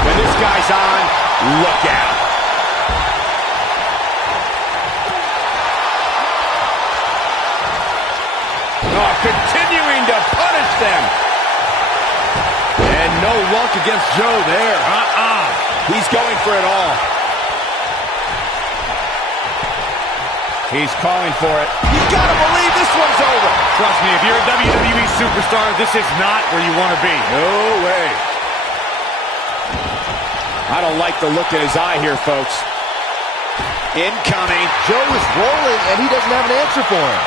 When this guy's on, look out. Oh, continuing to punish them. And no luck against Joe there. He's going for it all. He's calling for it. You gotta believe this one's over. Trust me, if you're a WWE superstar, this is not where you want to be. No way. I don't like the look in his eye here, folks. Incoming. Joe is rolling, and he doesn't have an answer for him.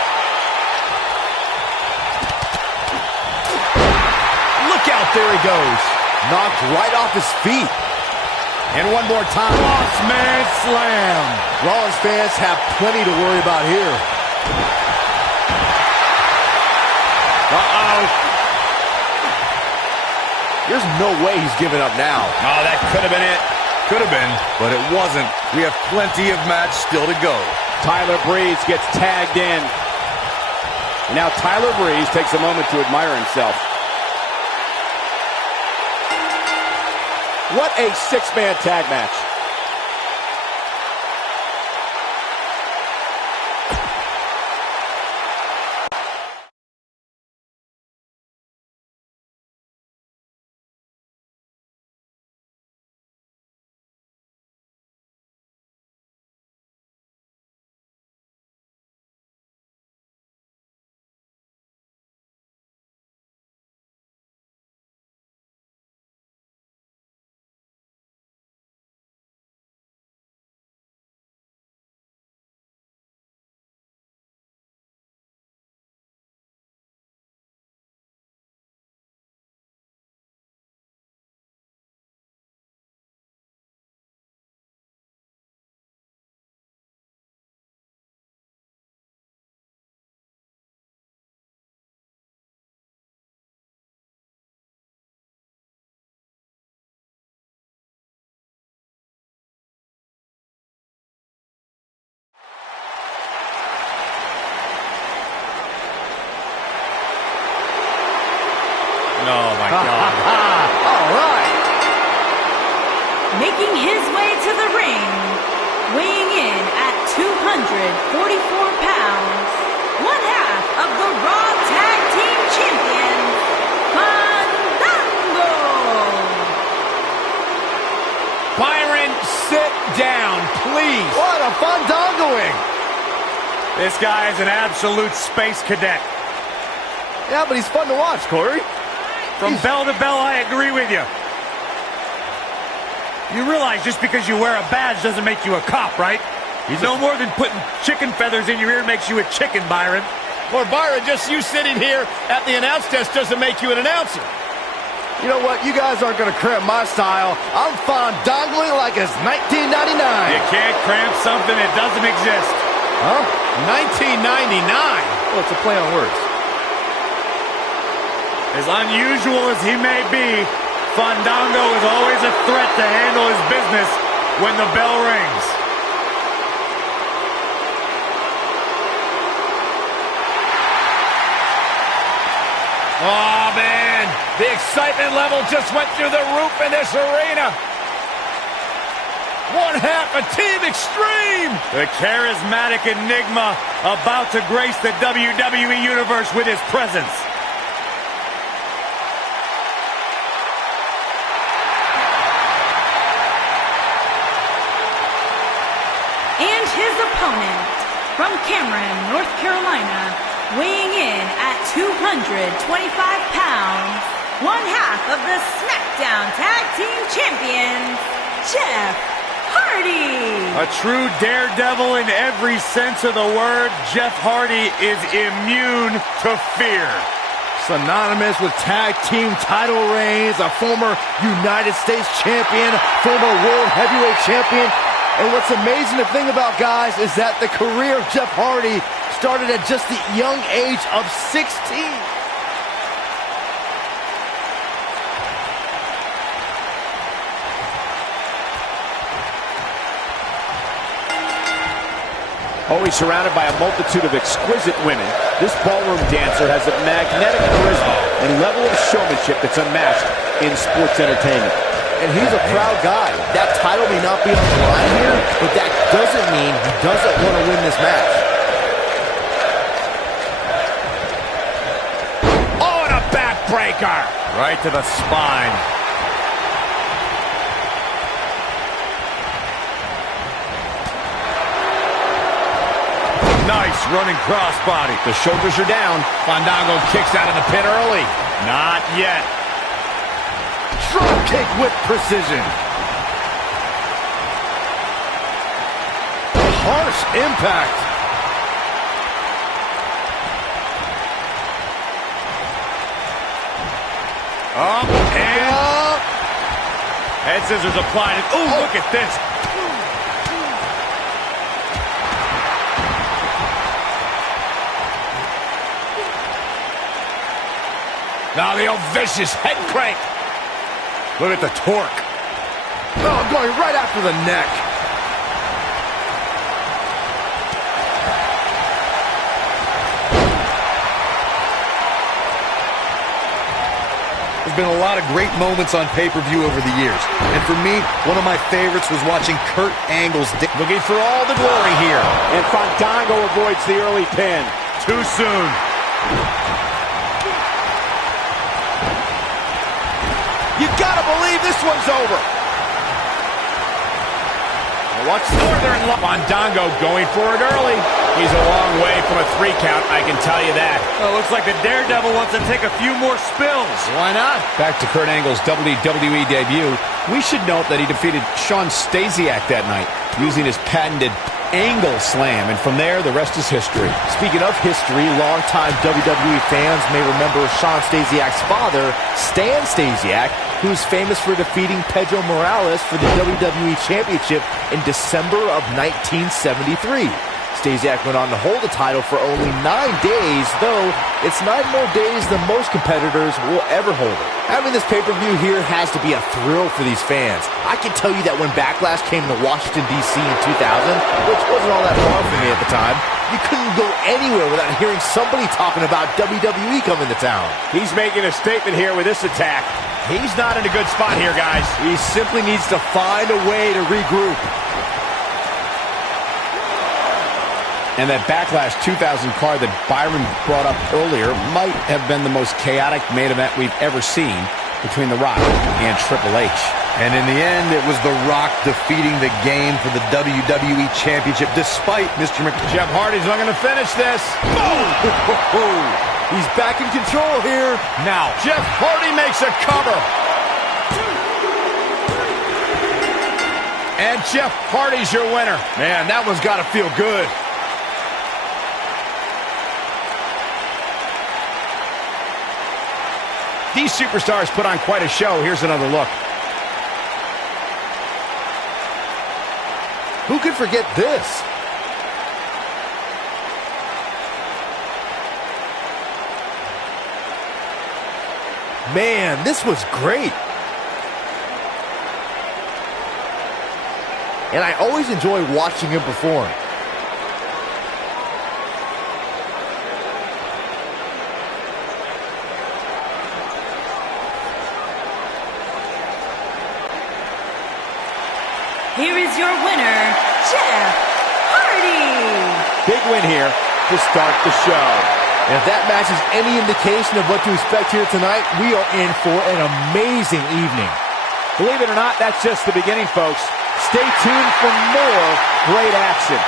Look out, there he goes. Knocked right off his feet. And one more time. Boss man slam. Rollins fans have plenty to worry about here. Uh-oh. There's no way he's giving up now. Oh, that could have been it. Could have been, but it wasn't. We have plenty of match still to go. Tyler Breeze gets tagged in. Now Tyler Breeze takes a moment to admire himself. What a six-man tag match. Oh, my God. All right. Making his way to the ring, weighing in at 244 pounds, one half of the Raw Tag Team Champions, Fandango. Byron, sit down, please. What a fandangoing. This guy is an absolute space cadet. Yeah, but he's fun to watch, Corey. From bell to bell, I agree with you. You realize just because you wear a badge doesn't make you a cop, right? No more than putting chicken feathers in your ear makes you a chicken, Byron. Or Byron, just you sitting here at the announce desk doesn't make you an announcer. You know what? You guys aren't going to cramp my style. I'm fandangling like it's 1999. You can't cramp something that doesn't exist. Huh? 1999. Well, it's a play on words. As unusual as he may be, Fandango is always a threat to handle his business when the bell rings. Oh, man. The excitement level just went through the roof in this arena. One half of Team Extreme. The charismatic enigma about to grace the WWE Universe with his presence. And his opponent, from Cameron, North Carolina, weighing in at 225 pounds, one half of the Smackdown Tag Team Champions, Jeff Hardy. A true daredevil in every sense of the word, Jeff Hardy is immune to fear. Synonymous with tag team title reigns, a former United States champion, former world heavyweight champion. And what's amazing to think about, guys, is that the career of Jeff Hardy started at just the young age of 16. Always surrounded by a multitude of exquisite women, this ballroom dancer has a magnetic charisma and level of showmanship that's unmatched in sports entertainment. And he's a proud guy. That title may not be on the line here, but that doesn't mean he doesn't want to win this match. Oh, and a backbreaker! Right to the spine. Nice running crossbody. The shoulders are down. Fandango kicks out of the pin early. Not yet. Drop kick with precision. Harsh impact. Up and head scissors applied. Oh, look at this. Now the old vicious head crank. Look at the torque. Oh, going right after the neck. There's been a lot of great moments on pay-per-view over the years. And for me, one of my favorites was watching Kurt Angle's... Looking for all the glory here. And Fandango avoids the early pin. Too soon. You gotta believe this one's over. Watch Northern Fandango going for it early. He's a long way from a 3 count, I can tell you that. Well, looks like the Daredevil wants to take a few more spills. Why not? Back to Kurt Angle's WWE debut. We should note that he defeated Shawn Stasiak that night using his patented Angle Slam, and from there, the rest is history. Speaking of history, longtime WWE fans may remember Shawn Stasiak's father, Stan Stasiak, who's famous for defeating Pedro Morales for the WWE Championship in December of 1973. Stasiak went on to hold the title for only 9 days, though it's 9 more days than most competitors will ever hold it. Having this pay-per-view here has to be a thrill for these fans. I can tell you that when Backlash came to Washington, D.C. in 2000, which wasn't all that far from me at the time, you couldn't go anywhere without hearing somebody talking about WWE coming to town. He's making a statement here with this attack. He's not in a good spot here, guys. He simply needs to find a way to regroup. And that Backlash 2000 card that Byron brought up earlier might have been the most chaotic main event we've ever seen between The Rock and Triple H. And in the end, it was The Rock defeating the game for the WWE Championship, despite Mr. Jeff Hardy's not going to finish this. Oh! He's back in control here. Now, Jeff Hardy makes a cover. And Jeff Hardy's your winner. Man, that one's got to feel good. These superstars put on quite a show. Here's another look. Who could forget this? Man, this was great. And I always enjoy watching him perform. Here is your winner, Jeff Hardy. Big win here to start the show. And if that match is any indication of what to expect here tonight, we are in for an amazing evening. Believe it or not, that's just the beginning, folks. Stay tuned for more great action.